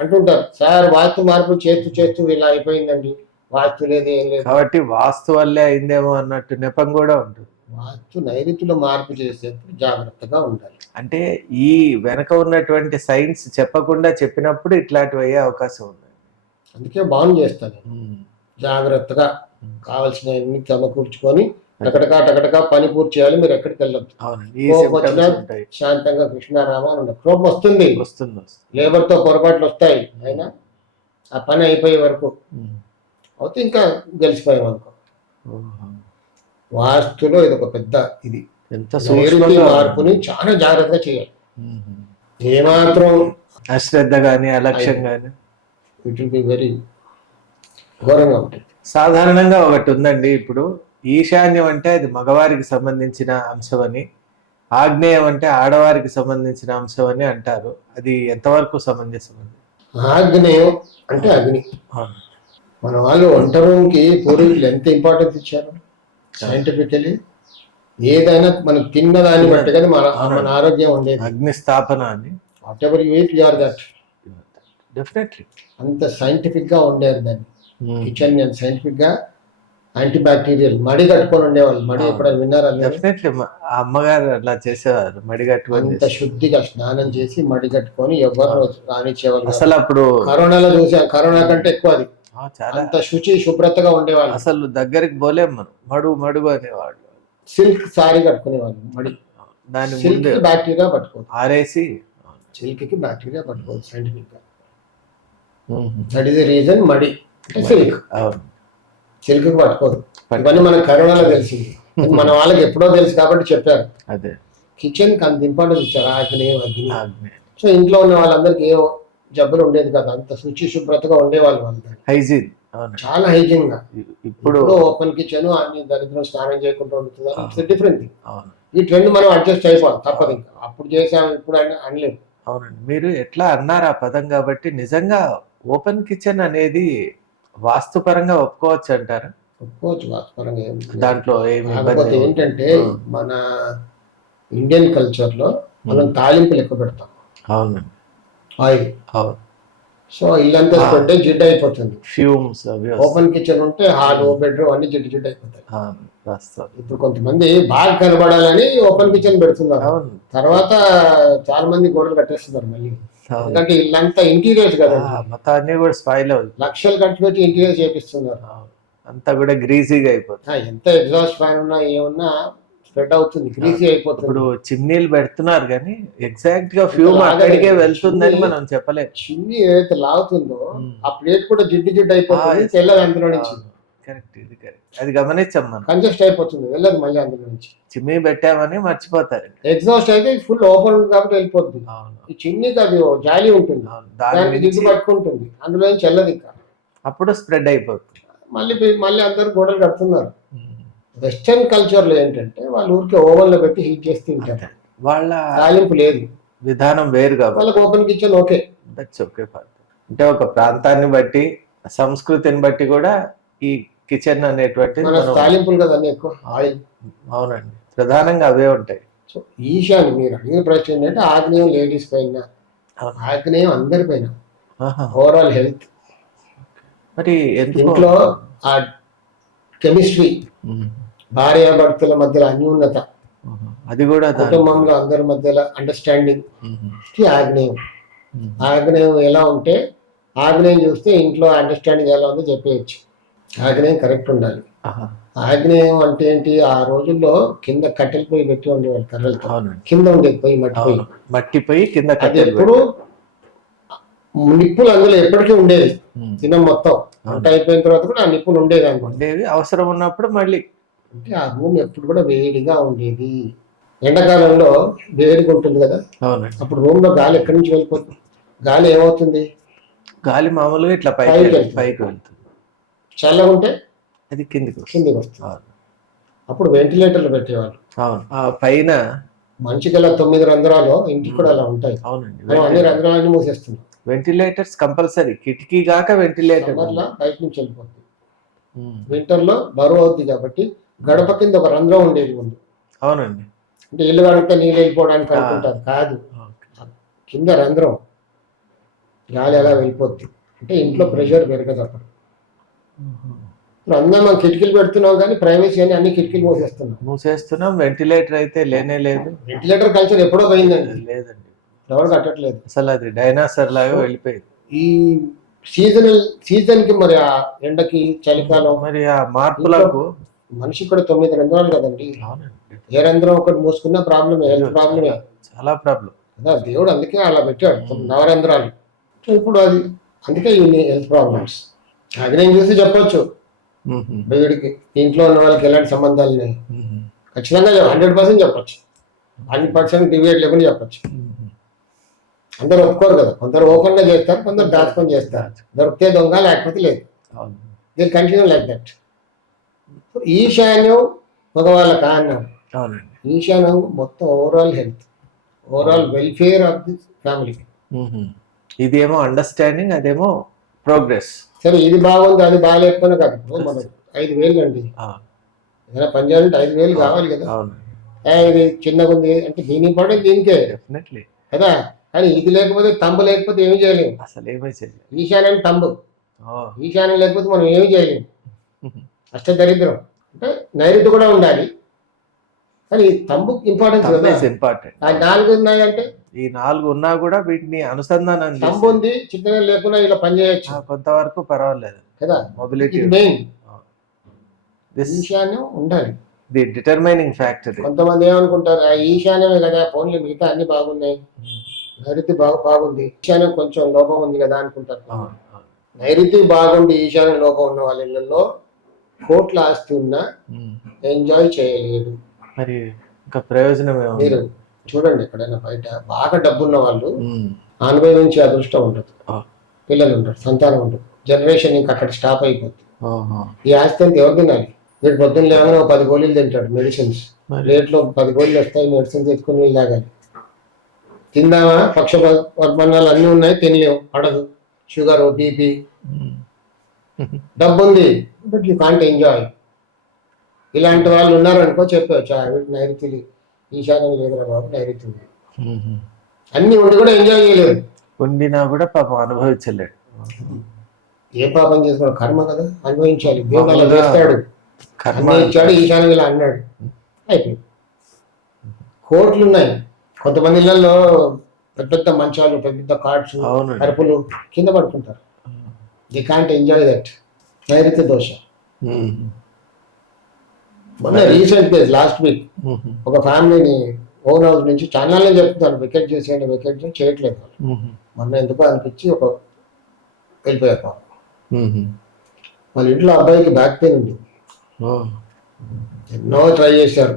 అంటుంటారు, సార్ వాస్తు మార్పులు చేస్తూ చేస్తూ ఇలా అయిపోయిందండి, వాస్తు లేదు ఏం లేదు. కాబట్టి వాస్తు వల్లే అయిందేమో అన్నట్టు నెపం కూడా ఉంటుంది. వాస్తు నైరుతిలో మార్పు చేసేప్పుడు జాగ్రత్తగా ఉండాలి. అంటే ఈ వెనక ఉన్నటువంటి సైన్స్ చెప్పకుండా చెప్పినప్పుడు ఇట్లాంటివి అయ్యే అవకాశం ఉంది. అందుకే బాగుంది చేస్తాను. జాగ్రత్తగా కావాల్సినవన్నీ సమకూర్చుకొని టకటకా పని పూర్తి చేయాలి. మీరు ఎక్కడికి వెళ్ళొద్దు. అవునండి. ఈ కోపం symptoms వచ్చినా ఉంటాయి. శాంతంగా కృష్ణారామ అని ఉండదు. కోపం వస్తుంది, వస్తుంది. లేబర్తో పొరపాట్లు వస్తాయి, అయినా ఆ పని అయిపోయే వరకు అవుతే ఇంకా గెలిచిపోయాం అనుకో. ఓహో. వాస్తులో ఇది ఒక పెద్ద ఇది. ఎంత నైరుతి సూక్ష్మంగా మార్పుని చాలా జాగ్రత్తగా చేయాలి. ఉహుం. ఏమాత్రం అశ్రద్ధ గాని అలక్ష్యం గాని ఇట్ విల్ బి వెరీ ఘోరంగా ఉంటుంది. సాధారణంగా ఒకటి ఉందండి. ఇప్పుడు ఈశాన్యం అంటే అది మగవారికి సంబంధించిన అంశం అని, ఆగ్నేయం అంటే ఆడవారికి సంబంధించిన అంశం అని అంటారు. అది ఎంతవరకు సమంజసం అండి? ఆగ్నేయం అంటే అగ్ని. అవును. మన వాళ్ళు వంట రూమ్కి పూర్వీకులు ఎంత ఇంపార్టెన్స్ ఇచ్చారు. సైంటిఫికలీ ఏదైనా మనం తిన్న దాన్ని బట్టి కానీ మన ఆరోగ్యం ఉండేది. అగ్ని స్థాపన అని. Whatever you eat you are that. Definitely. అంత సైంటిఫిక్ గా ఉండేది దాన్ని. కిచెన్ సైంటిఫిక్ గా యాంటీ బ్యాక్టీరియల్ మడి కట్టుకొని ఉండేవాళ్ళు. మడి ఎప్పుడైనా విన్నారా? డెఫినెట్లీ. అమ్మగారు అట్లా చేసేవారు, మడి కట్టుకొని. అంత శుద్ధిగా స్నానం చేసి మడి కట్టుకొని ఎవరు రానిచ్చేవాళ్ళు. అసలు అప్పుడు కరోనాలో చూసాం, కరోనా కంటే ఎక్కువ అది. చాలా అంత శుచి శుభ్రతగా ఉండేవాళ్ళు. అసలు దగ్గరికి పోలేం మనం. మడుగు అనేవాళ్ళు. సిల్క్ సారీ కట్టుకునేవాళ్ళు. మడి దాని సిల్క్ బ్యాక్టీరియా పట్టుకోదు. ఆరేసి సిల్క్ కి బ్యాక్టీరియా పట్టుకోదు సైంటిఫిక్ గా. దట్ ఈస్ ద రీజన్ మడి సిల్క్. సిల్క్ కి పట్టుకోదు. ఇవన్నీ మనకు కరోనాలో తెలిసింది. మన వాళ్ళకి ఎప్పుడో తెలుసు కాబట్టి చెప్పారు. అదే కిచెన్ కి అంత ఇంపార్టెన్స్ ఇచ్చారు. అగ్ని. సో ఇంట్లో ఉన్న వాళ్ళందరికీ ఏ జబ్బులు ఉండేది కదా, అంత శుచి శుభ్రతగా ఉండేవాళ్ళు. వాళ్ళు హైజీన్, చాలా హైజీన్ గా. ఇప్పుడు ఓపెన్ కిచెన్ అన్ని దరిద్రం స్నానం చేయకుండా ఉంటుంది. Different thing. ఈ ట్రెండ్ మనం అడ్జస్ట్ అయిపోవాలి తప్పదు. ఇంకా అప్పుడు చేసాం ఇప్పుడు అనలేదు. అవునండి. మీరు ఎట్లా అన్నారు ఆ పదం కాబట్టి నిజంగా ఓపెన్ కిచెన్ అనేది వాస్తుపరంగా ఒప్పుకోవచ్చు అంటారా? ఒప్పుకోవచ్చు వాస్తవంగా ఏం లేదు. దాంట్లో ఏమి కాకపోతే ఇబ్బంది ఏంటంటే మన ఇండియన్ కల్చర్ లో మనం తాలింపులు ఎక్కువ పెడతాం, అవునండి. ఆయిల్. అవును. సో ఇల్లంతా స్ప్రెడ్ అయ్యి జిడ్డు అయిపోతుంది. ఫ్యూమ్స్ అవి ఓపెన్ కిచెన్ ఉంటే హాల్ బెడ్రూమ్ అన్ని జిడ్డు జిడ్డు అయిపోతాయి. వస్తాయి. ఇప్పుడు కొంతమంది బాగా కనబడాలని ఓపెన్ కిచెన్ పెడుతున్నారు, అవును. తర్వాత చాలా మంది గోడలు కట్టేస్తున్నారు మళ్ళీ. అవును. ఎందుకంటే ఇల్లంతా ఇంటీరియర్స్ కదండి, మొత్తం అన్ని కూడా స్పాయిల్ అవుతుంది. లక్షలు ఖర్చు పెట్టి ఇంటీరియర్ చేపిస్తున్నారు. అంతా కూడా గ్రీజీగా అయిపోతుంది. ఎంత ఎగ్జాస్ట్ ఫ్యాన్ ఉన్నా ఏమున్నా స్ప్రెడ్ అవుతుంది, గ్రీసీ అయిపోతుంది. ఇప్పుడు చిమ్నీలు పెడుతున్నారు కానీ ఎగ్జాక్ట్ గా ఫ్యూమ్ అక్కడికే వెళ్తుందని మనం చెప్పలేము. చిమ్నీ ఏదైతే లాగుతుందో ఆ ప్లేట్ కూడా జిడ్డు జిడ్డు అయిపోతుంది, తెల్లది అందులో నుంచి. కరెక్ట్, ఇది కరెక్ట్. అది గమనించాం మనం. కంజెస్ట్ అయిపోతుంది, వెళ్ళదు మళ్ళీ అందులో నుంచి. చిమ్నీ పెట్టామని మర్చిపోతారు. ఎగ్జాస్ట్ అయితే ఫుల్ ఓపెన్ కాబట్టి వెళ్ళిపోతుంది. ఈ చిమ్నీకి అది జాలి ఉంటుంది, దానికి జిడ్డు పట్టుకుంటుంది, అందులో నుంచి వెళ్ళదు ఇంకా. అప్పుడు స్ప్రెడ్ అయిపోతుంది. మళ్ళీ అందరు గోడలు కడుతున్నారు. వెస్టర్న్ కల్చర్ లో ఏంటంటే వాళ్ళు ఊరికే ఓవెన్ లో పెట్టి హీట్ చేసి తింటారు, వాళ్ళ తాలింపు లేదు, విధానం వేరు కాబట్టి వాళ్ళకి open kitchen okay. That's okay. అంటే ఒక ప్రాంతాన్ని బట్టి సంస్కృతిని బట్టి కూడా ఈ కిచెన్ అనేటువంటి తాలింపులు కదా అన్ని ఎక్కువ ఆయిల్. అవునండి, ప్రధానంగా అవే ఉంటాయి. సో ఈశాన్య మీరు అడిగిన ప్రశ్న ఏంటంటే ఆగ్నేయం లేడీస్ పైన, ఆగ్నేయం అందరి పైన, ఓవరాల్ హెల్త్. మరి ఇంట్లో ఆ కెమిస్ట్రీ, భార్యాభర్తల మధ్యలో అన్యూన్యత, అది కూడా కుటుంబంలో అందరి మధ్యలో అండర్స్టాండింగ్ ఆగ్నేయం. ఆగ్నేయం ఎలా ఉంటే ఆగ్నేయం చూస్తే ఇంట్లో అండర్స్టాండింగ్ ఎలా ఉందో చెప్పేయచ్చు. ఆగ్నేయం కరెక్ట్ ఉండాలి. ఆగ్నేయం అంటే ఏంటి, ఆ రోజుల్లో కింద కట్టెలు పొయ్యి పెట్టి ఉండేవాళ్ళు కర్రలతో, కింద ఉండేది పొయ్యి మట్టి పొయ్యి కింద. అది ఎప్పుడు నిప్పులు అందులో ఎప్పటికీ ఉండేది, దినం మొత్తం వంట అయిపోయిన తర్వాత కూడా ఆ నిప్పులు ఉండేవి, అవసరం ఉన్నప్పుడు మళ్ళీ. అంటే ఆ రూమ్ ఎప్పుడు కూడా వేడిగా ఉండేది. ఎండాకాలంలో వేడిగా ఉంటుంది కదా, అప్పుడు రూమ్ లో గాలి ఎక్కడి నుంచి వెళ్ళిపోతుంది, గాలి ఏమవుతుంది, గాలి మామూలుగా ఇట్లా పైకి వెళ్తుంది. చల్లగా ఉంటే అది కిందికి వస్తుంది. అప్పుడు వెంటిలేటర్లు పెట్టేవాళ్ళు. పైన మనిషికి అలా 9 రంధ్రాలు, ఇంటికి కూడా అలా ఉంటాయి. అన్ని రంధ్రాలన్నీ మూసేస్తున్నాం. వెంటిలేటర్స్ కంపల్సరీ, కిటికీ కాక వెంటిలేటర్ బయట నుంచి వెళ్ళిపోతుంది. వింటర్ లో బరువు అవుతుంది కాబట్టి గడప కింద ఒక రంధ్రం ఉండేది ముందు. అవునండి. అంటే ఇల్లు కడితే నీళ్ళు వెళ్ళిపోవడానికి అనుకుంటారు, కాదు, కింద రంధ్రం, గాలి అలా వెళ్ళిపోద్ది. అంటే ఇంట్లో ప్రెషర్ పెరగదు అప్పుడు. ఇప్పుడు అందరం మనం కిటికీలు పెడుతున్నాం కానీ ప్రైవసీ అని అన్ని కిటికీలు మూసేస్తున్నాం. వెంటిలేటర్ అయితే లేనే లేదు. వెంటిలేటర్ కల్చర్ ఎప్పుడో పోయిందండి, లేదండి, ఎవరు కట్టట్లేదు. అసలు అది డైనాసర్ లాగా వెళ్ళిపోయింది. ఈ సీజన్ కి మరి ఆ ఎండకి చలికాలం మరి ఆ మార్పులకు మనిషి కూడా 9 రంధ్రాలు కదండి. ఏ రంధ్రం ఒకటి మూసుకున్నా ప్రాబ్లమే, హెల్త్ ప్రాబ్లమే, చాలా ప్రాబ్లం కదా. దేవుడు అందుకే అలా పెట్టాడు నవరంధ్రాలు. ఇప్పుడు అది అందుకే ఈ హెల్త్ ప్రాబ్లమ్స్. ఆగ్నేయం చూసి చెప్పొచ్చు వీడికి ఇంట్లో ఉన్న వాళ్ళకి ఎలాంటి సంబంధాలు ఉన్నాయి, ఖచ్చితంగా 100% చెప్పచ్చు, 100% డివేట్ లేకుండా చెప్పచ్చు. అందరూ ఒప్పుకోరు కదా, కొందరు ఓపెన్ గా చేస్తారు, కొందరు దాచుకొని చేస్తారు. దొరికితే దొంగ, లేకపోతే లేదు. They continue like that. ఈశాన్యం మగవాళ్ళ కారణం, ఈశాన్యం మొత్తం overall health, overall welfare of the family. ఇదేమో అండర్స్టాండింగ్, అదేమో ప్రోగ్రెస్. సరే ఇది బాగుంది అది బాగాలేకపోయినా కాదు. మనకు 5,000 అండి, ఏదైనా పని చేయాలంటే 5,000 కావాలి కదా. ఇది చిన్నగా ఉంది అంటే దీని ఇంపార్టెంట్ దీనికే కదా. కానీ ఇది లేకపోతే, తంబు లేకపోతే ఏమి చేయలేము, అసలు ఏమీ చేయలేము. ఈశాన్యం తంబు, ఈశాన్యం లేకపోతే మనం ఏమి చేయలేము. అష్టదరిద్రం అంటే నైరుతి కూడా ఉండాలి, కానీ తంబు ఇంపార్టెన్స్ కదా. ఆ 4 ఉన్నాయంటే, ఈ 4 ఉన్నా కూడా వీటిని అనుసంధానం, తంబు ఉంది చిన్నగా లేకుండా ఇలా పని చేయొచ్చు, కొంతవరకు పర్వాలేదు కదా. మొబిలిటీ మెయిన్ ఈశాన్యం ఉండాలి, ది డిటర్మైనింగ్ ఫ్యాక్టర్. కొంతమంది ఏమనుకుంటారు, ఆ ఈశాన్యమే కదా ఫోన్లు మిగతా అన్ని బాగున్నాయి, నైరుతి బాగుంది, ఈశాన్యం కొంచెం లోపం ఉంది కదా అనుకుంటారు. నైరుతి బాగుండి ఈశాన్యం లోపం ఉన్న వాళ్ళ ఇళ్లలో కోట్ల ఆస్తి ఉన్నా ఎంజాయ్ చేయలేడు. మరి ఇంకా ప్రయోజనం మీరు చూడండి, ఎక్కడైనా బయట బాగా డబ్బున్న వాళ్ళు అనుభవించే అదృష్టం ఉండదు, పిల్లలు ఉండరు, సంతానం ఉండదు, జనరేషన్ ఇంకా అక్కడ స్టాప్ అయిపోతుంది. ఈ ఆస్తి అంతా ఎవరు తినాలి? వీడు పొద్దున్న లేవగానే ఒక 10 గోళీలు తింటాడు మెడిసిన్స్. మరి ప్లేట్లో 10 గోళీలు వస్తాయి, మెడిసిన్స్ తెచ్చుకొని నీళ్ళు తాగాలి. తిందామా పక్షపర్మణాలు అన్నీ ఉన్నాయి, తినలేవు, పడదు. షుగర్, బీపీ, డబ్బు ఉంది, బట్ యూ కాంట్ ఎంజాయ్. ఇలాంటి వాళ్ళు ఉన్నారనుకో చెప్పవచ్చు వీటి నైరుతి ఈశాన్యం లేదురా బాబు, నైరుతి ఉంది. అన్ని ఉండి కూడా ఎంజాయ్ చేయలేదు. ఉండినా కూడా పాపం అనుభవించలేడు. ఏ పాపం చేసుకోవడం, కర్మ కదా, అనుభవించాలి. దేవుడు అలా చేస్తాడు, కర్మ అన్నీ ఇచ్చాడు, ఈశాన్యం ఇలా అన్నాడు, అయిపోయింది. కోట్లు ఉన్నాయి. కొంతమంది ఇళ్లలో పెద్ద పెద్ద మంచాలు, పెద్ద పెద్ద కార్డ్స్, అవునండి. అరుపులు, కింద పడుకుంటారు. The can't enjoy that. నైరుతి దోష. మొన్న రీసెంట్ కేసు లాస్ట్ వీక్ ఒక ఫ్యామిలీని ఓన్ హౌస్ నుంచి ఛానల్ చెప్తున్నాను వికెట్ చేసేయండి, వికెట్ చేయట్లేదు. మొన్న ఎందుకో అనిపించి ఒక వెళ్ళిపోయారు పాపం. వాళ్ళ ఇంట్లో అబ్బాయికి బ్యాక్ పెయిన్ ఉంది, ఎన్నో ట్రై చేశారు.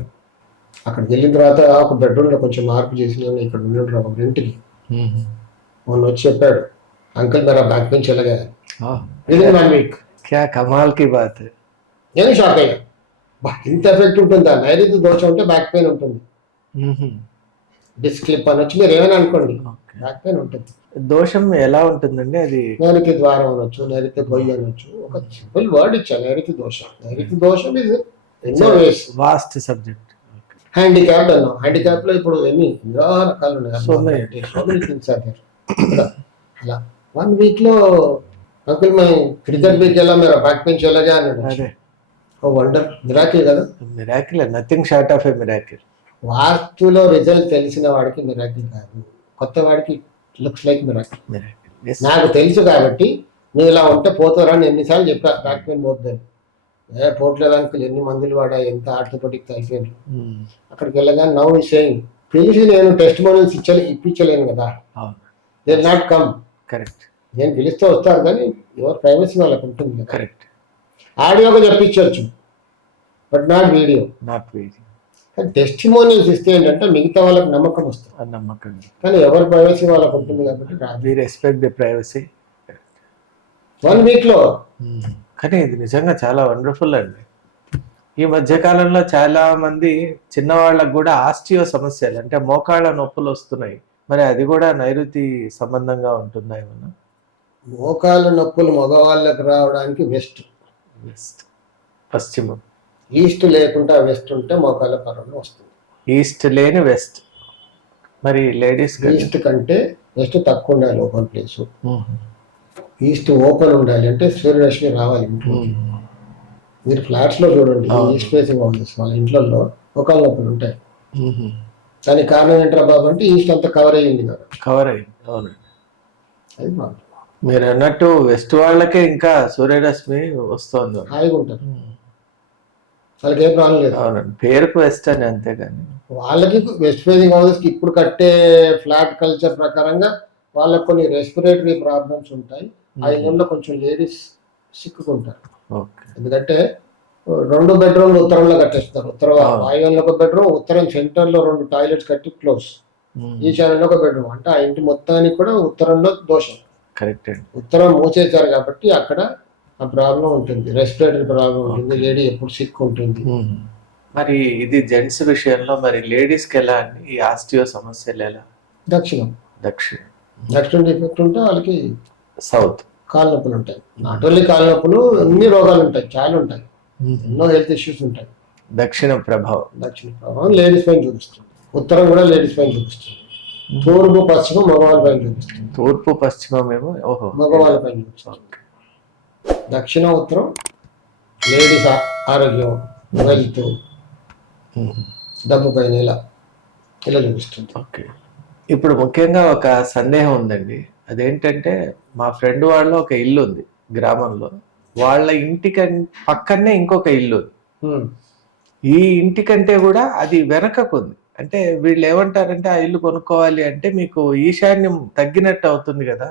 అక్కడికి వెళ్ళిన తర్వాత ఒక బెడ్రూమ్లో కొంచెం మార్పు చేసి ఇక్కడ ఉండి ఒక ఇంటికి మొన్న వచ్చి చెప్పాడు, అంకుల్ मेरा बैक पेन चला गया विद इन 1 वीक. क्या कमाल की बात है. నేను షాక్ అయ్యా, ఇంత ఎఫెక్ట్ ఉంటుందా? నైరుతి దోషం ఉంటే బ్యాక్ పెయిన్ ఉంటుంది. డిస్క్ క్లిప్ అనొచ్చు, మీరు ఏమైనా అనుకోండి, బ్యాక్ పెయిన్ ఉంటుంది. దోషం ఎలా ఉంటుందండి అది? నైరుతి ద్వారం అనొచ్చు, నైరుతి గొయ్యి అనొచ్చు. ఒక సింపుల్ వర్డ్ ఇచ్చా, నైరుతి దోషం. నైరుతి దోషం ఇది ఎన్నో వేస్, వాస్ట్ సబ్జెక్ట్. హ్యాండిక్యాప్డ్ అన్నాం. హ్యాండిక్యాప్ లో ఇప్పుడు ఎన్ని రకాలు ఉన్నాయి. అలా 1 వీక్ లో అంకుల్ మై క్రికెట్ వీక్ ఎలా మీరు బ్యాక్ పెయిన్ చల్లగా అన్నాడు. ఓ వండర్, మిరాకిల్ కదా. Miracle, nothing short of a miracle. వాస్తులో రిజల్ట్ తెలిసిన వాడికి మిరాకిల్ కాదు, కొత్త వాడికి లుక్స్ లైక్ మిరాకిల్. నాకు తెలుసు కాబట్టి నువ్వు ఇలా ఉంటే పోతారా అని ఎన్నిసార్లు చెప్పా, బ్యాక్ పెయిన్ పోతుందని. పోట్లేదు అంకుల్, ఎన్ని మందులు వాడా, ఎంత ఆర్థోపెడిక్ అయిపోయింది. అక్కడికి వెళ్ళగా నౌ సేయింగ్ తెలిసి నేను టెస్ట్ మోడల్స్ ఇప్పించలేను కదా, దే నాట్ కమ్. కరెక్ట్. నేను పిలిస్తే వస్తారు కానీ ఎవరు ప్రైవసీ వాళ్ళకి ఉంటుంది కదా. కరెక్ట్. ఆడియోగా చెప్పించవచ్చు, but not video. Not video. కానీ టెస్టిమోనియల్స్ ఇస్తే ఏంటంటే మిగతా వాళ్ళకి నమ్మకం వస్తుంది, నమ్మకం. కానీ ఎవరి ప్రైవసీ వాళ్ళకు ఉంటుంది కాబట్టి we respect the privacy. 1 week లో. కానీ ఇది నిజంగా చాలా వండర్ఫుల్ అండి. ఈ మధ్య కాలంలో చాలా మంది చిన్నవాళ్ళకు కూడా ఆస్టియో సమస్యలు, అంటే మోకాళ్ళ నొప్పులు వస్తున్నాయి. మరి అది కూడా నైరుతి సంబంధంగా ఉంటుందా ఏమన్నా? మోకాళ్ళ నొప్పులు మగవాళ్ళకి రావడానికి వెస్ట్, పశ్చిమం. ఈస్ట్ లేకుండా వెస్ట్ ఉంటే మోకాళ్ళ పరంలో వస్తుంది. ఈస్ట్ లేని వెస్ట్. మరి లేడీస్ ఈస్ట్ కంటే వెస్ట్ తక్కువ ఉండాలి ఓపెన్ ప్లేస్. ఈస్ట్ ఓపెన్ ఉండాలి అంటే సూర్యరశ్మి రావాలి ఇంట్లో. మీరు ఫ్లాట్స్ లో చూడండి, ఈస్ట్ ఫేసింగ్ హౌసెస్ వాళ్ళ ఇంట్లో మోకాళ్ళ నొప్పులు ఉంటాయి. దానికి కారణం ఏంట్రా బాబు అంటే ఈస్ట్ అంతా కవర్ అయ్యింది కదా. కవర్ అయ్యింది, అవునండి. అది ప్రాబ్లం. మీరు అన్నట్టు వెస్ట్ వాళ్ళకే ఇంకా సూర్యరశ్మి వస్తుంది, హాయిగా ఉంటారు, వాళ్ళకి ఏం ప్రాబ్లం లేదు. అవునండి, పేరుకు వెస్ట్ అని, అంతేగాని వాళ్ళకి వెస్ట్ ఫేసింగ్ హౌసెస్ కి ఇప్పుడు కట్టే ఫ్లాట్ కల్చర్ ప్రకారంగా వాళ్ళకి కొన్ని రెస్పిరేటరీ ప్రాబ్లమ్స్ ఉంటాయి. ఆ ఇళ్ళలో కొంచెం లేడీస్ సిక్కుకుంటారు. ఎందుకంటే 2 బెడ్రూమ్లు ఉత్తరంలో కట్టేస్తారు. ఉత్తర వాయువ్యంలో ఒక బెడ్రూమ్, ఉత్తరం సెంటర్ లో 2 టాయిలెట్స్ కట్టి క్లోజ్, ఈశాన్యంలో ఒక బెడ్రూమ్. అంటే ఆ ఇంటి మొత్తానికి కూడా ఉత్తరంలో దోషం. కరెక్ట్. ఉత్తరం మూసేశారు కాబట్టి అక్కడ ఆ ప్రాబ్లం ఉంటుంది, రెస్పిరేటరీ ప్రాబ్లం ఉంటుంది, లేడీ ఎప్పుడు సిక్ ఉంటుంది. మరి ఇది జెంట్స్ విషయంలో, మరి లేడీస్ కి ఎలా అండి ఈ ఆస్టియో సమస్యలు ఎలా? దక్షిణం దక్షిణ డిఫెక్ట్ ఉంటే వాళ్ళకి సౌత్ కాళ్ళ నొప్పులు ఉంటాయి. నాట్ ఓన్లీ కాళ్ళ నొప్పులు, అన్ని రోగాలు ఉంటాయి, చాలా ఉంటాయి, ఎన్నో హెల్త్ ఇష్యూస్ ఉంటాయి. దక్షిణ ప్రభావం లేడీస్ పైన చూపిస్తుంది, ఉత్తరం కూడా లేడీస్ పైన చూపిస్తుంది, తూర్పు పశ్చిమం మగవాళ్ళ పైన చూపిస్తుంది. తూర్పు పశ్చిమం ఏమో మగవాళ్ళ పైన చూపిస్తుంది. దక్షిణ ఉత్తరం లేడీస్ ఆరోగ్యం, వెల్త్, డబ్బు పైన ఇలా చూపిస్తుంది. ఓకే. ఇప్పుడు ముఖ్యంగా ఒక సందేహం ఉందండి. అదేంటంటే మా ఫ్రెండ్ వాళ్ళ ఒక ఇల్లు ఉంది గ్రామంలో, వాళ్ళ ఇంటి పక్కనే ఇంకొక ఇల్లు ఉంది. ఈ ఇంటి కంటే కూడా అది వెనకకుంది. అంటే వీళ్ళు ఏమంటారంటే ఆ ఇల్లు కొనుక్కోవాలి అంటే మీకు ఈశాన్యం తగ్గినట్టు అవుతుంది కదా.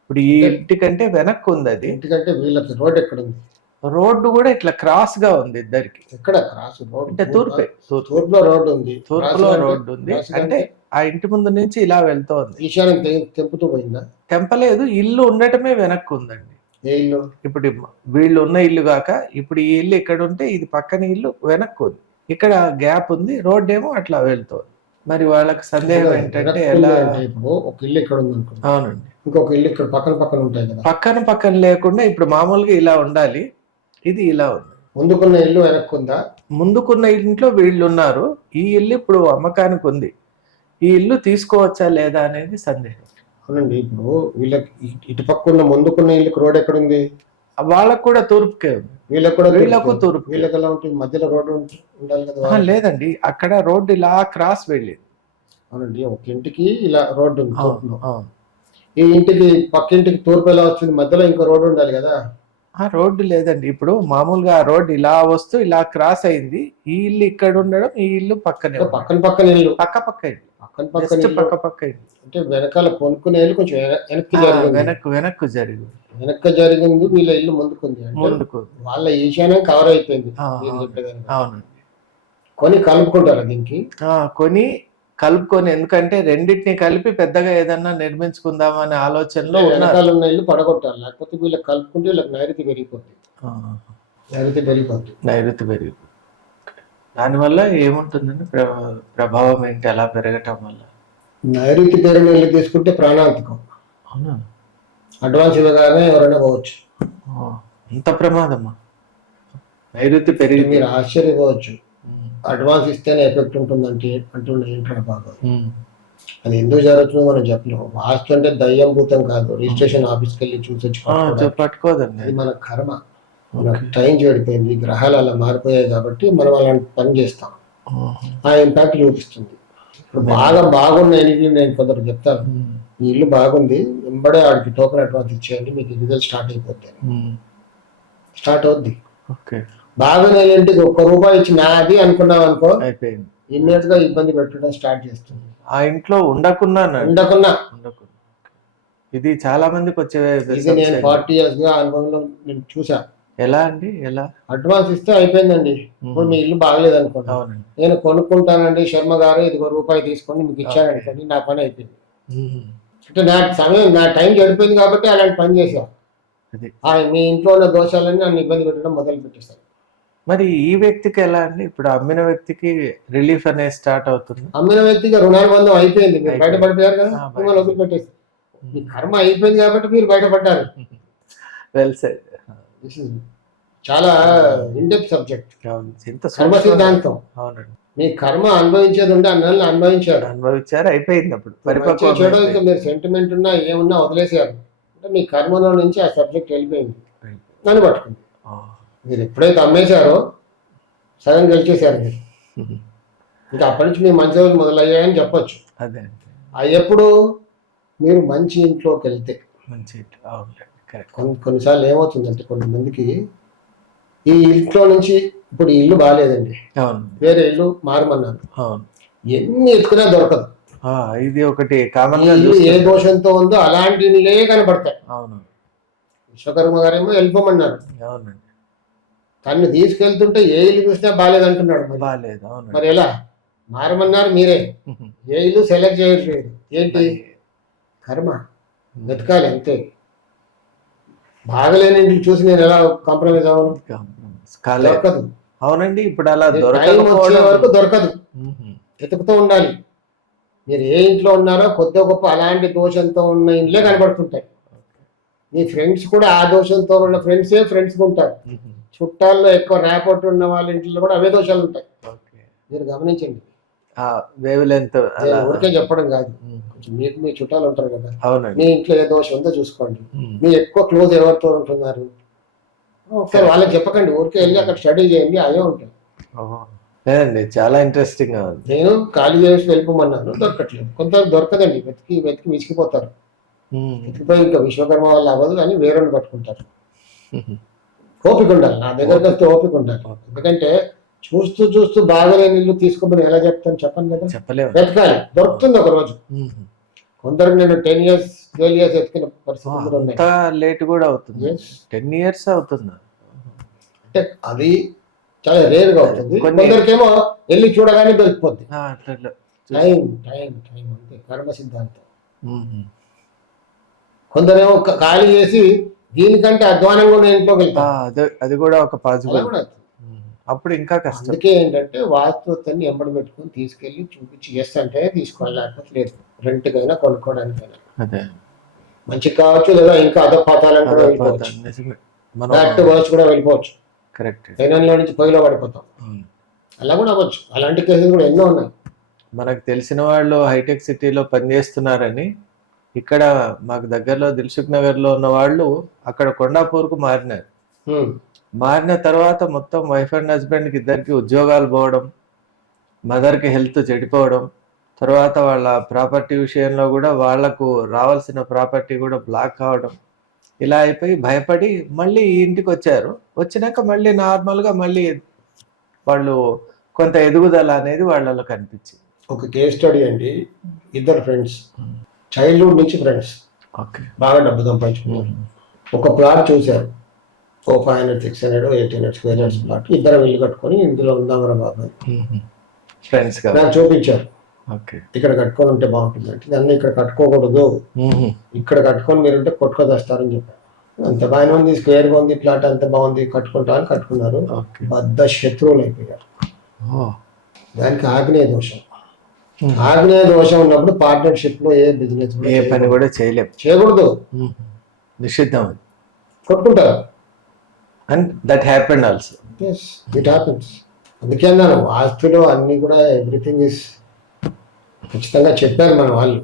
ఇప్పుడు ఈ ఇంటి కంటే వెనక్కు ఉంది అది. ఇంటికంటే వీళ్ళకి రోడ్ ఎక్కడ ఉంది? రోడ్డు కూడా ఇట్లా క్రాస్ గా ఉంది ఇద్దరికి. ఎక్కడ క్రాస్? రోడ్ అంటే తూర్పులో రోడ్డు ఉంది, తూర్పులో రోడ్డు ఉంది. అంటే ఆ ఇంటి ముందు నుంచి ఇలా వెళ్తోంది. ఈశాన్యం తెంపుతూ పోయిందా? తెంపలేదు, ఇల్లు ఉండటమే వెనక్కు ఉందండి. ఏ ఇల్లు? ఇప్పుడు వీళ్ళు ఉన్న ఇల్లు కాక ఇప్పుడు ఈ ఇల్లు ఇక్కడ ఉంటే ఇది పక్కన ఇల్లు వెనక్కు ఉంది, ఇక్కడ గ్యాప్ ఉంది, రోడ్ ఏమో అట్లా వెళ్తుంది. మరి వాళ్ళకి సందేహం ఏంటంటే ఎలా అంటే ఇప్పుడు ఒక ఇల్లు ఇక్కడ ఉంది అనుకో, అవునండి, ఇంకొక ఇల్లు ఇక్కడ పక్కన పక్కన ఉంటాయి కదా, పక్కన పక్కన లేకుండా ఇప్పుడు మామూలుగా ఇలా ఉండాలి, ఇది ఇలా ఉంది. ముందుకున్న ఇల్లు వెనక్కుందా? ముందుకున్న ఇంట్లో వీళ్ళు ఉన్నారు, ఈ ఇల్లు ఇప్పుడు అమ్మకానికి ఉంది, ఈ ఇల్లు తీసుకోవచ్చా లేదా అనేది సందేహం. అవునండి, ఇప్పుడు వీళ్ళకి ఇటు పక్క ఉన్న ముందుకున్న ఇల్లుకి రోడ్ ఎక్కడ ఉంది? వాళ్ళకు కూడా తూర్పుకే ఉంది, వీళ్ళకు కూడా వీళ్ళకు తూర్పు. వీళ్ళకి ఎలా ఉంటుంది? మధ్యలో రోడ్డు ఉండాలి కదా. లేదండి, అక్కడ రోడ్డు ఇలా క్రాస్ వెళ్ళింది. అవునండి, ఒక ఇంటికి ఇలా రోడ్డు ఉంది తూర్పులో. ఈ ఇంటికి పక్క ఇంటికి తూర్పు ఎలా వస్తుంది? మధ్యలో ఇంకో రోడ్డు ఉండాలి కదా. ఆ రోడ్డు లేదండి, ఇప్పుడు మామూలుగా ఆ రోడ్డు ఇలా వస్తూ ఇలా క్రాస్ అయింది, ఈ ఇల్లు ఇక్కడ ఉండడం, ఈ ఇల్లు పక్కనే పక్కన పక్కన ఇల్లు, పక్క పక్క ఇల్లు, పక్కన పక్కన పక్క పక్క ఇల్లు. అంటే వెనకాల కొనుక్కునే ఇల్లు కొంచెం వెనక్కి జరిగింది, వెనక్కు జరిగింది, వెనక్కి జరిగింది. వీళ్ళ ఇల్లు ముందుకుంది, ముందుకు వాళ్ళ ఈశాన్యం కవర్ అయిపోయింది. అవునండి, కొని కలుపుకుంటారు దీనికి, కొని కలుపుకొని, ఎందుకంటే రెండింటిని కలిపి పెద్దగా ఏదన్నా నిర్మించుకుందాం అనే ఆలోచనలో వెనకాల ఉన్న ఇల్లు పడగొట్టాలి, లేకపోతే వీళ్ళకి కలుపుకుంటే వీళ్ళకి నైరుతి పెరిగిపోతుంది. నైరుతి పెరిగిపోతుంది. దానివల్ల ఏముంటుందండి ప్రభావం ఏంటి అలా పెరగటం వల్ల? నైరుతి పెరిగిన ఇల్లు తీసుకుంటే ప్రాణాంతకం. అవునా? అడ్వాన్స్ ఇవ్వగానే ఎవరైనా పోవచ్చు. అంత ప్రమాదమా? నైరుతి పెరిగి మీరు ఆశ్చర్యపోవచ్చు, అడ్వాన్స్ ఇస్తేనే ఎఫెక్ట్ ఉంటుందంటే అంటుండే ఏంటంటే బాగా. అది ఎందుకు జరుగుతుందో మనం చెప్పలేము. వాస్తు అంటే దయ్యం భూతం కాదు, రిజిస్ట్రేషన్ ఆఫీస్కి వెళ్ళి చూసొచ్చి పట్టుకోదండి, అది మన కర్మ. మనకు టైం చెడిపోయింది, గ్రహాలు అలా మారిపోయాయి కాబట్టి మనం అలాంటి పని చేస్తాం, ఆ ఇంపాక్ట్ చూపిస్తుంది. ఇప్పుడు బాగున్న ఇల్లు నేను కొందరు చెప్తాను, ఈ ఇల్లు బాగుంది, వెంబడే ఆడికి టోకెన్ అడ్వాన్స్ ఇచ్చేయండి, మీకు రిజల్ట్ స్టార్ట్ అయిపోతాయి. స్టార్ట్ అవుద్ది. బాగున్న ఇంటికి ₹1 ఇచ్చి నాది అనుకున్నాం అనుకో, అయిపోయింది, ఇమ్మీడియట్ గా ఇబ్బంది పెట్టడం స్టార్ట్ చేస్తుంది. ఆ ఇంట్లో ఉండకున్నా ఇది చాలా మందికి వచ్చే. నేను 40 years గా అనుభవంలో నేను చూసా. ఎలా అండి? ఎలా? అడ్వాన్స్ ఇస్తే అయిపోయిందండి. ఇప్పుడు మీ ఇల్లు బాగలేదు అనుకోండి, నేను కొనుక్కుంటానండి శర్మ గారు, ఇది ₹1 తీసుకొని మీకు ఇచ్చారనుకోండి, నా పని అయిపోయింది. అంటే నా సమయం, నా టైం గడిపోయింది కాబట్టి అలాంటి పని చేసా. మీ ఇంట్లో ఉన్న దోషాలన్నీ నన్ను ఇబ్బంది పెట్టడం మొదలు పెట్టేస్తాను. మరి ఈ వ్యక్తికి ఎలా అండి? ఇప్పుడు అమ్మిన వ్యక్తికి రిలీఫ్ అనేది స్టార్ట్ అవుతుంది. అమ్మిన వ్యక్తికి రుణాల బంధం అయిపోయింది, మీరు బయటపడిపోయారు కదా, మిమ్మల్ని వదిలిపెట్టేసి. మీ కర్మ అయిపోయింది కాబట్టి మీరు బయటపడ్డారు. Well said. చాలా ఇన్డెప్త్ సబ్జెక్ట్, కర్మ సిద్ధాంతం. మీ కర్మ అనుభవించేది ఉంటే అన్నీ అనుభవించారు, అయిపోయింది. అప్పుడు చెడు ఇంకా మీరు సెంటిమెంట్ ఉన్నా ఏమున్నా వదిలేసారు అంటే మీ కర్మలో నుంచి ఆ సబ్జెక్ట్ వెళ్ళిపోయింది, నన్ను పట్టుకుంది. మీరు ఎప్పుడైతే అమ్మేశారో సగం గెలిచేశారు మీరు. ఇంకా అప్పటి నుంచి మీ మంచి రోజులు మొదలయ్యాయని చెప్పొచ్చు. అదే ఎప్పుడు మీరు మంచి ఇంట్లోకి వెళ్తే. కొన్నిసార్లు ఏమవుతుందంటే కొంతమందికి ఈ ఇంట్లో నుంచి ఇప్పుడు ఈ ఇల్లు బాగాలేదండి, వేరే ఇల్లు మారమన్నారు, ఎన్ని ఎత్తుకున్నా దొరకదు. ఇది ఒకటి కామన్ గా ఏ దోషంతో ఉందో అలాంటి ఇళ్ళే కనబడతాయి. విశ్వకర్మ గారేమో వెళ్ళిపోమన్నారు, తను తీసుకెళ్తుంటే ఏ ఇల్లు చూసినా బాగాలేదంటున్నాడు. మరి ఎలా మారమన్నారు మీరే, ఏ ఇల్లు సెలెక్ట్ చేయట్లేదు. ఏంటి కర్మ, వెతకాలి అంతే. బాగలేని ఇంటికి చూసి నేను ఎలా కాంప్రమైజ్ అవ్వను? దొరకదు. అవునండి, ఇప్పుడు అలా వరకు దొరకదు, వెతుకుతూ ఉండాలి. మీరు ఏ ఇంట్లో ఉన్నారో కొద్ది గొప్ప అలాంటి దోషంతో ఉన్న ఇంట్లే కనబడుతుంటాయి. మీ ఫ్రెండ్స్ కూడా ఆ దోషంతో ఉన్న ఫ్రెండ్సే ఫ్రెండ్స్ ఉంటారు. చుట్టాల్లో ఎక్కువ ర్యాపోర్ట్ ఉన్న వాళ్ళ ఇంట్లో కూడా అవే దోషాలు ఉంటాయి. మీరు గమనించండి. ఊరికే చెప్పడం కాదు, మీకు మీ చుట్టాలు ఉంటారు కదా, మీ ఇంట్లో ఏ దోషం ఉందో చూసుకోండి. మీ ఎక్కువ క్లోజ్ ఎవరితో ఉంటున్నారు ఒకసారి వాళ్ళకి చెప్పకండి, ఊరికే వెళ్ళి అక్కడ స్టడీ చేయండి, అవే ఉంటాయి. లేదండి, చాలా ఇంట్రెస్టింగ్ గా ఉంది. నేను ఖాళీ చేసి వెళ్ళిపోమన్నాను, దొరకట్లేదు. కొంత దొరకదండి, వెతికి విసిగిపోతారు. వెతికిపోయి ఇంకా విశ్వకర్మ వాళ్ళు అవ్వదు కానీ వేరేని పట్టుకుంటారు. ఓపిక ఉండాలి, నా దగ్గరకు వస్తే ఓపిక ఉండాలి. ఎందుకంటే చూస్తూ బాగలేని ఇల్లు తీసుకోమని ఎలా చెప్తాను చెప్పండి కదా, చెప్పలేము. వెతకాలి, దొరుకుతుంది ఒక రోజు. కొందరికి నేను 10 years 12 years ఎత్తుకున్న పరిస్థితులు ఉన్నాయి. లేట్ కూడా అవుతుంది, 10 years అవుతుంది అంటే అది చాలా రేర్ గా అవుతుంది. కొందరికేమో వెళ్ళి చూడగానే దొరికిపోద్ది. టైం అంతే, కర్మ సిద్ధాంతం. కొందరేమో ఖాళీ చేసి దీనికంటే అధ్వానంగా ఉన్న ఇంట్లోకి ఆ, వెళ్తాం. అది కూడా ఒక అలా పాజిబుల్. కూడా అప్పుడు ఇంకా కష్టం. అందుకే ఏంటంటే వాస్తుత్వాన్ని ఎంబడి పెట్టుకొని తీసుకెళ్ళి చూపించి చేస్తుంటే తీసుకోవాలి, లేకపోతే లేదు. రెంట్కైనా కొనుక్కోవడానికైనా అదే మంచి కావచ్చు, లేదా ఇంకా అధపాతాలను కూడా వెళ్ళిపోవచ్చు, నిజమే. బ్యాక్ టు వర్స్ కూడా వెళ్ళిపోవచ్చు. కరెక్ట్. పెనంలో నుంచి పొయ్యిలో పడిపోతాం, అలా కూడా అవ్వచ్చు. అలాంటి కేసులు కూడా ఎన్నో ఉన్నాయి. మనకు తెలిసిన వాళ్ళు హైటెక్ సిటీలో పనిచేస్తున్నారని ఇక్కడ మాకు దగ్గరలో దిల్సుఖ్ నగర్లో ఉన్న వాళ్ళు అక్కడ కొండాపూర్కు మారినారు. హ్మ్. మారిన తర్వాత మొత్తం వైఫ్ అండ్ హస్బెండ్కి ఇద్దరికి ఉద్యోగాలు పోవడం, మదర్కి హెల్త్ చెడిపోవడం, తర్వాత వాళ్ళ ప్రాపర్టీ విషయంలో కూడా వాళ్లకు రావాల్సిన ప్రాపర్టీ కూడా బ్లాక్ కావడం, ఇలా అయిపోయి భయపడి మళ్ళీ ఈ ఇంటికి వచ్చారు. వచ్చినాక మళ్ళీ నార్మల్గా మళ్ళీ వాళ్ళు కొంత ఎదుగుదల అనేది వాళ్ళలో కనిపించింది. ఒక కేస్ స్టడీ అండి. ఇద్దరు ఫ్రెండ్స్, చైల్డ్హుడ్ నుంచి ఫ్రెండ్స్, ఓకే. బాగా డబ్బు సంపాదించుకున్నారు. ఒక ప్లాట్ చూశారు, ఓ 500, 600, 800 స్క్వేర్ యార్డ్స్ ప్లాట్. ఇద్దరు ఇల్లు కట్టుకొని ఇందులో ఉందామరా బాబు అని ఫ్రెండ్స్ నాకు చూపించారు. ఓకే. ఇక్కడ కట్టుకొని ఉంటే బాగుంటుంది అంటే, నన్ను ఇక్కడ కట్టుకోకూడదు, ఇక్కడ కట్టుకొని మీరుంటే కొట్టుకొస్తారని చెప్పారు. అంత బాగానే ఉంది, స్క్వేర్గా ఉంది ప్లాట్, అంత బాగుంది, కట్టుకుంటా అని కట్టుకున్నారు. బద్ద శత్రువులు అయిపోయారు. దానికి ఆగ్నేయ దోషం. ఆగ్నేయ దోషం ఉన్నప్పుడు పార్ట్నర్షిప్ లో ఏ బిజినెస్ ఏ పని కూడా చేయకూడదు, నిషిద్ధం. కొట్టుకుంటారు. And that happened also. It happens. అందుకే అన్నాను, ఆస్తులు అన్ని కూడా ఎవ్రీథింగ్ ఇస్ ఖచ్చితంగా చెప్పారు మన వాళ్ళు.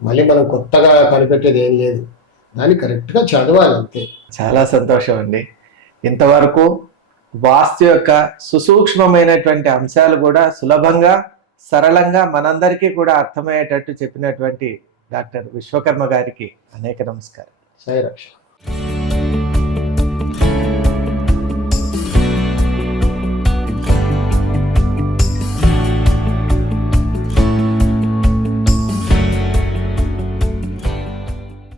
మళ్ళీ మనం కొత్తగా కనిపెట్టేది ఏం లేదు, దాన్ని కరెక్ట్గా చదవాలి అంతే. చాలా సంతోషం అండి. ఇంతవరకు వాస్తు యొక్క సుసూక్ష్మమైనటువంటి అంశాలు కూడా సులభంగా, సరళంగా మనందరికీ కూడా అర్థమయ్యేటట్టు చెప్పినటువంటి డాక్టర్ విశ్వకర్మ గారికి అనేక నమస్కారం. సాయి రక్ష.